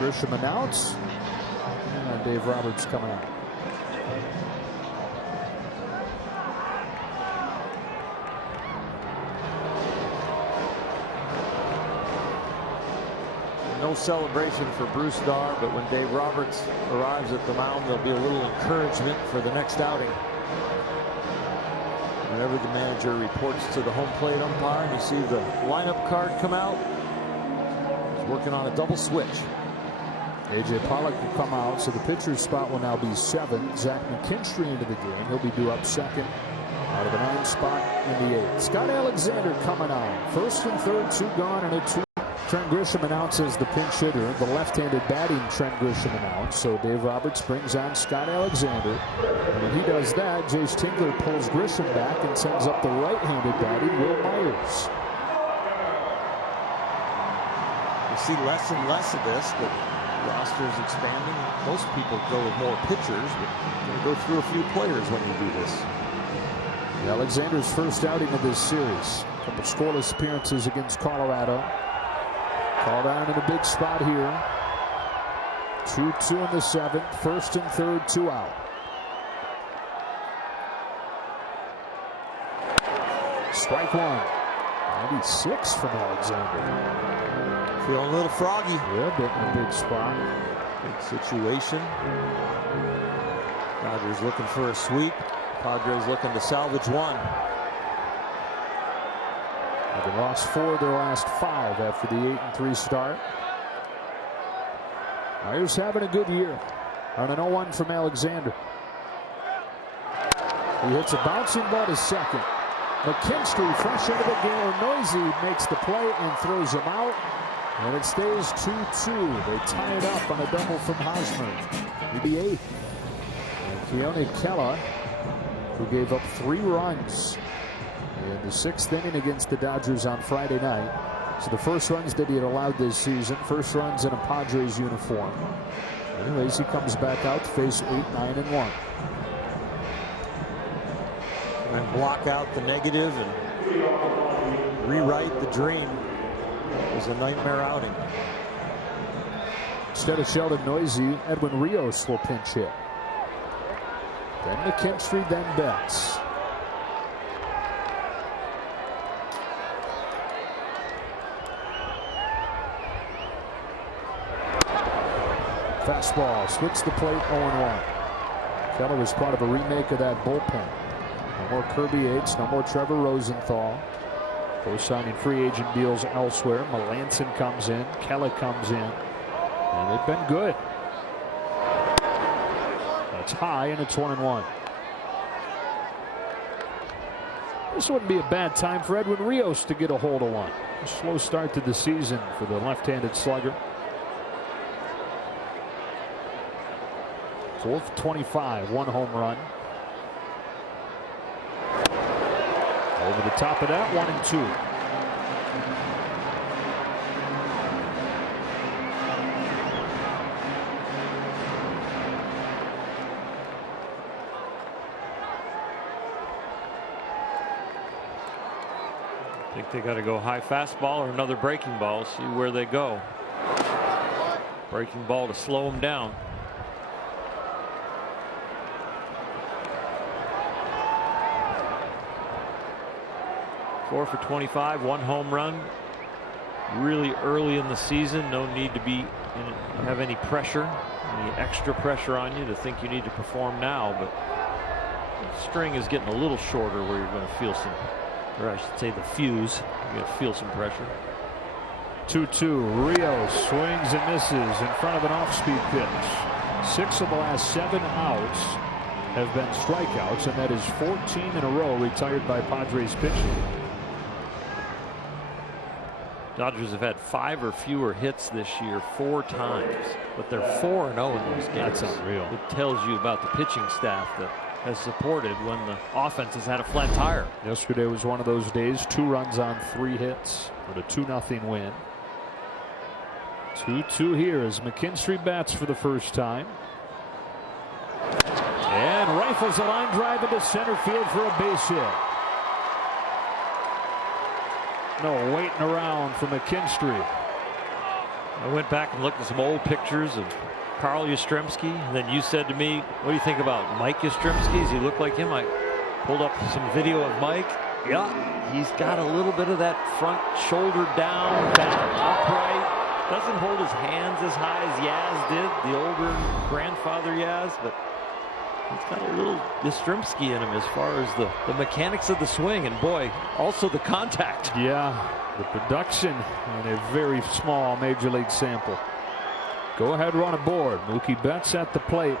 Grisham announced. And Dave Roberts coming out. no celebration for Bruce Starr, but when Dave Roberts arrives at the mound, there'll be a little encouragement for the next outing. Whenever the manager reports to the home plate umpire and you see the lineup card come out, he's working on a double switch. A.J. Pollock will come out, so the pitcher's spot will now be 7. Zach McKinstry into the game. He'll be due up second out of the 9 spot in the 8. Scott Alexander coming on. First and third, 2 gone and a 2. Trent Grisham announces the pinch hitter. The left-handed batting Trent Grisham announced. So Dave Roberts brings on Scott Alexander. And when he does that, Jace Tingler pulls Grisham back and sends up the right-handed batting Will Myers. We see less and less of this, but the roster is expanding. Most people go with more pitchers, but you go through a few players when you do this. Alexander's first outing of this series. A couple scoreless appearances against Colorado. Called down in a big spot here. 2-2 in the 7th. First and third, 2 out. Strike 1. 96 from Alexander. Feeling a little froggy. Yeah, bit in a big spot. Big situation. Dodgers looking for a sweep. Padres looking to salvage 1. They've lost 4 of their last 5 after the 8-3 start. Myers having a good year. On an 0-1 from Alexander. He hits a bouncing ball to second. McKinstry fresh into the game. Noisy makes the play and throws him out. And it stays 2-2. They tie it up on a double from Hosmer. He'd be 8th. And Keone Kela, who gave up 3 runs in the 6th inning against the Dodgers on Friday night. So the first runs that he had allowed this season, first runs in a Padres uniform. Anyways, he comes back out to face 8, 9, and 1. And block out the negative and rewrite the dream. It was a nightmare outing. Instead of Sheldon Noisy, Edwin Rios will pinch hit. Then McKinstry, then Betts. Fastball, splits the plate, 0-1. Keller was part of a remake of that bullpen. No more Kirby Yates, no more Trevor Rosenthal. Both signing free agent deals elsewhere. Melanson comes in, Keller comes in, and they've been good. That's high, and it's 1-1. This wouldn't be a bad time for Edwin Rios to get a hold of one. A slow start to the season for the left-handed slugger. 4th 25, 1 home run. Over the top of that, 1-2. I think they got to go high fastball or another breaking ball, see where they go. Breaking ball to slow them down. Four for 25, 1 home run. Really early in the season, no need to have any pressure, any extra pressure on you to think you need to perform now. But the string is getting a little shorter where you're going to feel some, or I should say the fuse, you're going to feel some pressure. 2-2. Rios swings and misses in front of an off-speed pitch. 6 of the last 7 outs have been strikeouts, and that is 14 in a row retired by Padres pitching. Dodgers have had 5 or fewer hits this year 4 times, but they're 4-0 in those games. That's unreal. It tells you about the pitching staff that has supported when the offense has had a flat tire. Yesterday was one of those days. 2 runs on 3 hits for the 2-0 win. 2-2 here as McKinstry bats for the first time. And rifles a line drive into center field for a base hit. No waiting around for McKinstry. I went back and looked at some old pictures of Carl Yastrzemski, and then you said to me, what do you think about Mike Yastrzemski? Does he look like him? I pulled up some video of Mike. Yeah, he's got a little bit of that front shoulder down, back upright. Doesn't hold his hands as high as Yaz did, the older grandfather Yaz, but he's got a little Yastrzemski in him as far as the mechanics of the swing, and boy, also the contact. Yeah, the production in a very small major league sample. Go ahead, run aboard. Mookie Betts at the plate.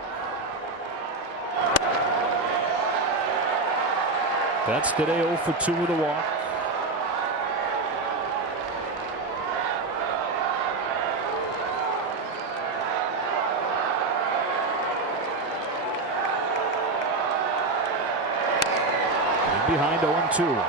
Betts today 0 for 2 with a walk. Behind 0-2.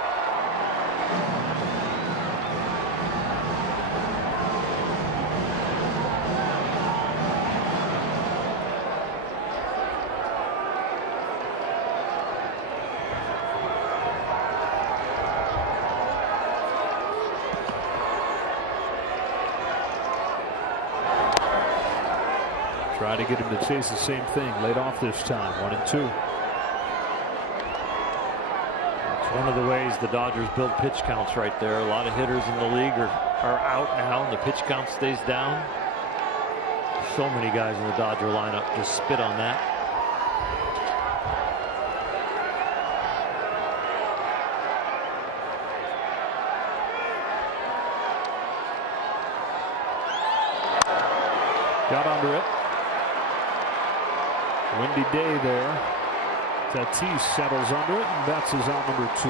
Try to get him to chase the same thing. Laid off this time. 1-2. One of the ways the Dodgers build pitch counts right there. A lot of hitters in the league are out now, and the pitch count stays down. So many guys in the Dodger lineup just spit on that. Got under it. Windy day there. Tatis settles under it, and Betts is out number 2.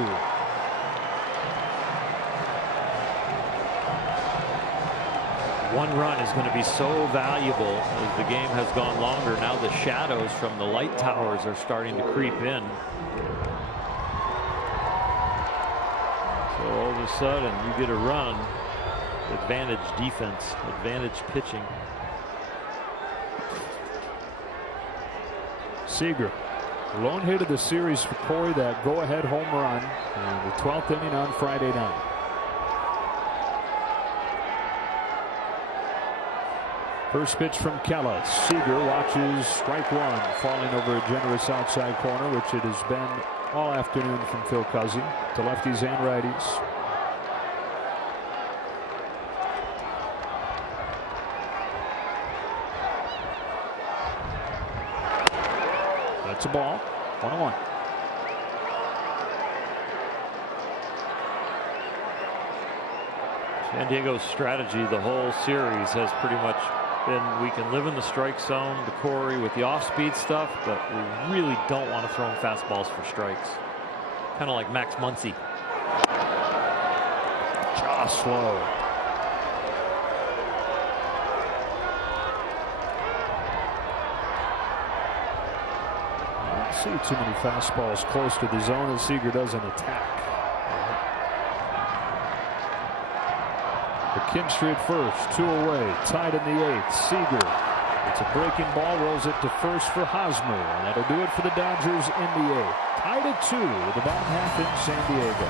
One run is going to be so valuable as the game has gone longer. Now the shadows from the light towers are starting to creep in. So all of a sudden you get a run. Advantage defense, advantage pitching. Seager. Lone hit of the series for Corey, that go-ahead home run in the 12th inning on Friday night. First pitch from Kellis. Seager watches strike one, falling over a generous outside corner, which it has been all afternoon from Phil Cuzzi, to lefties and righties. That's a ball. 1-1. San Diego's strategy the whole series has pretty much been, we can live in the strike zone to Corey with the off-speed stuff, but we really don't want to throw him fastballs for strikes. Kind of like Max Muncy. Just slow. See too many fastballs close to the zone as Seager doesn't attack. McKinstry at first, 2 away, tied in the 8th. Seager, it's a breaking ball, rolls it to first for Hosmer, and that'll do it for the Dodgers in the 8th. Tied at 2 with the bottom half in San Diego.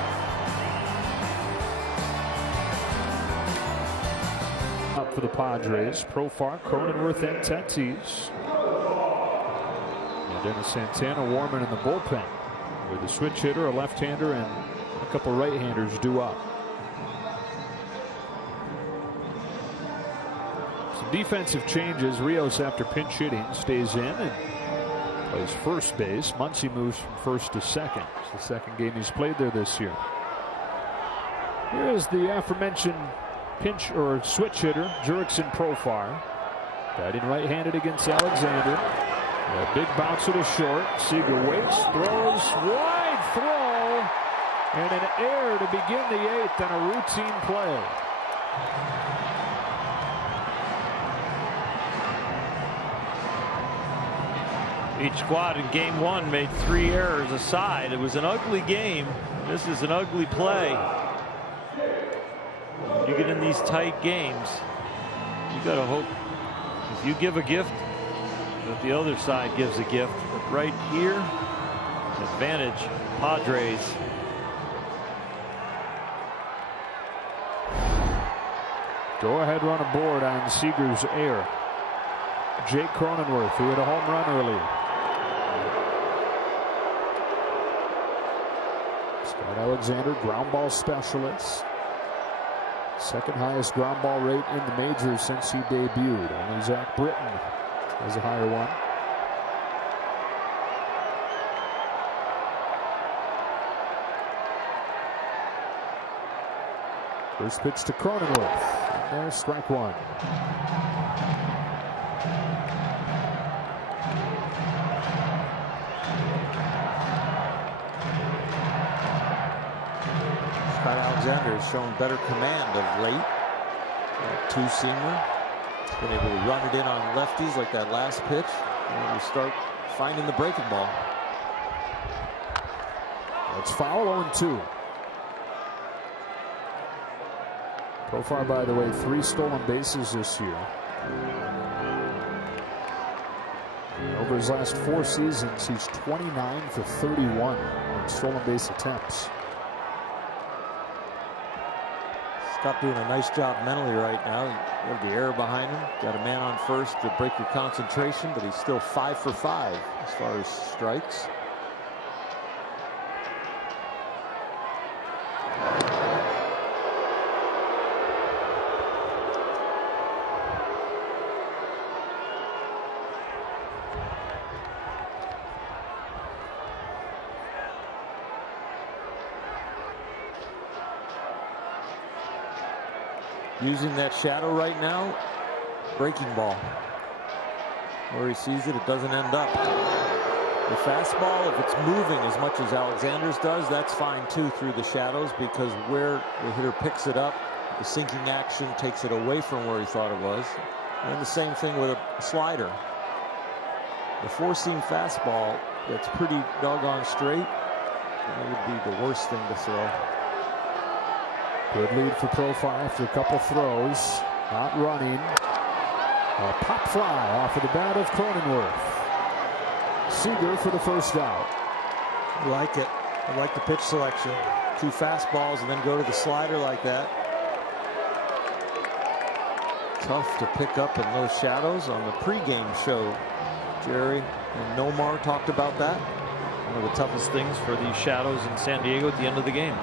Up for the Padres, Profar, Cronenworth, and Tatis. Dennis Santana warming in the bullpen with a switch hitter, a left-hander, and a couple right-handers due up. Some defensive changes. Rios, after pinch hitting, stays in and plays first base. Muncy moves from first to second. It's the second game he's played there this year. Here is the aforementioned pinch or switch hitter, Jurickson Profar, batting right-handed against Alexander. A big bounce to the short. Seager waits, throws, wide throw, and an error to begin the 8th on a routine play. Each squad in game 1 made 3 errors aside. It was an ugly game. This is an ugly play. When you get in these tight games, you got to hope if you give a gift, but the other side gives a gift. But right here, advantage Padres. Go ahead run aboard on Seager's error. Jake Cronenworth, who had a home run earlier. Scott Alexander, ground ball specialist. Second highest ground ball rate in the majors since he debuted. Only Zach Britton has a higher one. First pitch to Cronenworth. And there's strike one. Scott Alexander has shown better command of late. Two-seamer. Been able to run it in on lefties like that last pitch. And we start finding the breaking ball. That's foul. 0-2. Profar, by the way, 3 stolen bases this year. Over his last 4 seasons, he's 29 for 31 on stolen base attempts. Scott doing a nice job mentally right now. You have the error behind him. Got a man on first to break your concentration, but he's still 5 for 5 as far as strikes. Using that shadow right now, breaking ball. Where he sees it, it doesn't end up. The fastball, if it's moving as much as Alexander's does, that's fine too through the shadows, because where the hitter picks it up, the sinking action takes it away from where he thought it was. And the same thing with a slider. The four-seam fastball that's pretty doggone straight, that would be the worst thing to throw. Good lead for Profar after a couple throws. Not running. A pop fly off of the bat of Cronenworth. Seager for the first out. I like it. I like the pitch selection. 2 fastballs and then go to the slider like that. Tough to pick up in those shadows on the pregame show. Jerry and Nomar talked about that. One of the toughest things for these shadows in San Diego at the end of the game.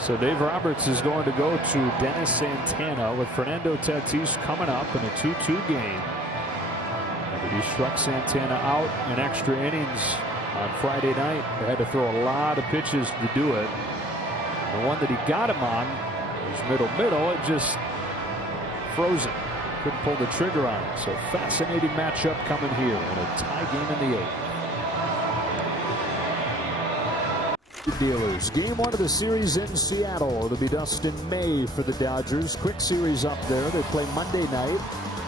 So Dave Roberts is going to go to Dennis Santana with Fernando Tatis coming up in a 2-2 game. He struck Santana out in extra innings on Friday night. They had to throw a lot of pitches to do it. The one that he got him on was middle. It just frozen. Couldn't pull the trigger on it. So fascinating matchup coming here in a tie game in the 8th. Dealers. Game 1 of the series in Seattle. It'll be Dustin May for the Dodgers. Quick series up there. They play Monday night,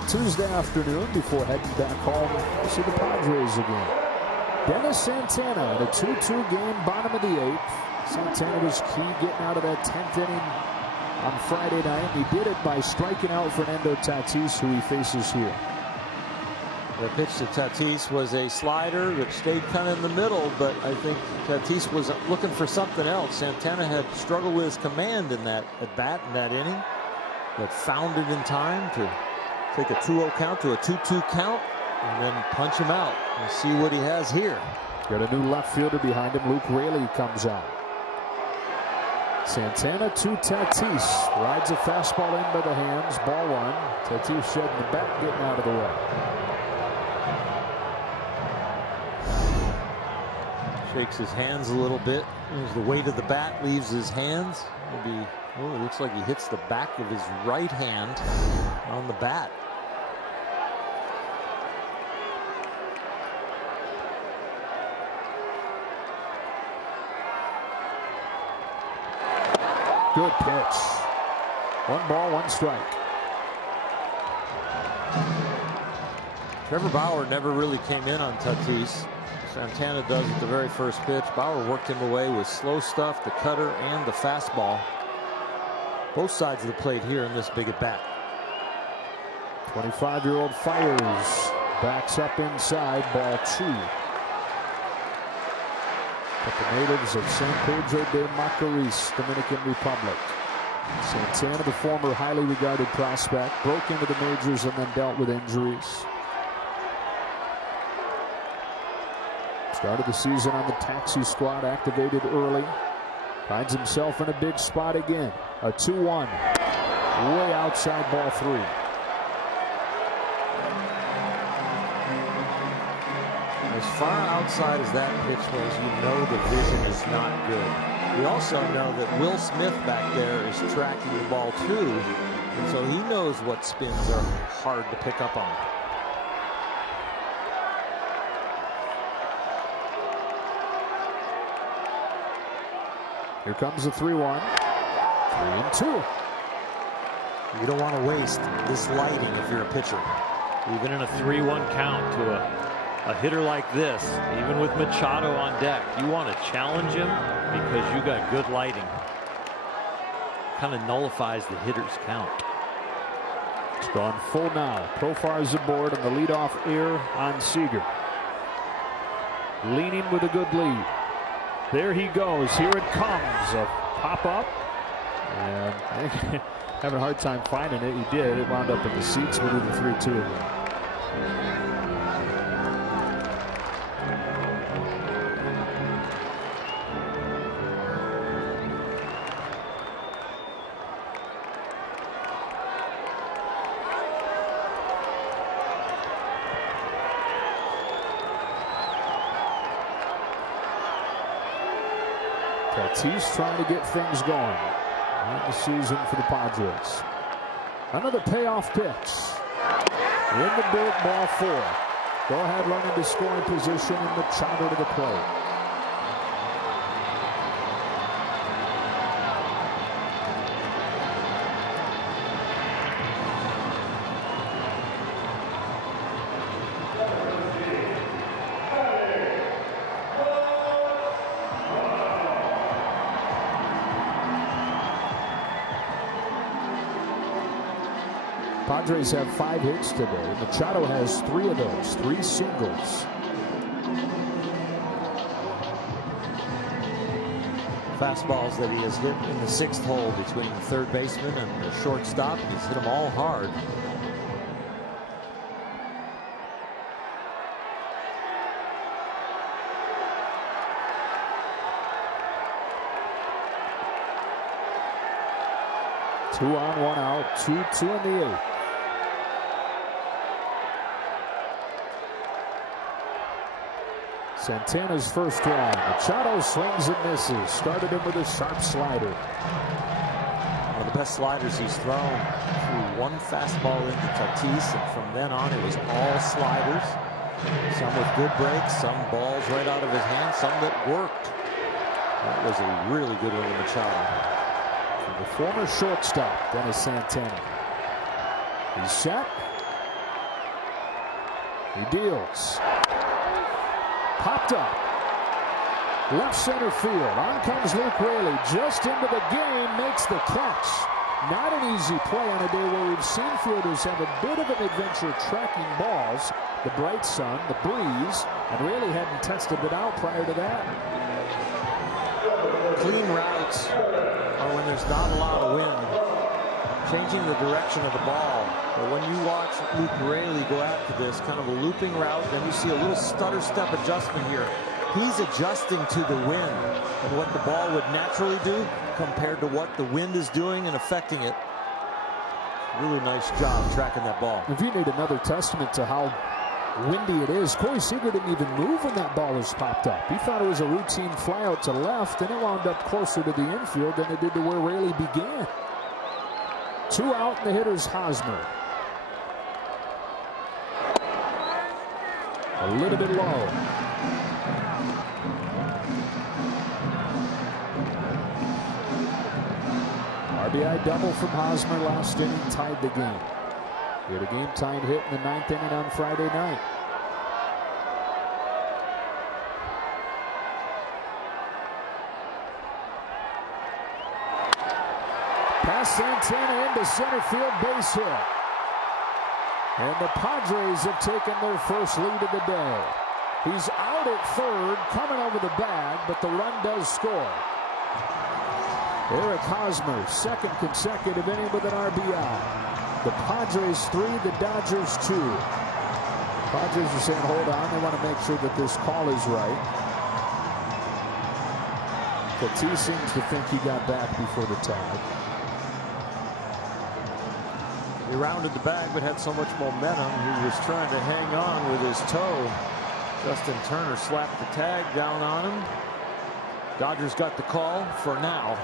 Tuesday afternoon before heading back home to see the Padres again. Dennis Santana in a 2-2 game, bottom of the 8th. Santana was key getting out of that 10th inning on Friday night. He did it by striking out Fernando Tatis, who he faces here. The pitch to Tatis was a slider that stayed kind of in the middle, but I think Tatis was looking for something else. Santana had struggled with his command in that at bat in that inning, but found it in time to take a 2-0 count to a 2-2 count and then punch him out and see what he has here. Got a new left fielder behind him. Luke Raley comes out. Santana to Tatis. Rides a fastball in by the hands. Ball 1. Tatis shedding the bat, getting out of the way. Shakes his hands a little bit as the weight of the bat leaves his hands. Maybe, oh, it looks like he hits the back of his right hand on the bat. Good pitch. 1 ball, 1 strike. Trevor Bauer never really came in on Tatis. Santana does at the very first pitch. Bauer worked him away with slow stuff, the cutter, and the fastball. Both sides of the plate here in this big at bat. 25-year-old fires. Backs up inside. Ball 2. But the natives of San Pedro de Macorís, Dominican Republic. Santana, the former highly regarded prospect, broke into the majors and then dealt with injuries. Started the season on the taxi squad, activated early. Finds himself in a big spot again. A 2-1. Way outside, ball 3. As far outside as that pitch was, you know the vision is not good. We also know that Will Smith back there is tracking the ball too, and so he knows what spins are hard to pick up on. Here comes the 3-1. 3-2. You don't want to waste this lighting if you're a pitcher. Even in a 3-1 count to a hitter like this, even with Machado on deck, you want to challenge him because you got good lighting. Kind of nullifies the hitter's count. It's gone full now. Profar's aboard on the leadoff air on Seager. Leaning with a good lead. There he goes. Here it comes. A pop up. And having a hard time finding it. He did. It wound up in the seats. We'll do the 3-2 again. Tatis trying to get things going in the season for the Padres. Another payoff pitch. In the dirt, ball 4. Go ahead, run into scoring position, and Machado to the plate. Padres have 5 hits today. Machado has 3 of those, 3 singles. Fastballs that he has hit in the 6th hole between the third baseman and the shortstop. He's hit them all hard. Two on, 1 out, 2-2 in the 8th. Santana's first one. Machado swings and misses. Started him with a sharp slider. One of the best sliders he's thrown. Threw one fastball into Tatis, and from then on it was all sliders. Some with good breaks, some balls right out of his hand, some that worked. That was a really good one to Machado. From the former shortstop, Dennis Santana. He's set. He deals. Popped up. Left center field. On comes Luke Raley. Just into the game. Makes the catch. Not an easy play on a day where we've seen fielders have a bit of an adventure tracking balls. The bright sun, the breeze, and Raley hadn't tested it out prior to that. Clean routes are when there's not a lot of wind. Changing the direction of the ball. But when you watch Luke Raley go after this, kind of a looping route, then you see a little stutter step adjustment here. He's adjusting to the wind and what the ball would naturally do compared to what the wind is doing and affecting it. Really nice job tracking that ball. If you need another testament to how windy it is, Corey Seager didn't even move when that ball was popped up. He thought it was a routine fly out to left, and it wound up closer to the infield than it did to where Raley began. 2 out, and the hitter's Hosmer. A little bit low. RBI double from Hosmer last inning, tied the game. He had a game-tying hit in the 9th inning on Friday night. Pass Santana into center field, base hit. And the Padres have taken their first lead of the day. He's out at third, coming over the bag, but the run does score. Eric Hosmer, second consecutive inning with an RBI. The Padres 3, the Dodgers 2. Padres are saying, hold on, they want to make sure that this call is right. Tatis seems to think he got back before the tag. He rounded the bag but had so much momentum he was trying to hang on with his toe. Justin Turner slapped the tag down on him. Dodgers got the call for now.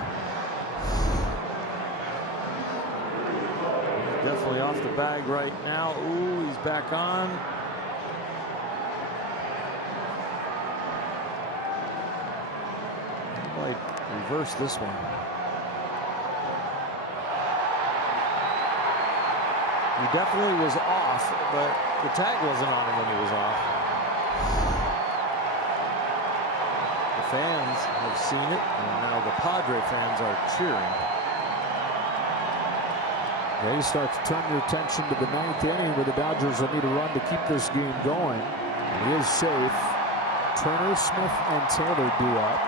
Definitely off the bag right now. Ooh, he's back on. Might reverse this one. He definitely was off, but the tag wasn't on him when he was off. The fans have seen it, and now the Padres fans are cheering. They start to turn their attention to the 9th inning, where the Dodgers will need a run to keep this game going. He is safe. Turner, Smith, and Taylor due up.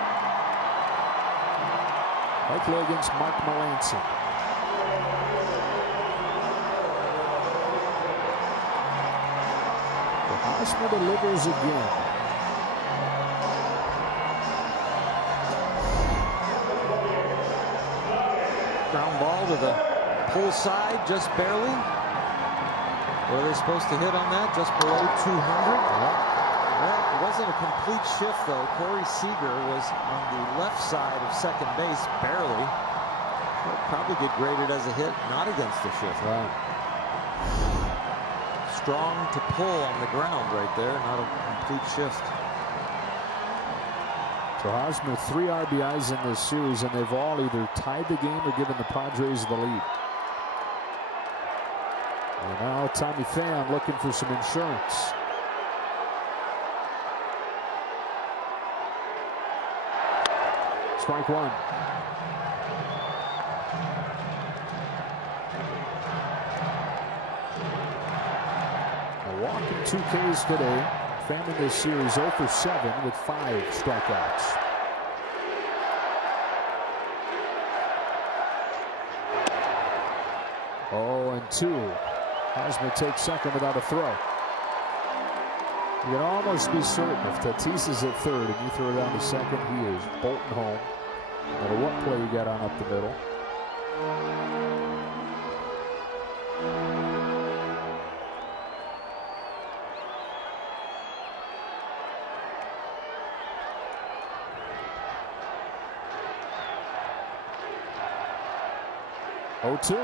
Likely against Mark Melancon. Hosmer delivers again. Ground ball to the pull side, just barely. What are they supposed to hit on that? Just below 200. Well, it wasn't a complete shift, though. Corey Seager was on the left side of second base, barely. He'll probably get graded as a hit, not against the shift. Right. Strong to pull on the ground right there, not a complete shift. So Hosmer 3 RBIs in this series, and they've all either tied the game or given the Padres the lead. And now Tommy Pham looking for some insurance. Strike one. A walk and 2 Ks today. Pham in this series 0 for 7 with 5 strikeouts. Oh, and 2. Hosmer takes second without a throw. You can almost be certain if Tatis is at third and you throw it down to second, he is bolting home. No matter what play you got on up the middle. Oh, 2.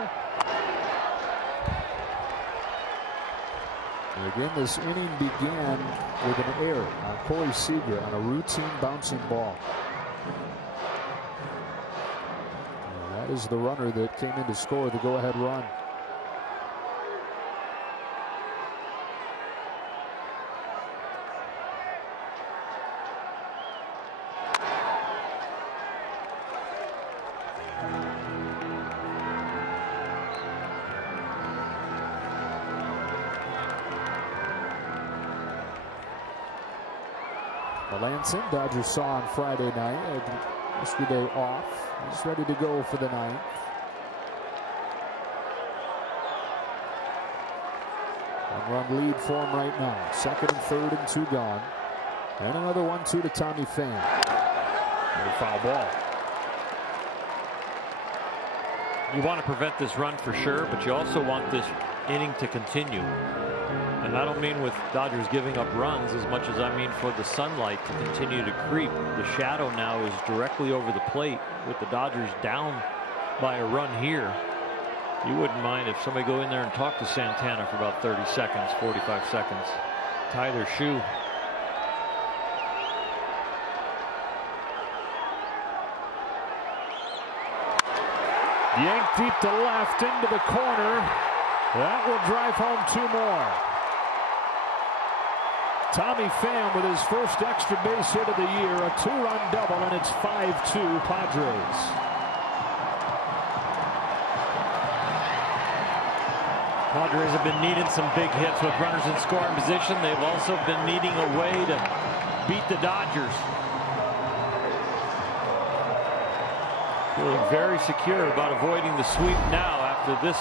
And again, this inning began with an error on Corey Seager on a routine bouncing ball. And that is the runner that came in to score the go-ahead run. Melancon, Dodgers saw on Friday night, yesterday off. He's ready to go for the 9th. One-run lead for him right now. Second and third and 2 gone. And another 1-2 to Tommy Pham. And a foul ball. You want to prevent this run for sure, but you also want this inning to continue. And I don't mean with Dodgers giving up runs as much as I mean for the sunlight to continue to creep. The shadow now is directly over the plate with the Dodgers down by a run here. You wouldn't mind if somebody go in there and talk to Santana for about 30 seconds, 45 seconds. Tie their shoe. Yanked deep to left into the corner. That will drive home 2 more. Tommy Pham with his first extra base hit of the year, a 2-run double, and it's 5-2 Padres. Padres have been needing some big hits with runners in scoring position. They've also been needing a way to beat the Dodgers. Feeling very secure about avoiding the sweep now after this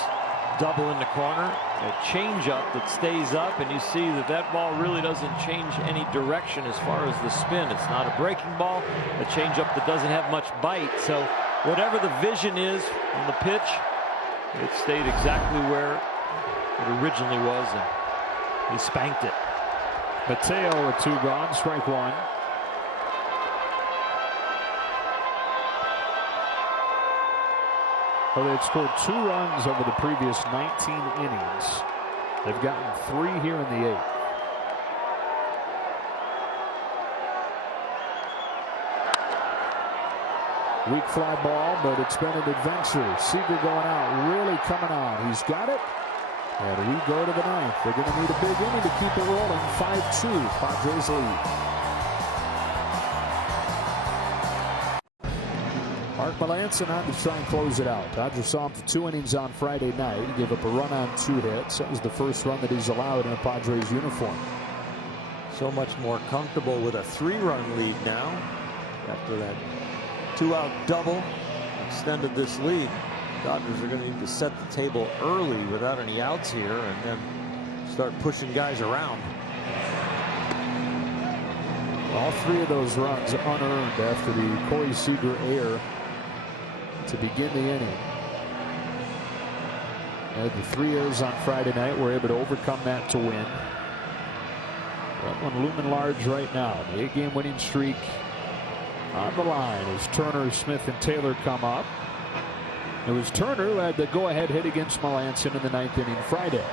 double in the corner, a changeup that stays up, and you see that that ball really doesn't change any direction as far as the spin. It's not a breaking ball, a changeup that doesn't have much bite. So whatever the vision is on the pitch, it stayed exactly where it originally was, and he spanked it. Mateo with 2 gone, strike 1. Well, they'd scored 2 runs over the previous 19 innings. They've gotten 3 here in the 8th. Weak fly ball, but it's been an adventure. Seager going out, really coming on. He's got it. And we go to the 9th. They're going to need a big inning to keep it rolling. 5-2, Padres lead. Mark Melancon on to try and close it out. Dodgers saw him for 2 innings on Friday night. He gave up a run on 2 hits. That was the first run that he's allowed in a Padres uniform. So much more comfortable with a 3-run lead now after that 2-out double extended this lead. Dodgers are going to need to set the table early without any outs here and then start pushing guys around. All 3 of those runs unearned after the Corey Seager error to begin the inning. And the 3 errors on Friday night were able to overcome that to win. That one looming large right now. The 8-game winning streak on the line as Turner, Smith, and Taylor come up. It was Turner who had the go-ahead hit against Melancon in the 9th inning Friday.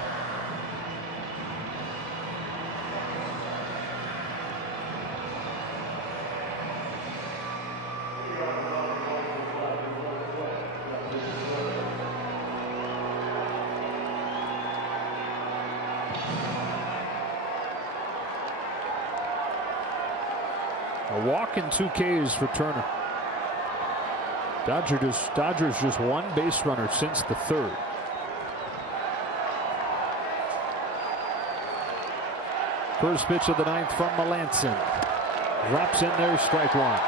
A walk and 2 Ks for Turner. Dodgers just 1 base runner since the 3rd. First pitch of the 9th from Melancon. Drops in there, strike 1.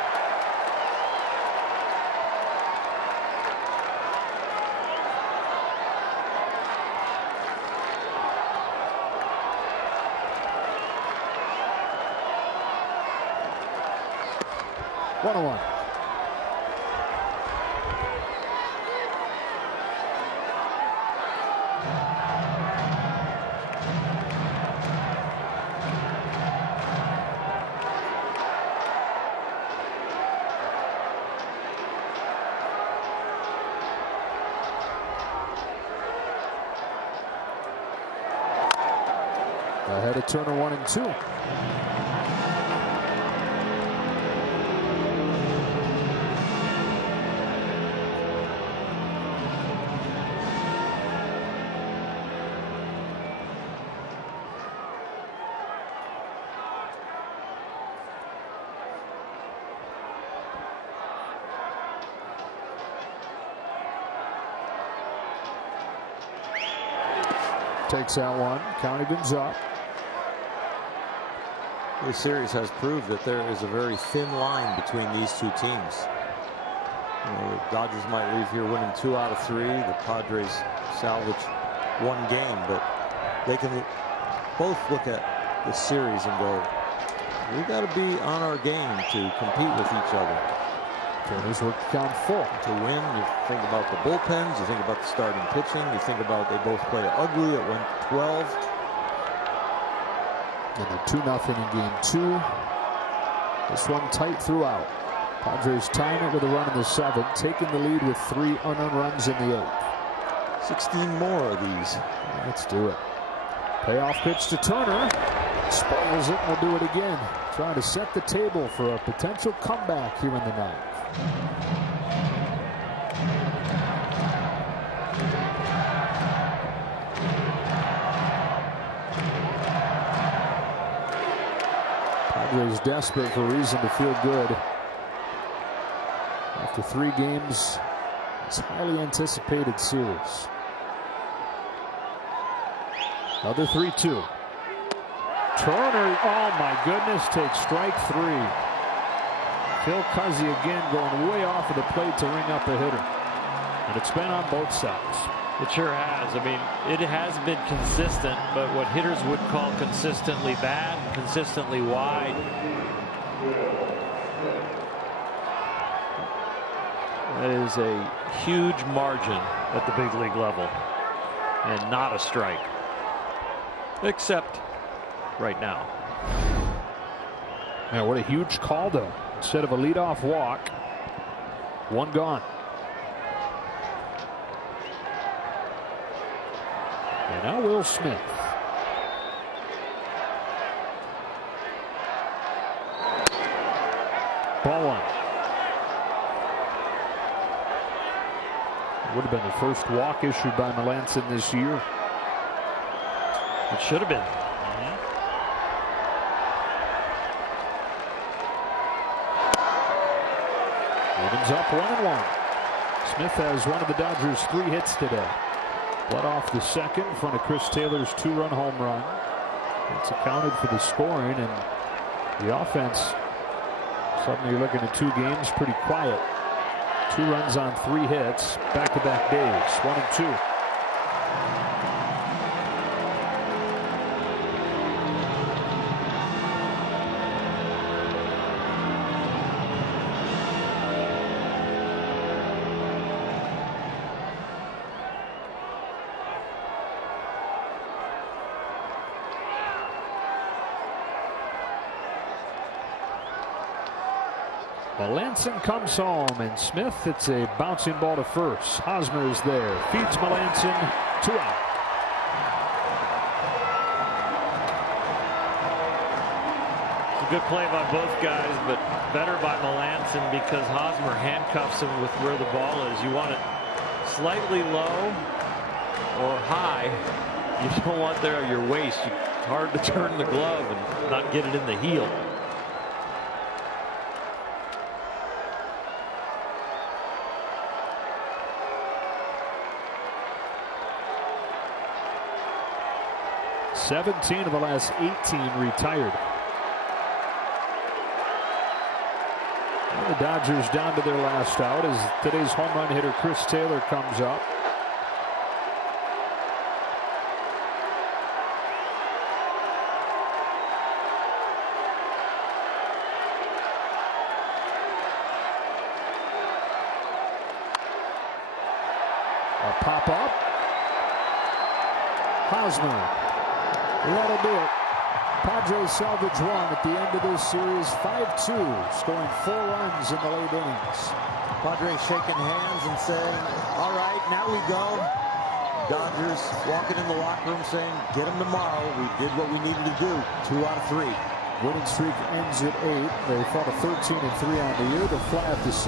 One. Ahead of Turner 1-2. Takes out one. Count evens up. This series has proved that there is a very thin line between these 2 teams. The Dodgers might leave here winning 2 out of 3. The Padres salvage 1 game, but they can both look at this series and go, we got to be on our game to compete with each other. Turner's work count full. To win, you think about the bullpens, you think about the starting pitching, you think about they both play ugly at 1-12. And they're 2-0 in game 2. This one tight throughout. Padres tying it with a run in the 7th, taking the lead with 3 unearned runs in the 8th. 16 more of these. Let's do it. Payoff pitch to Turner. Spoils it, and will do it again. Trying to set the table for a potential comeback here in the 9th. Padres desperate for reason to feel good. After 3 games, it's a highly anticipated series. Another 3-2. Turner, oh my goodness, takes strike 3. Phil Cuzzy again going way off of the plate to ring up a hitter. And it's been on both sides. It sure has. I mean, it has been consistent, but what hitters would call consistently bad and consistently wide. That is a huge margin at the big league level, and not a strike, except right now. Man, what a huge call, though. Instead of a leadoff walk, one gone. And now Will Smith. Ball one. Would have been the first walk issued by Melanson this year. It should have been. Evens up 1-1. Smith has one of the Dodgers' 3 hits today. Led off the second in front of Chris Taylor's 2-run home run. It's accounted for the scoring, and the offense, suddenly you're looking at 2 games pretty quiet. 2 runs on 3 hits, back-to-back days, 1 and 2. Melanson comes home, and Smith, it's a bouncing ball to first. Hosmer is there, feeds Melanson, 2 out. It's a good play by both guys, but better by Melanson because Hosmer handcuffs him with where the ball is. You want it slightly low or high. You don't want there at your waist. It's hard to turn the glove and not get it in the heel. "17 of the last 18 retired." And the Dodgers down to their last out as today's home run hitter Chris Taylor comes up. A pop up. Hosmer. That'll do it. Padres salvage one at the end of this series, 5-2, scoring 4 runs in the late innings. Padres shaking hands and saying, all right, now we go. Dodgers walking in the locker room saying, get them tomorrow. We did what we needed to do. 2 out of 3. Winning streak ends at 8. They fought a 13-3 on the year. They're flat this season.